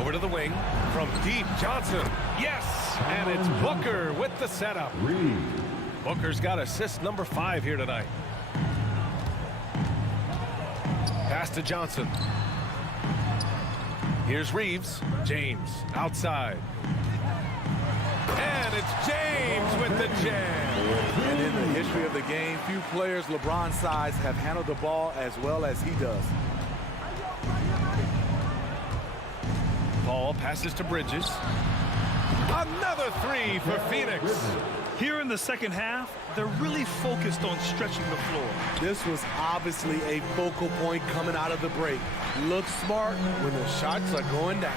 Over to the wing. From deep, Johnson. Yes! And it's Booker with the setup. Booker's got assist number 5 here tonight. Pass to Johnson. Here's Reeves. James outside. And it's James with the jam. And in the history of the game, few players LeBron's size have handled the ball as well as he does. Paul passes to Bridges. Another 3 for Phoenix. Here in the second half, they're really focused on stretching the floor. This was obviously a focal point coming out of the break. Look smart when the shots are going down.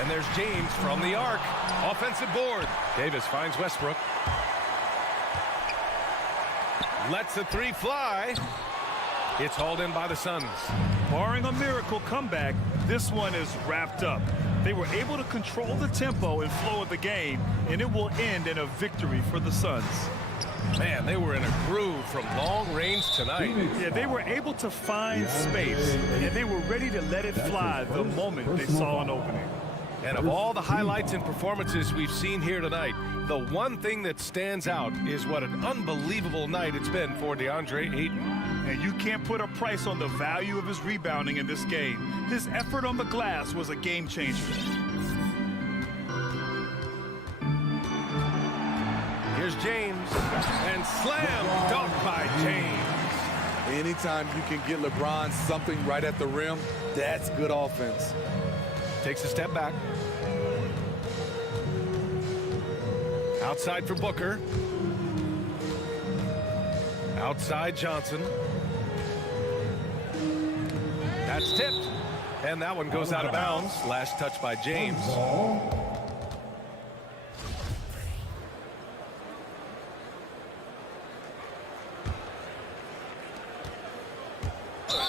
And there's James from the arc. Offensive board. Davis finds Westbrook. Lets the 3 fly. It's hauled in by the Suns. Barring a miracle comeback, this one is wrapped up. They were able to control the tempo and flow of the game, and it will end in a victory for the Suns. Man, they were in a groove from long range tonight. Yeah, they were able to find space, and they were ready to let it fly the moment they saw an opening. And of all the highlights and performances we've seen here tonight, the one thing that stands out is what an unbelievable night it's been for DeAndre Ayton. And you can't put a price on the value of his rebounding in this game. His effort on the glass was a game changer. Here's James, and slam dunk by James. Anytime you can get LeBron something right at the rim, that's good offense. Takes a step back. Outside for Booker. Outside Johnson. That's tipped. And that one goes out of bounds. Last touch by James.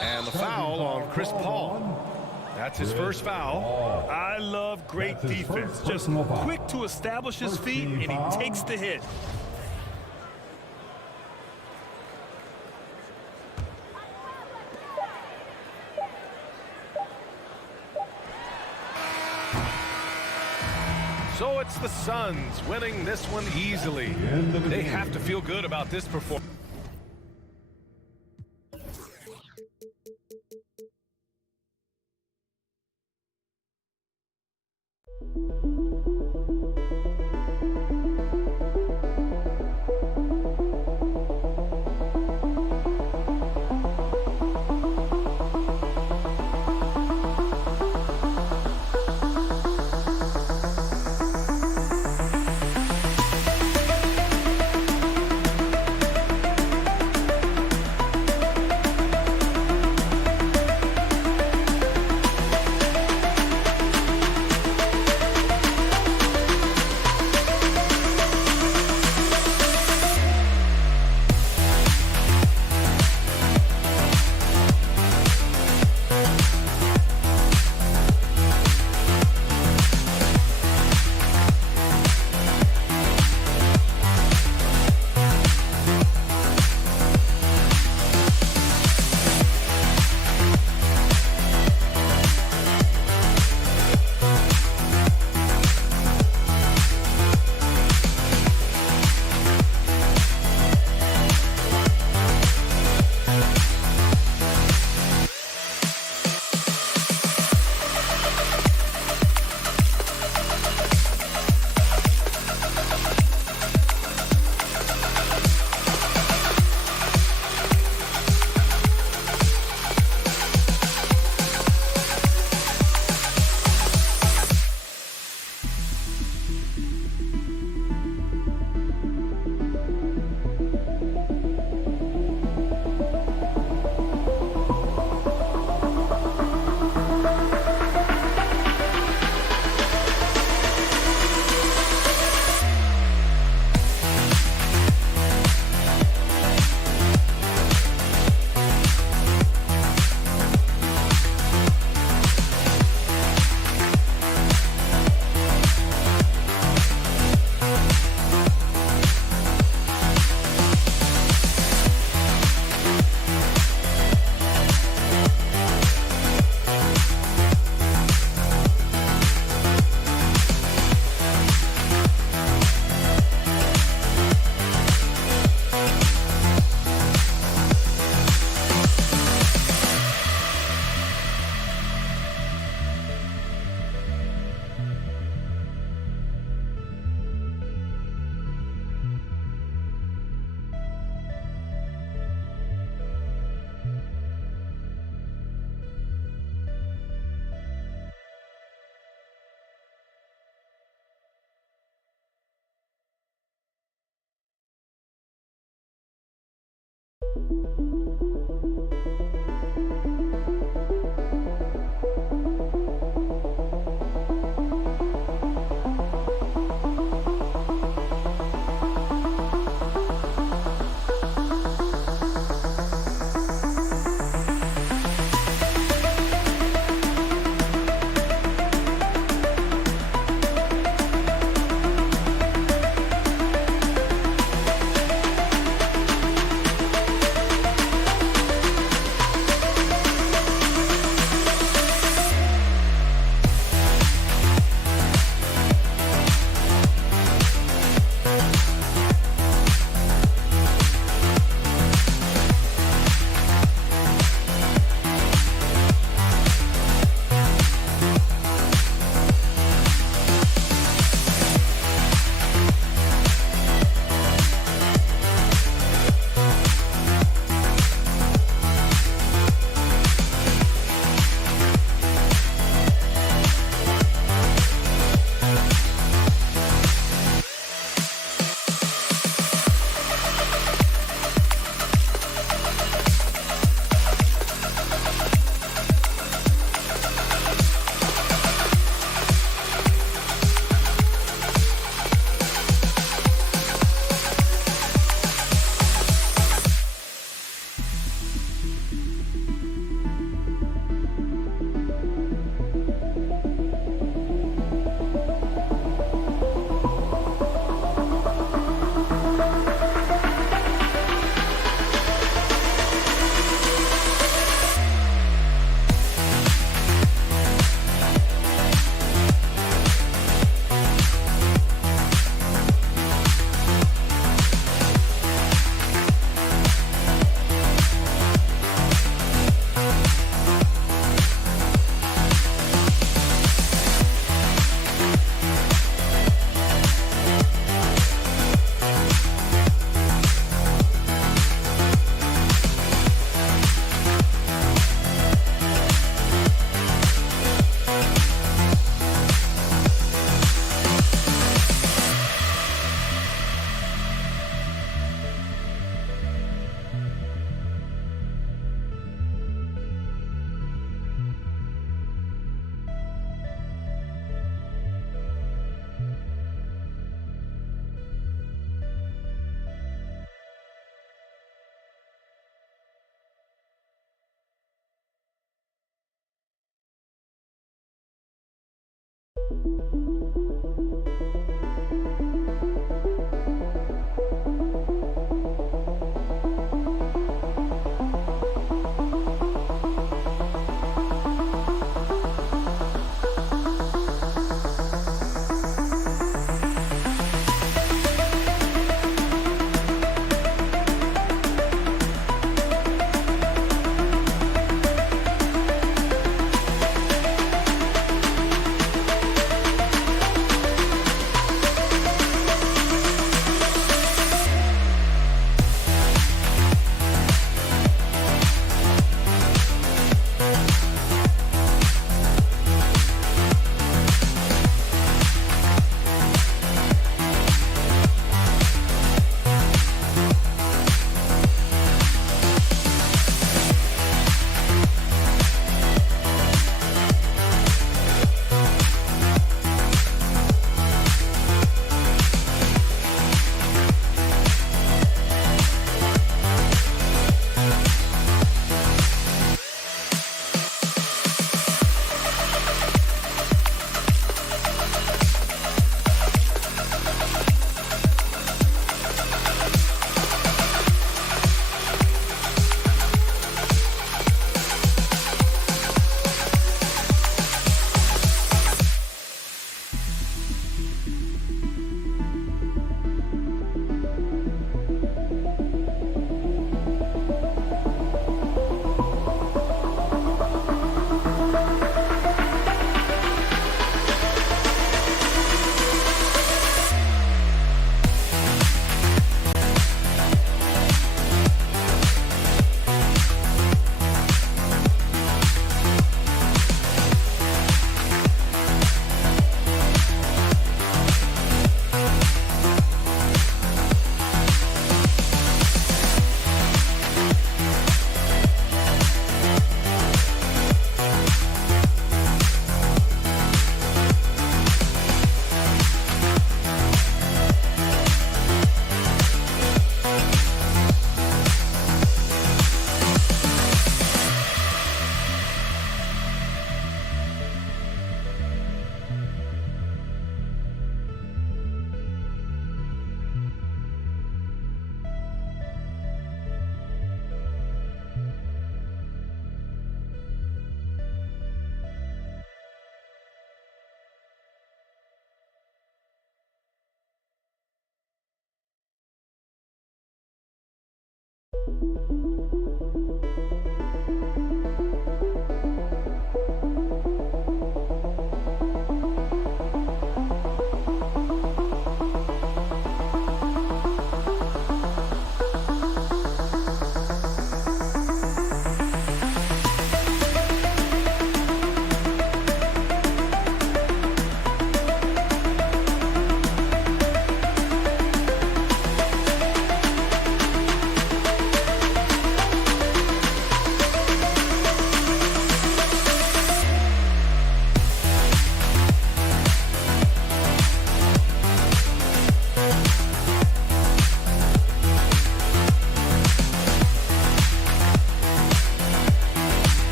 And the foul on Chris Paul. That's his first foul. I love great defense. Just quick to establish his feet, and he takes the hit. So it's the Suns winning this one easily. They have to feel good about this performance.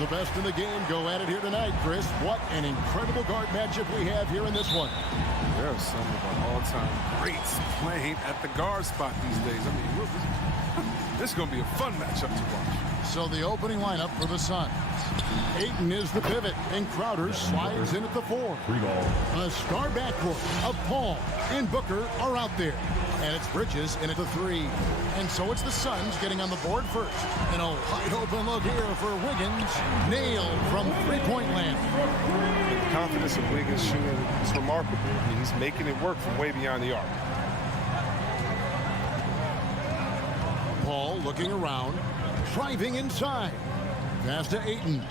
The best in the game go at it here tonight, Chris. What an incredible guard matchup we have here in this one. There are some of our all-time greats playing at the guard spot these days. I mean, this is going to be a fun matchup to watch. So the opening lineup for the Suns. Ayton is the pivot, and Crowder slides in at the 4. A star backcourt of Paul and Booker are out there. And it's Bridges in at the 3. And so it's the Suns getting on the board first. And a wide open look here for Wiggins. Nailed from three-point land. The confidence of Wiggins shooting is remarkable. I mean, he's making it work from way beyond the arc. Paul looking around, driving inside. Pass to Ayton.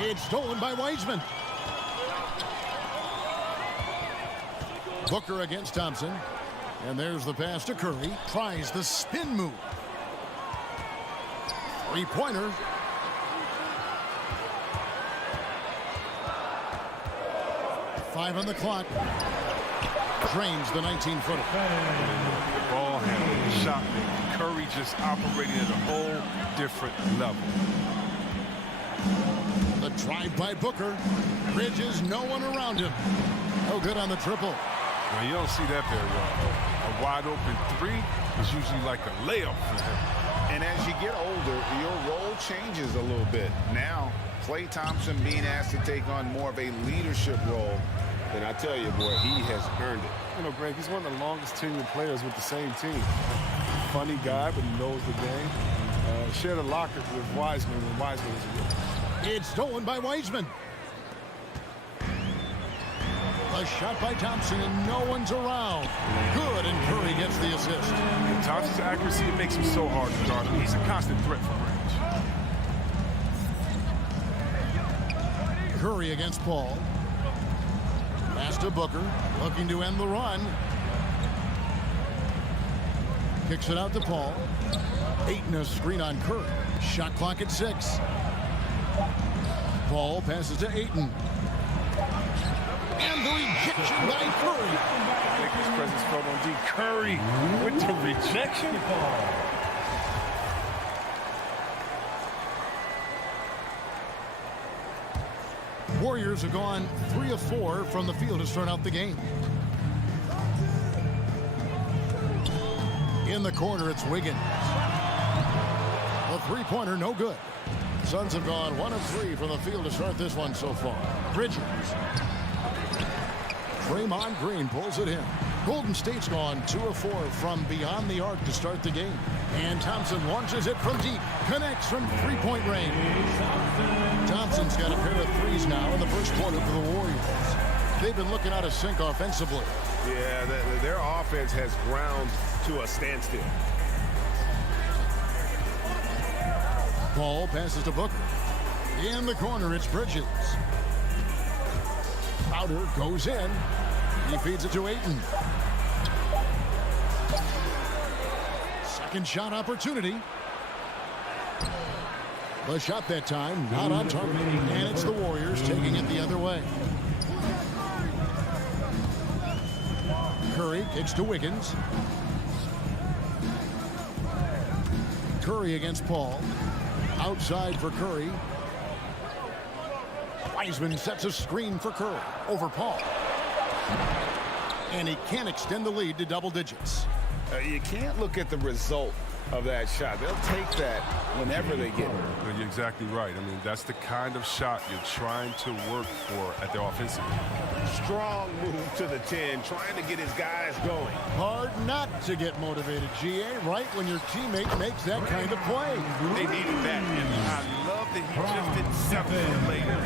It's stolen by Wiseman. Booker against Thompson. And there's the pass to Curry. Tries the spin move. Three-pointer. Five on the clock. Drains the 19-footer. Ball handling, shot making. Curry just operating at a whole different level. The drive by Booker. Bridges, no one around him. No good on the triple. Now, you don't see that very well. A wide open three is usually like a layup for him. And as you get older, your role changes a little bit. Now, Klay Thompson being asked to take on more of a leadership role. And I tell you, boy, he has earned it. You know, Greg, he's one of the longest tenured players with the same team. Funny guy, but he knows the game. Shared a locker with Wiseman when Wiseman was a rookie. It's stolen by Wiseman. A shot by Thompson, and no one's around. Good, and Curry gets the assist. Thompson's accuracy makes him so hard to guard him. He's a constant threat from range. Curry against Paul. Pass to Booker, looking to end the run. Kicks it out to Paul. Ayton a screen on Curry. Shot clock at 6. Paul passes to Ayton. And the rejection by Curry. I think his presence felt on D. Curry with the rejection. Warriors have gone 3 of 4 from the field to start out the game. In the corner, it's Wiggins. A three-pointer, no good. Suns have gone 1 of 3 from the field to start this one so far. Bridges. Draymond Green pulls it in. Golden State's gone 2 of 4 from beyond the arc to start the game. And Thompson launches it from deep. Connects from three-point range. Thompson's got a pair of threes now in the first quarter for the Warriors. They've been looking out of sync offensively. Yeah, their offense has ground to a standstill. Paul passes to Booker. In the corner, it's Bridges. Crowder goes in. He feeds it to Ayton. Second shot opportunity. The shot that time, not on target. And it's the Warriors taking it the other way. Curry kicks to Wiggins. Curry against Paul. Outside for Curry. Wiseman sets a screen for Curry over Paul. And he can't extend the lead to double digits. You can't look at the result of that shot. They'll take that whenever they get it. You're exactly right. I mean, that's the kind of shot you're trying to work for at the offensive end. Strong move to the 10, trying to get his guys going. Hard not to get motivated, GA, right when your teammate makes that kind of play. They needed that. And I love that he just didn't settle for later.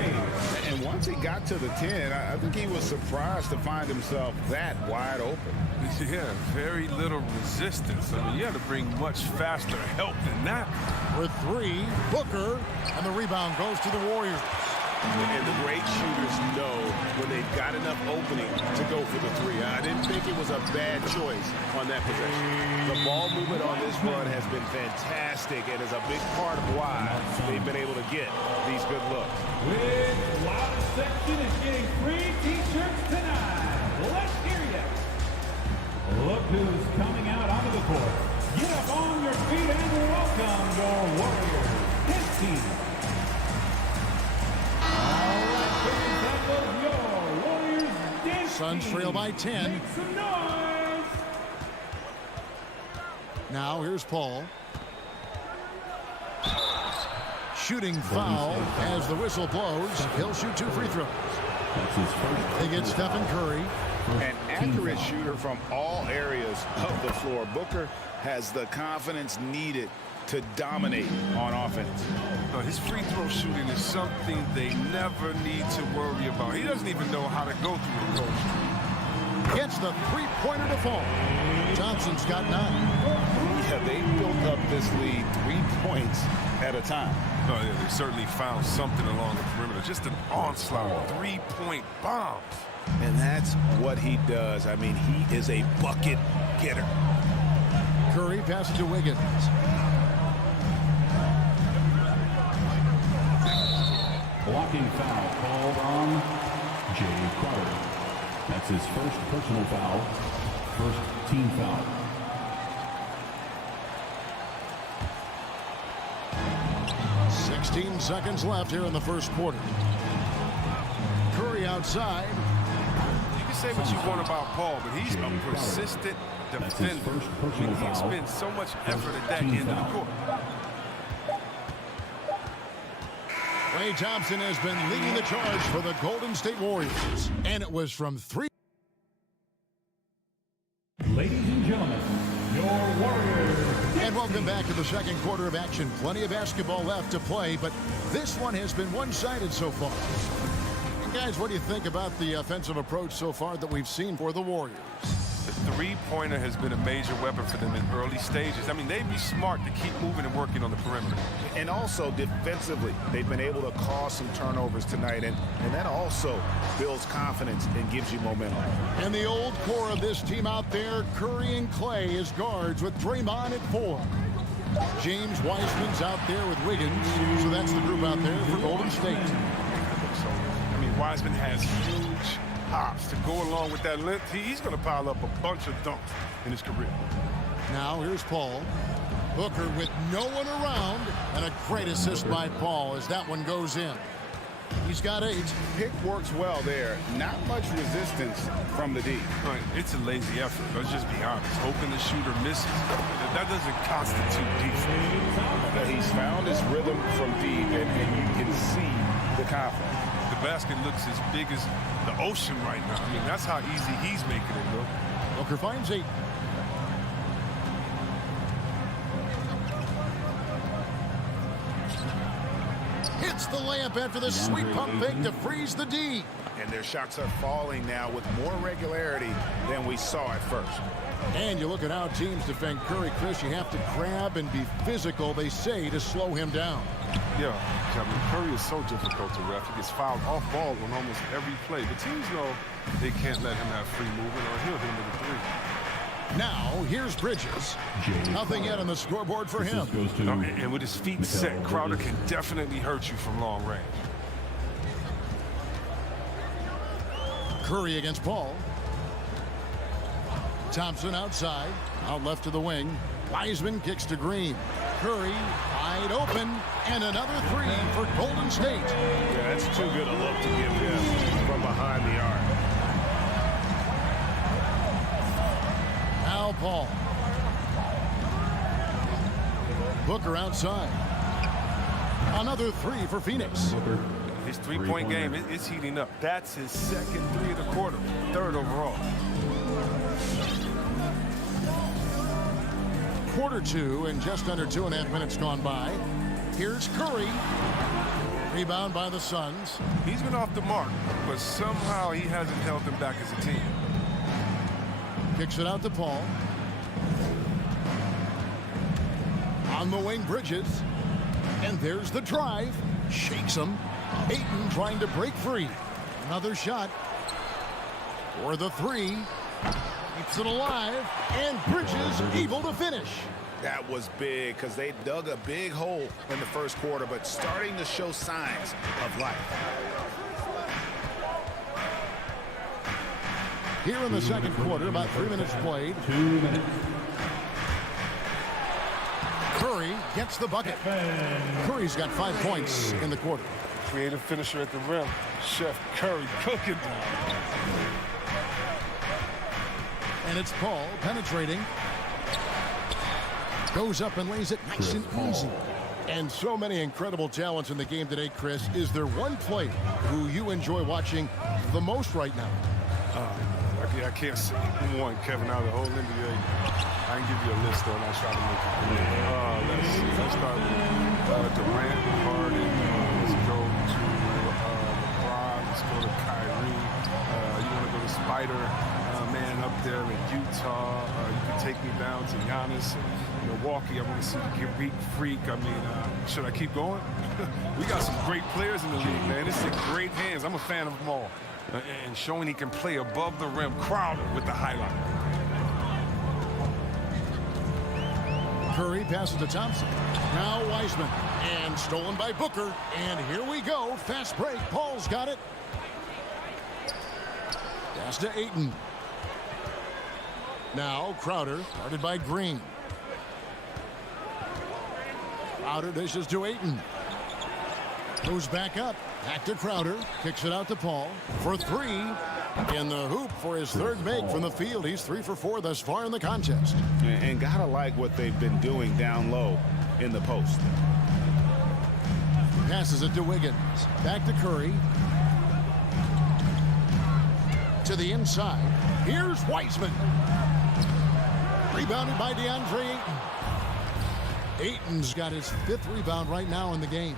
And once he got to the 10, I think he was surprised to find himself that wide open. Yeah, very little resistance. I mean, you had to bring much faster help than that. For 3, Booker, and the rebound goes to the Warriors. And the great shooters know when they've got enough opening to go for the 3. I didn't think it was a bad choice on that possession. The ball movement on this run has been fantastic and is a big part of why they've been able to get these good looks. With Loud Section is getting free t-shirts tonight. Let's hear you. Look who's coming out onto the court. Get up on your feet and welcome your Warriors, his team. All right, fans, that was your Warriors, his Suns team. trail by 10. Make some noise. Now here's Paul. Shooting foul as the whistle blows. He'll shoot 2 free throws. They get Stephen Curry. An accurate shooter from all areas of the floor. Booker has the confidence needed to dominate on offense. His free throw shooting is something they never need to worry about. He doesn't even know how to go through the coach. Gets the three-pointer to fall. Johnson's got 9. Yeah, they built up this lead 3 points at a time. Oh, yeah, they certainly found something along the perimeter. Just an onslaught of 3-point bombs. And that's what he does. I mean, he is a bucket getter. Curry passes to Wiggins. Blocking foul called on Jay Crowder. That's his first personal foul, first team foul. .16 seconds left here in the first quarter. Curry outside. You can say what you want about Paul, but he's a persistent defender. I mean, he expends so much effort at that end of the court. Klay Thompson has been leading the charge for the Golden State Warriors. And it was from 3. Ladies and gentlemen, your Warriors. And welcome back to the second quarter of action. Plenty of basketball left to play, but this one has been one-sided so far. And guys, what do you think about the offensive approach so far that we've seen for the Warriors? The three-pointer has been a major weapon for them in early stages. I mean, they'd be smart to keep moving and working on the perimeter. And also defensively, they've been able to cause some turnovers tonight, and that also builds confidence and gives you momentum. And the old core of this team out there, Curry and Clay as guards with Draymond at 4. James Wiseman's out there with Wiggins, so that's the group out there for Golden State. I mean, Wiseman has huge hops to go along with that length. He's going to pile up a bunch of dunks in his career. Now here's Paul. Booker with no one around, and a great assist by Paul as that one goes in. He's got 8. Pick works well there. Not much resistance from the D. Right. It's a lazy effort. Let's just be honest. Hoping the shooter misses. That doesn't constitute defense. He's found his rhythm from deep, and you can see the confidence. The basket looks as big as the ocean right now. I mean, that's how easy he's making it look. Booker finds 8. Hits the layup after the sweet pump fake to freeze the D. And their shots are falling now with more regularity than we saw at first. And you look at how teams defend Curry, Chris. You have to grab and be physical, they say, to slow him down. Yeah, I mean, Curry is so difficult to ref. He gets fouled off ball on almost every play. The teams know they can't let him have free movement or he'll hit him with a 3. Now, here's Bridges. Nothing yet on the scoreboard for him. And with his feet set, Crowder can definitely hurt you from long range. Curry against Paul. Thompson outside. Out left to the wing. Wiseman kicks to Green. Curry wide open. And another 3 for Golden State. Yeah, that's too good a look to give him from behind the arc. Now Paul. Booker outside. Another 3 for Phoenix. His three-point game is heating up. That's his second 3 of the quarter, 3rd overall. Quarter 2 and just under 2.5 minutes gone by. Here's Curry. Rebound by the Suns. He's been off the mark, but somehow he hasn't held them back as a team. Kicks it out to Paul. On the wing, Bridges. And there's the drive. Shakes him. Ayton trying to break free. Another shot. For the 3. Keeps it alive. And Bridges able to finish. That was big because they dug a big hole in the first quarter, but starting to show signs of life. Here in the second quarter, about 3 minutes played. 2 minutes. Curry gets the bucket. Curry's got 5 points in the quarter. Creative finisher at the rim. Chef Curry cooking. And it's Paul penetrating. Goes up and lays it nice and easy. And so many incredible talents in the game today, Chris. Is there one player who you enjoy watching the most right now? I can't say one, Kevin, out of the whole NBA. I can give you a list, though, and I'll try to make it clear. Let's see. Let's start with Durant, Harden. Let's go to LeBron. Let's go to Kyrie. You want to go to Spider Man up there in Utah. You can take me down to Giannis and Milwaukee. I want to see the Greek Freak. I mean, should I keep going? We got some great players in the league, man. It's in great hands. I'm a fan of them all. And showing he can play above the rim. Crowder with the highlight. Curry passes to Thompson. Now Wiseman. And stolen by Booker. And here we go. Fast break. Paul's got it. Pass to Ayton. Now Crowder. Guarded by Green. Crowder dishes to Ayton. Goes back up. Back to Crowder. Kicks it out to Paul. For 3. In the hoop for his 3rd make from the field. He's 3 for 4 thus far in the contest. And gotta like what they've been doing down low in the post. Passes it to Wiggins. Back to Curry. To the inside. Here's Wiseman. Rebounded by DeAndre Ayton. Ayton's got his 5th rebound right now in the game.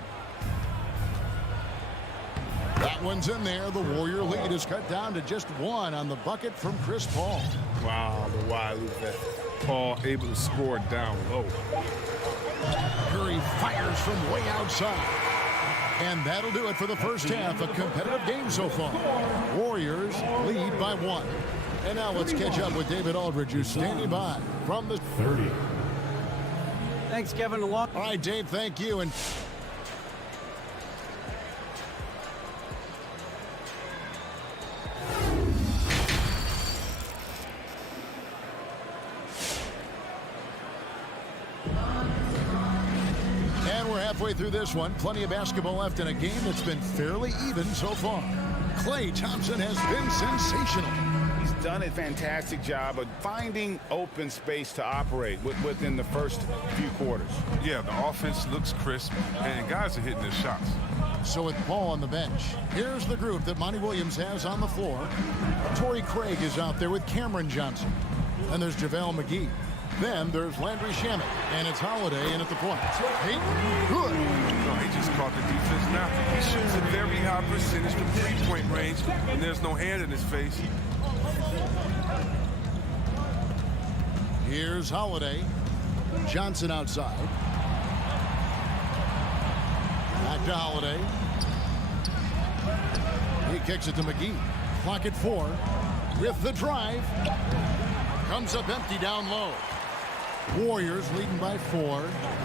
That one's in there. The Warrior lead is cut down to just 1 on the bucket from Chris Paul. Wow, the wide loop that Paul able to score down low. Curry fires from way outside. And that'll do it for the first half. A competitive game so far. Warriors lead by 1. And now let's catch up with David Aldridge, who's standing by from the 30. Thanks, Kevin. All right, Dave, thank you. And we're halfway through this one. Plenty of basketball left in a game that's been fairly even so far. Klay Thompson has been sensational. He's done a fantastic job of finding open space to operate within the first few quarters. Yeah, the offense looks crisp, and guys are hitting their shots. So with Paul on the bench, here's the group that Monty Williams has on the floor. Torrey Craig is out there with Cameron Johnson. And there's JaVale McGee. Then there's Landry Shamet, and it's Holiday in at the point. Peyton, good. No, he just caught the defense now. He shoots a very high percentage from three-point range, and there's no hand in his face. Here's Holiday. Johnson outside. Back to Holiday. He kicks it to McGee. Clock at 4. With the drive. Comes up empty down low. Warriors leading by 4.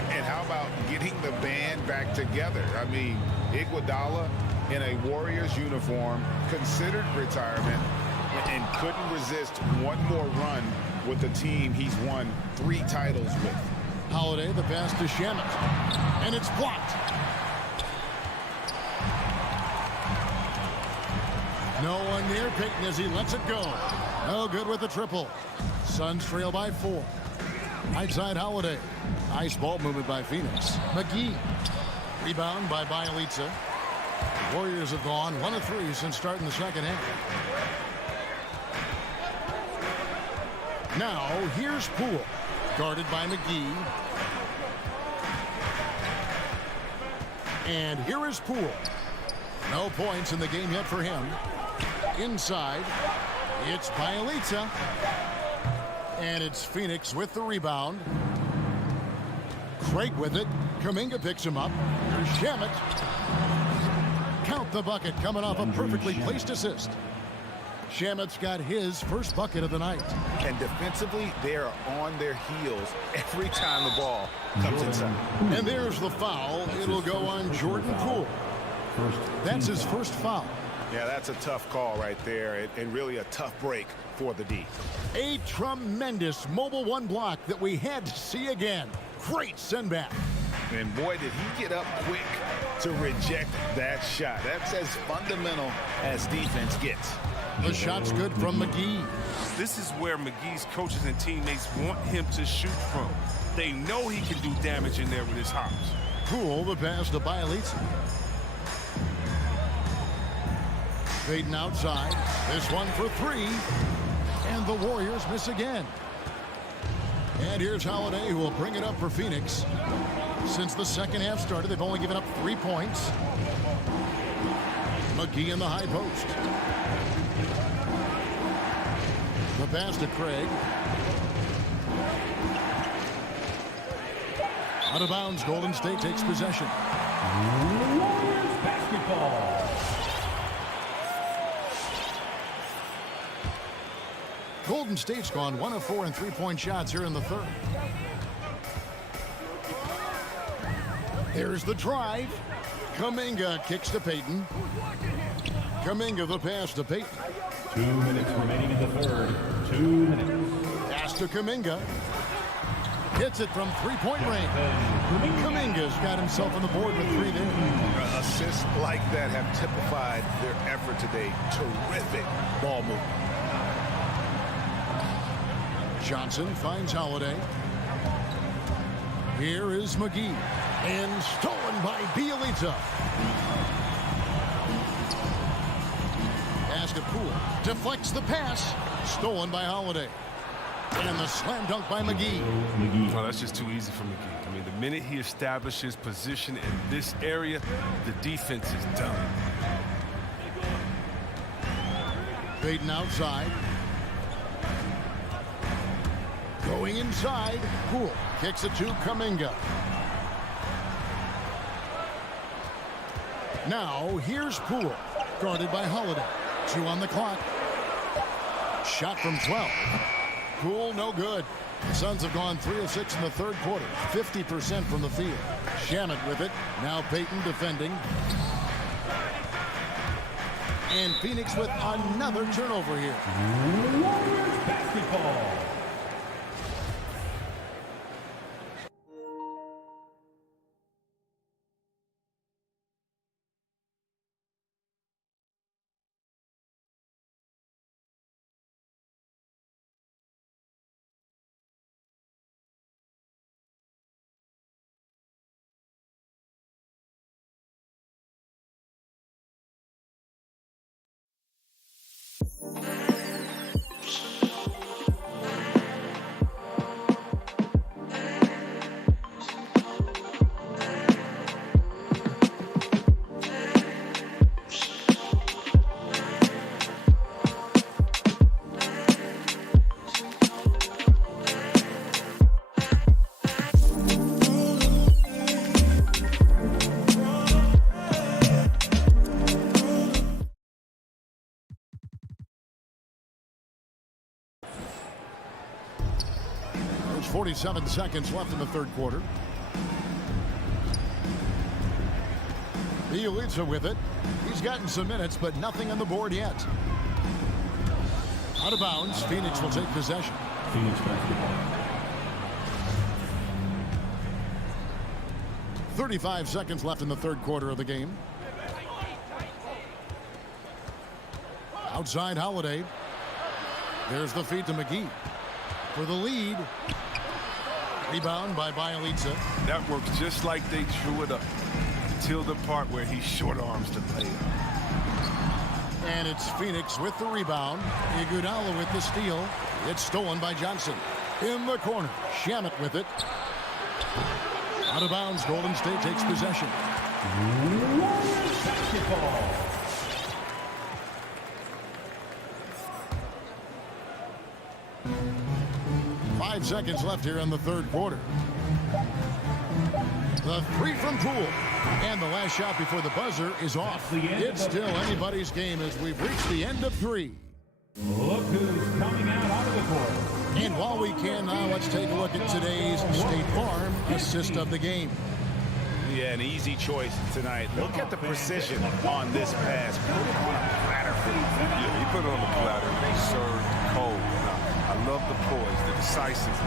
And how about getting the band back together? I mean, Iguodala in a Warriors uniform, considered retirement, and couldn't resist one more run with the team he's won 3 titles with. Holiday, the pass to Shamet. And it's blocked. No one near Peyton as he lets it go. No good with the triple. Suns trail by 4. Right side Holiday. Nice ball movement by Phoenix. McGee. Rebound by Bielitsa. Warriors have gone 1 of 3 since starting the second half. Now here's Poole. Guarded by McGee. And here is Poole. No points in the game yet for him. Inside, it's Bielitsa. And it's Phoenix with the rebound. Craig with it. Kuminga picks him up. Here's Shamet. Count the bucket coming off a perfectly placed assist. Shamet's got his first bucket of the night. And defensively, they are on their heels every time the ball comes inside. And there's the foul. It'll go on Jordan Poole. That's his first foul. Yeah, that's a tough call right there, and really a tough break for the D. A tremendous mobile 1 block that we had to see again. Great send back. And boy, did he get up quick to reject that shot. That's as fundamental as defense gets. The shot's good from McGee. This is where McGee's coaches and teammates want him to shoot from. They know he can do damage in there with his hops. Poole, the pass to Bielitsa. Peyton outside. This one for 3. And the Warriors miss again. And here's Holiday, who will bring it up for Phoenix. Since the second half started, they've only given up 3 points. McGee in the high post. The pass to Craig. Out of bounds, Golden State takes possession. Warriors basketball. Golden State's gone 1 of 4 in 3-point shots here in the third. There's the drive. Kuminga kicks to Peyton. Kuminga the pass to Peyton. 2 minutes remaining in the third. 2 minutes. Pass to Kuminga. Hits it from 3-point range. Kuminga's got himself on the board with 3 there. Assists like that have typified their effort today. Terrific ball movement. Johnson finds Holiday. Here is McGee. And stolen by Bielitsa. Pass to Poole. Deflects the pass. Stolen by Holiday. And the slam dunk by McGee. Oh, that's just too easy for McGee. I mean, the minute he establishes position in this area, the defense is done. Peyton outside. Going inside, Poole kicks it to Kuminga. Now here's Poole, guarded by Holiday. 2 on the clock. Shot from 12. Poole no good. The Suns have gone 3 of 6 in the third quarter, 50% from the field. Shamet with it. Now Payton defending. And Phoenix with another turnover here. Warriors basketball. There's 47 seconds left in the third quarter. Bielitsa with it. He's gotten some minutes, but nothing on the board yet. Out of bounds. Phoenix will take possession. Phoenix basketball. 35 seconds left in the third quarter of the game. Outside Holiday. There's the feed to McGee for the lead. Rebound by Bielitsa. That works just like they drew it up until the part where he short arms the player. And it's Phoenix with the rebound. Iguodala with the steal. It's stolen by Johnson. In the corner, Shamet with it. Out of bounds, Golden State takes possession. Warriors basketball. Five seconds left here in the third quarter. The three from Poole. And the last shot before the buzzer is off. It's still anybody's game as we've reached the end of three. Look who's coming out onto the court. And while we can now, let's take a look at today's State Farm assist of the game. Yeah, an easy choice tonight. Look at the precision on this pass. Put it on a platter for you. Yeah, he put it on the platter. They served cold. Now, I love the poise, the decisiveness.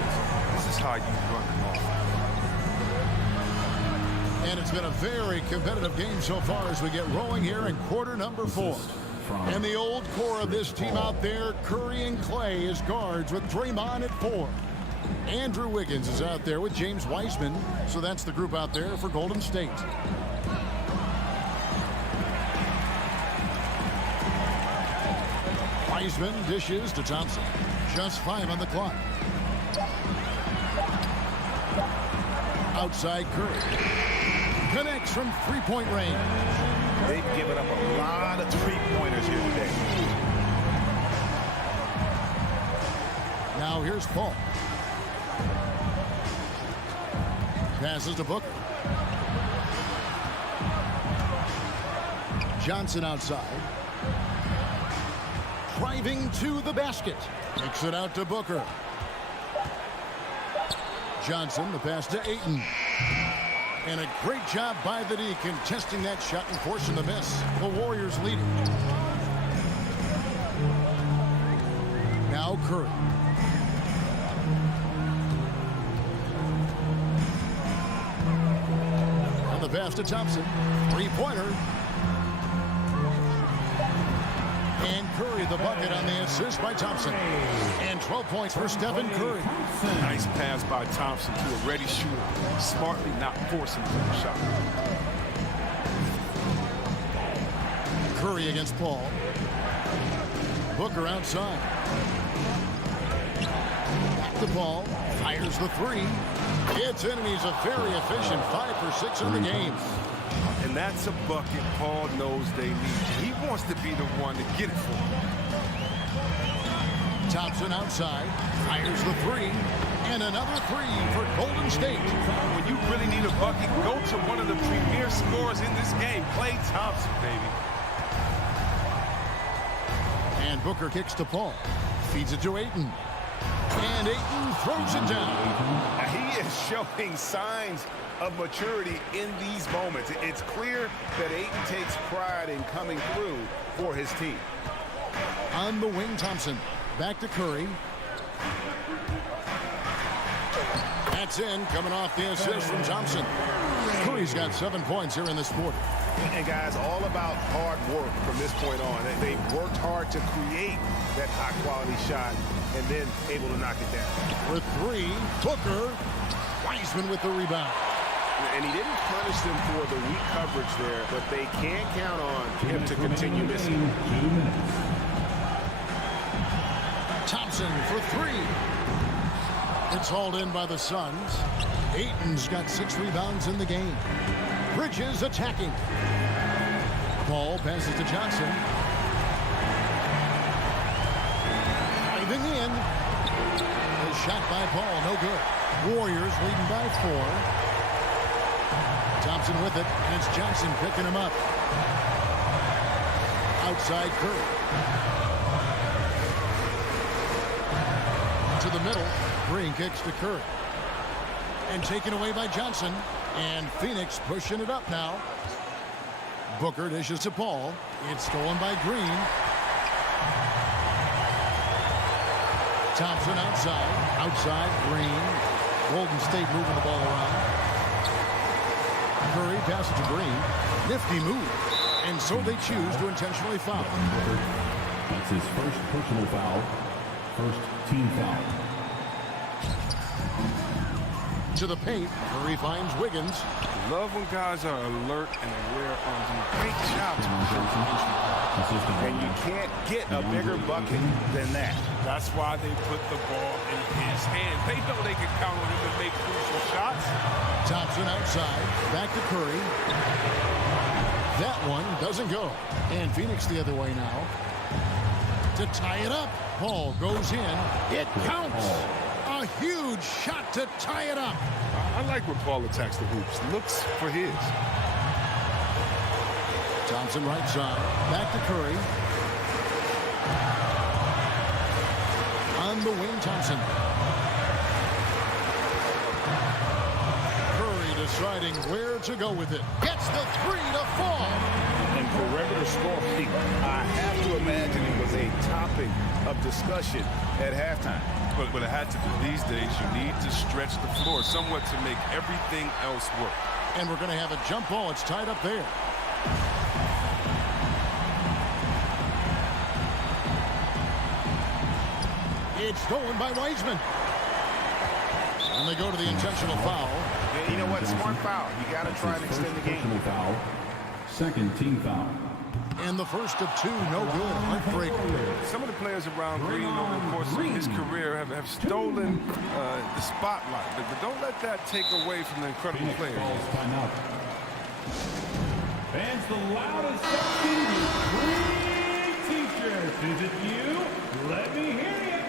This is how you run them off. And it's been a very competitive game so far as we get rolling here in quarter number 4. And the old core of this team out there, Curry and Clay as guards with Draymond at 4. Andrew Wiggins is out there with James Wiseman. So that's the group out there for Golden State. Wiseman dishes to Thompson. Just 5 on the clock. Outside Curry. Connects from three-point range. They've given up a lot of three-pointers here today. Now here's Paul. Passes to Booker. Johnson outside. Driving to the basket. Kicks it out to Booker. Johnson, the pass to Ayton. And a great job by the D contesting that shot and forcing the miss. The Warriors lead it. Now Curry. And the pass to Thompson. Three-pointer. And Curry the bucket on the assist by Thompson. And 12 points for Stephen Curry. Nice pass by Thompson to a ready shooter. Smartly not forcing the shot. Curry against Paul. Booker outside. Back to Paul. Fires the three. It's in, and he's a very efficient 5 for 6 in the game. And that's a bucket Paul knows they need. He wants to be the one to get it for him. Thompson outside. Fires the three. And another three for Golden State. When you really need a bucket, go to one of the premier scorers in this game, Klay Thompson, baby. And Booker kicks to Paul. Feeds it to Ayton. And Ayton throws it down. He is showing signs of maturity in these moments. It's clear that Ayton takes pride in coming through for his team. On the wing, Thompson. Back to Curry. That's in, coming off the assist from Thompson. Curry's got 7 points here in this quarter. And guys, all about hard work from this point on. They've worked hard to create that high-quality shot and then able to knock it down. For three, Booker. Wiseman with the rebound. And he didn't punish them for the weak coverage there, but they can't count on him to continue missing. 2 minutes. Thompson for three. It's hauled in by the Suns. Ayton's got 6 rebounds in the game. Bridges attacking. Paul passes to Johnson. Driving in. A shot by Paul, no good. Warriors leading by 4. Thompson with it, and it's Johnson picking him up. Outside Curry. To the middle. Green kicks to Curry. And taken away by Johnson. And Phoenix pushing it up now. Booker dishes to Paul. It's stolen by Green. Thompson outside. Outside Green. Golden State moving the ball around. Curry passes to Green. Nifty move. And so they choose to intentionally foul. That's his first personal foul. First team foul. To the paint. Curry finds Wiggins. Love when guys are alert and aware on the great job. And you can't get a bigger bucket than that. That's why they put the ball in his hand. They know they can count on him to make crucial shots. Thompson outside. Back to Curry. That one doesn't go. And Phoenix the other way now. To tie it up. Paul goes in. It counts. A huge shot to tie it up. I like when Paul attacks the hoops. Looks for his. Thompson right side. Back to Curry. On the wing, Thompson. Curry deciding where to go with it. Gets the three to fall. And perimeter scoring, I have to imagine it was a topic of discussion at halftime. But it had to be these days. You need to stretch the floor somewhat to make everything else work. And we're going to have a jump ball. It's tied up there. It's stolen by Wiseman. And they go to the intentional foul. And you know what? Smart foul. You got to try and extend the game. Foul. Second team foul. And the first of 2, no good. Heartbreaker. Some of the players around Green over the course of his career have stolen the spotlight. But don't let that take away from the incredible players. Fans, the loudest section, you Green T-shirts. Is it you? Let me hear you.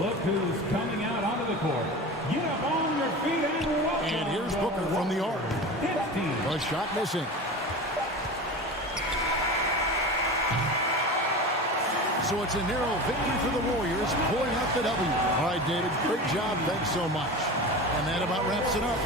Look who's coming out onto the court. Get up on your feet and welcome. And here's Booker from the arc. A shot missing. So it's a narrow victory for the Warriors, pulling out the W. All right, David, great job. Thanks so much. And that about wraps it up.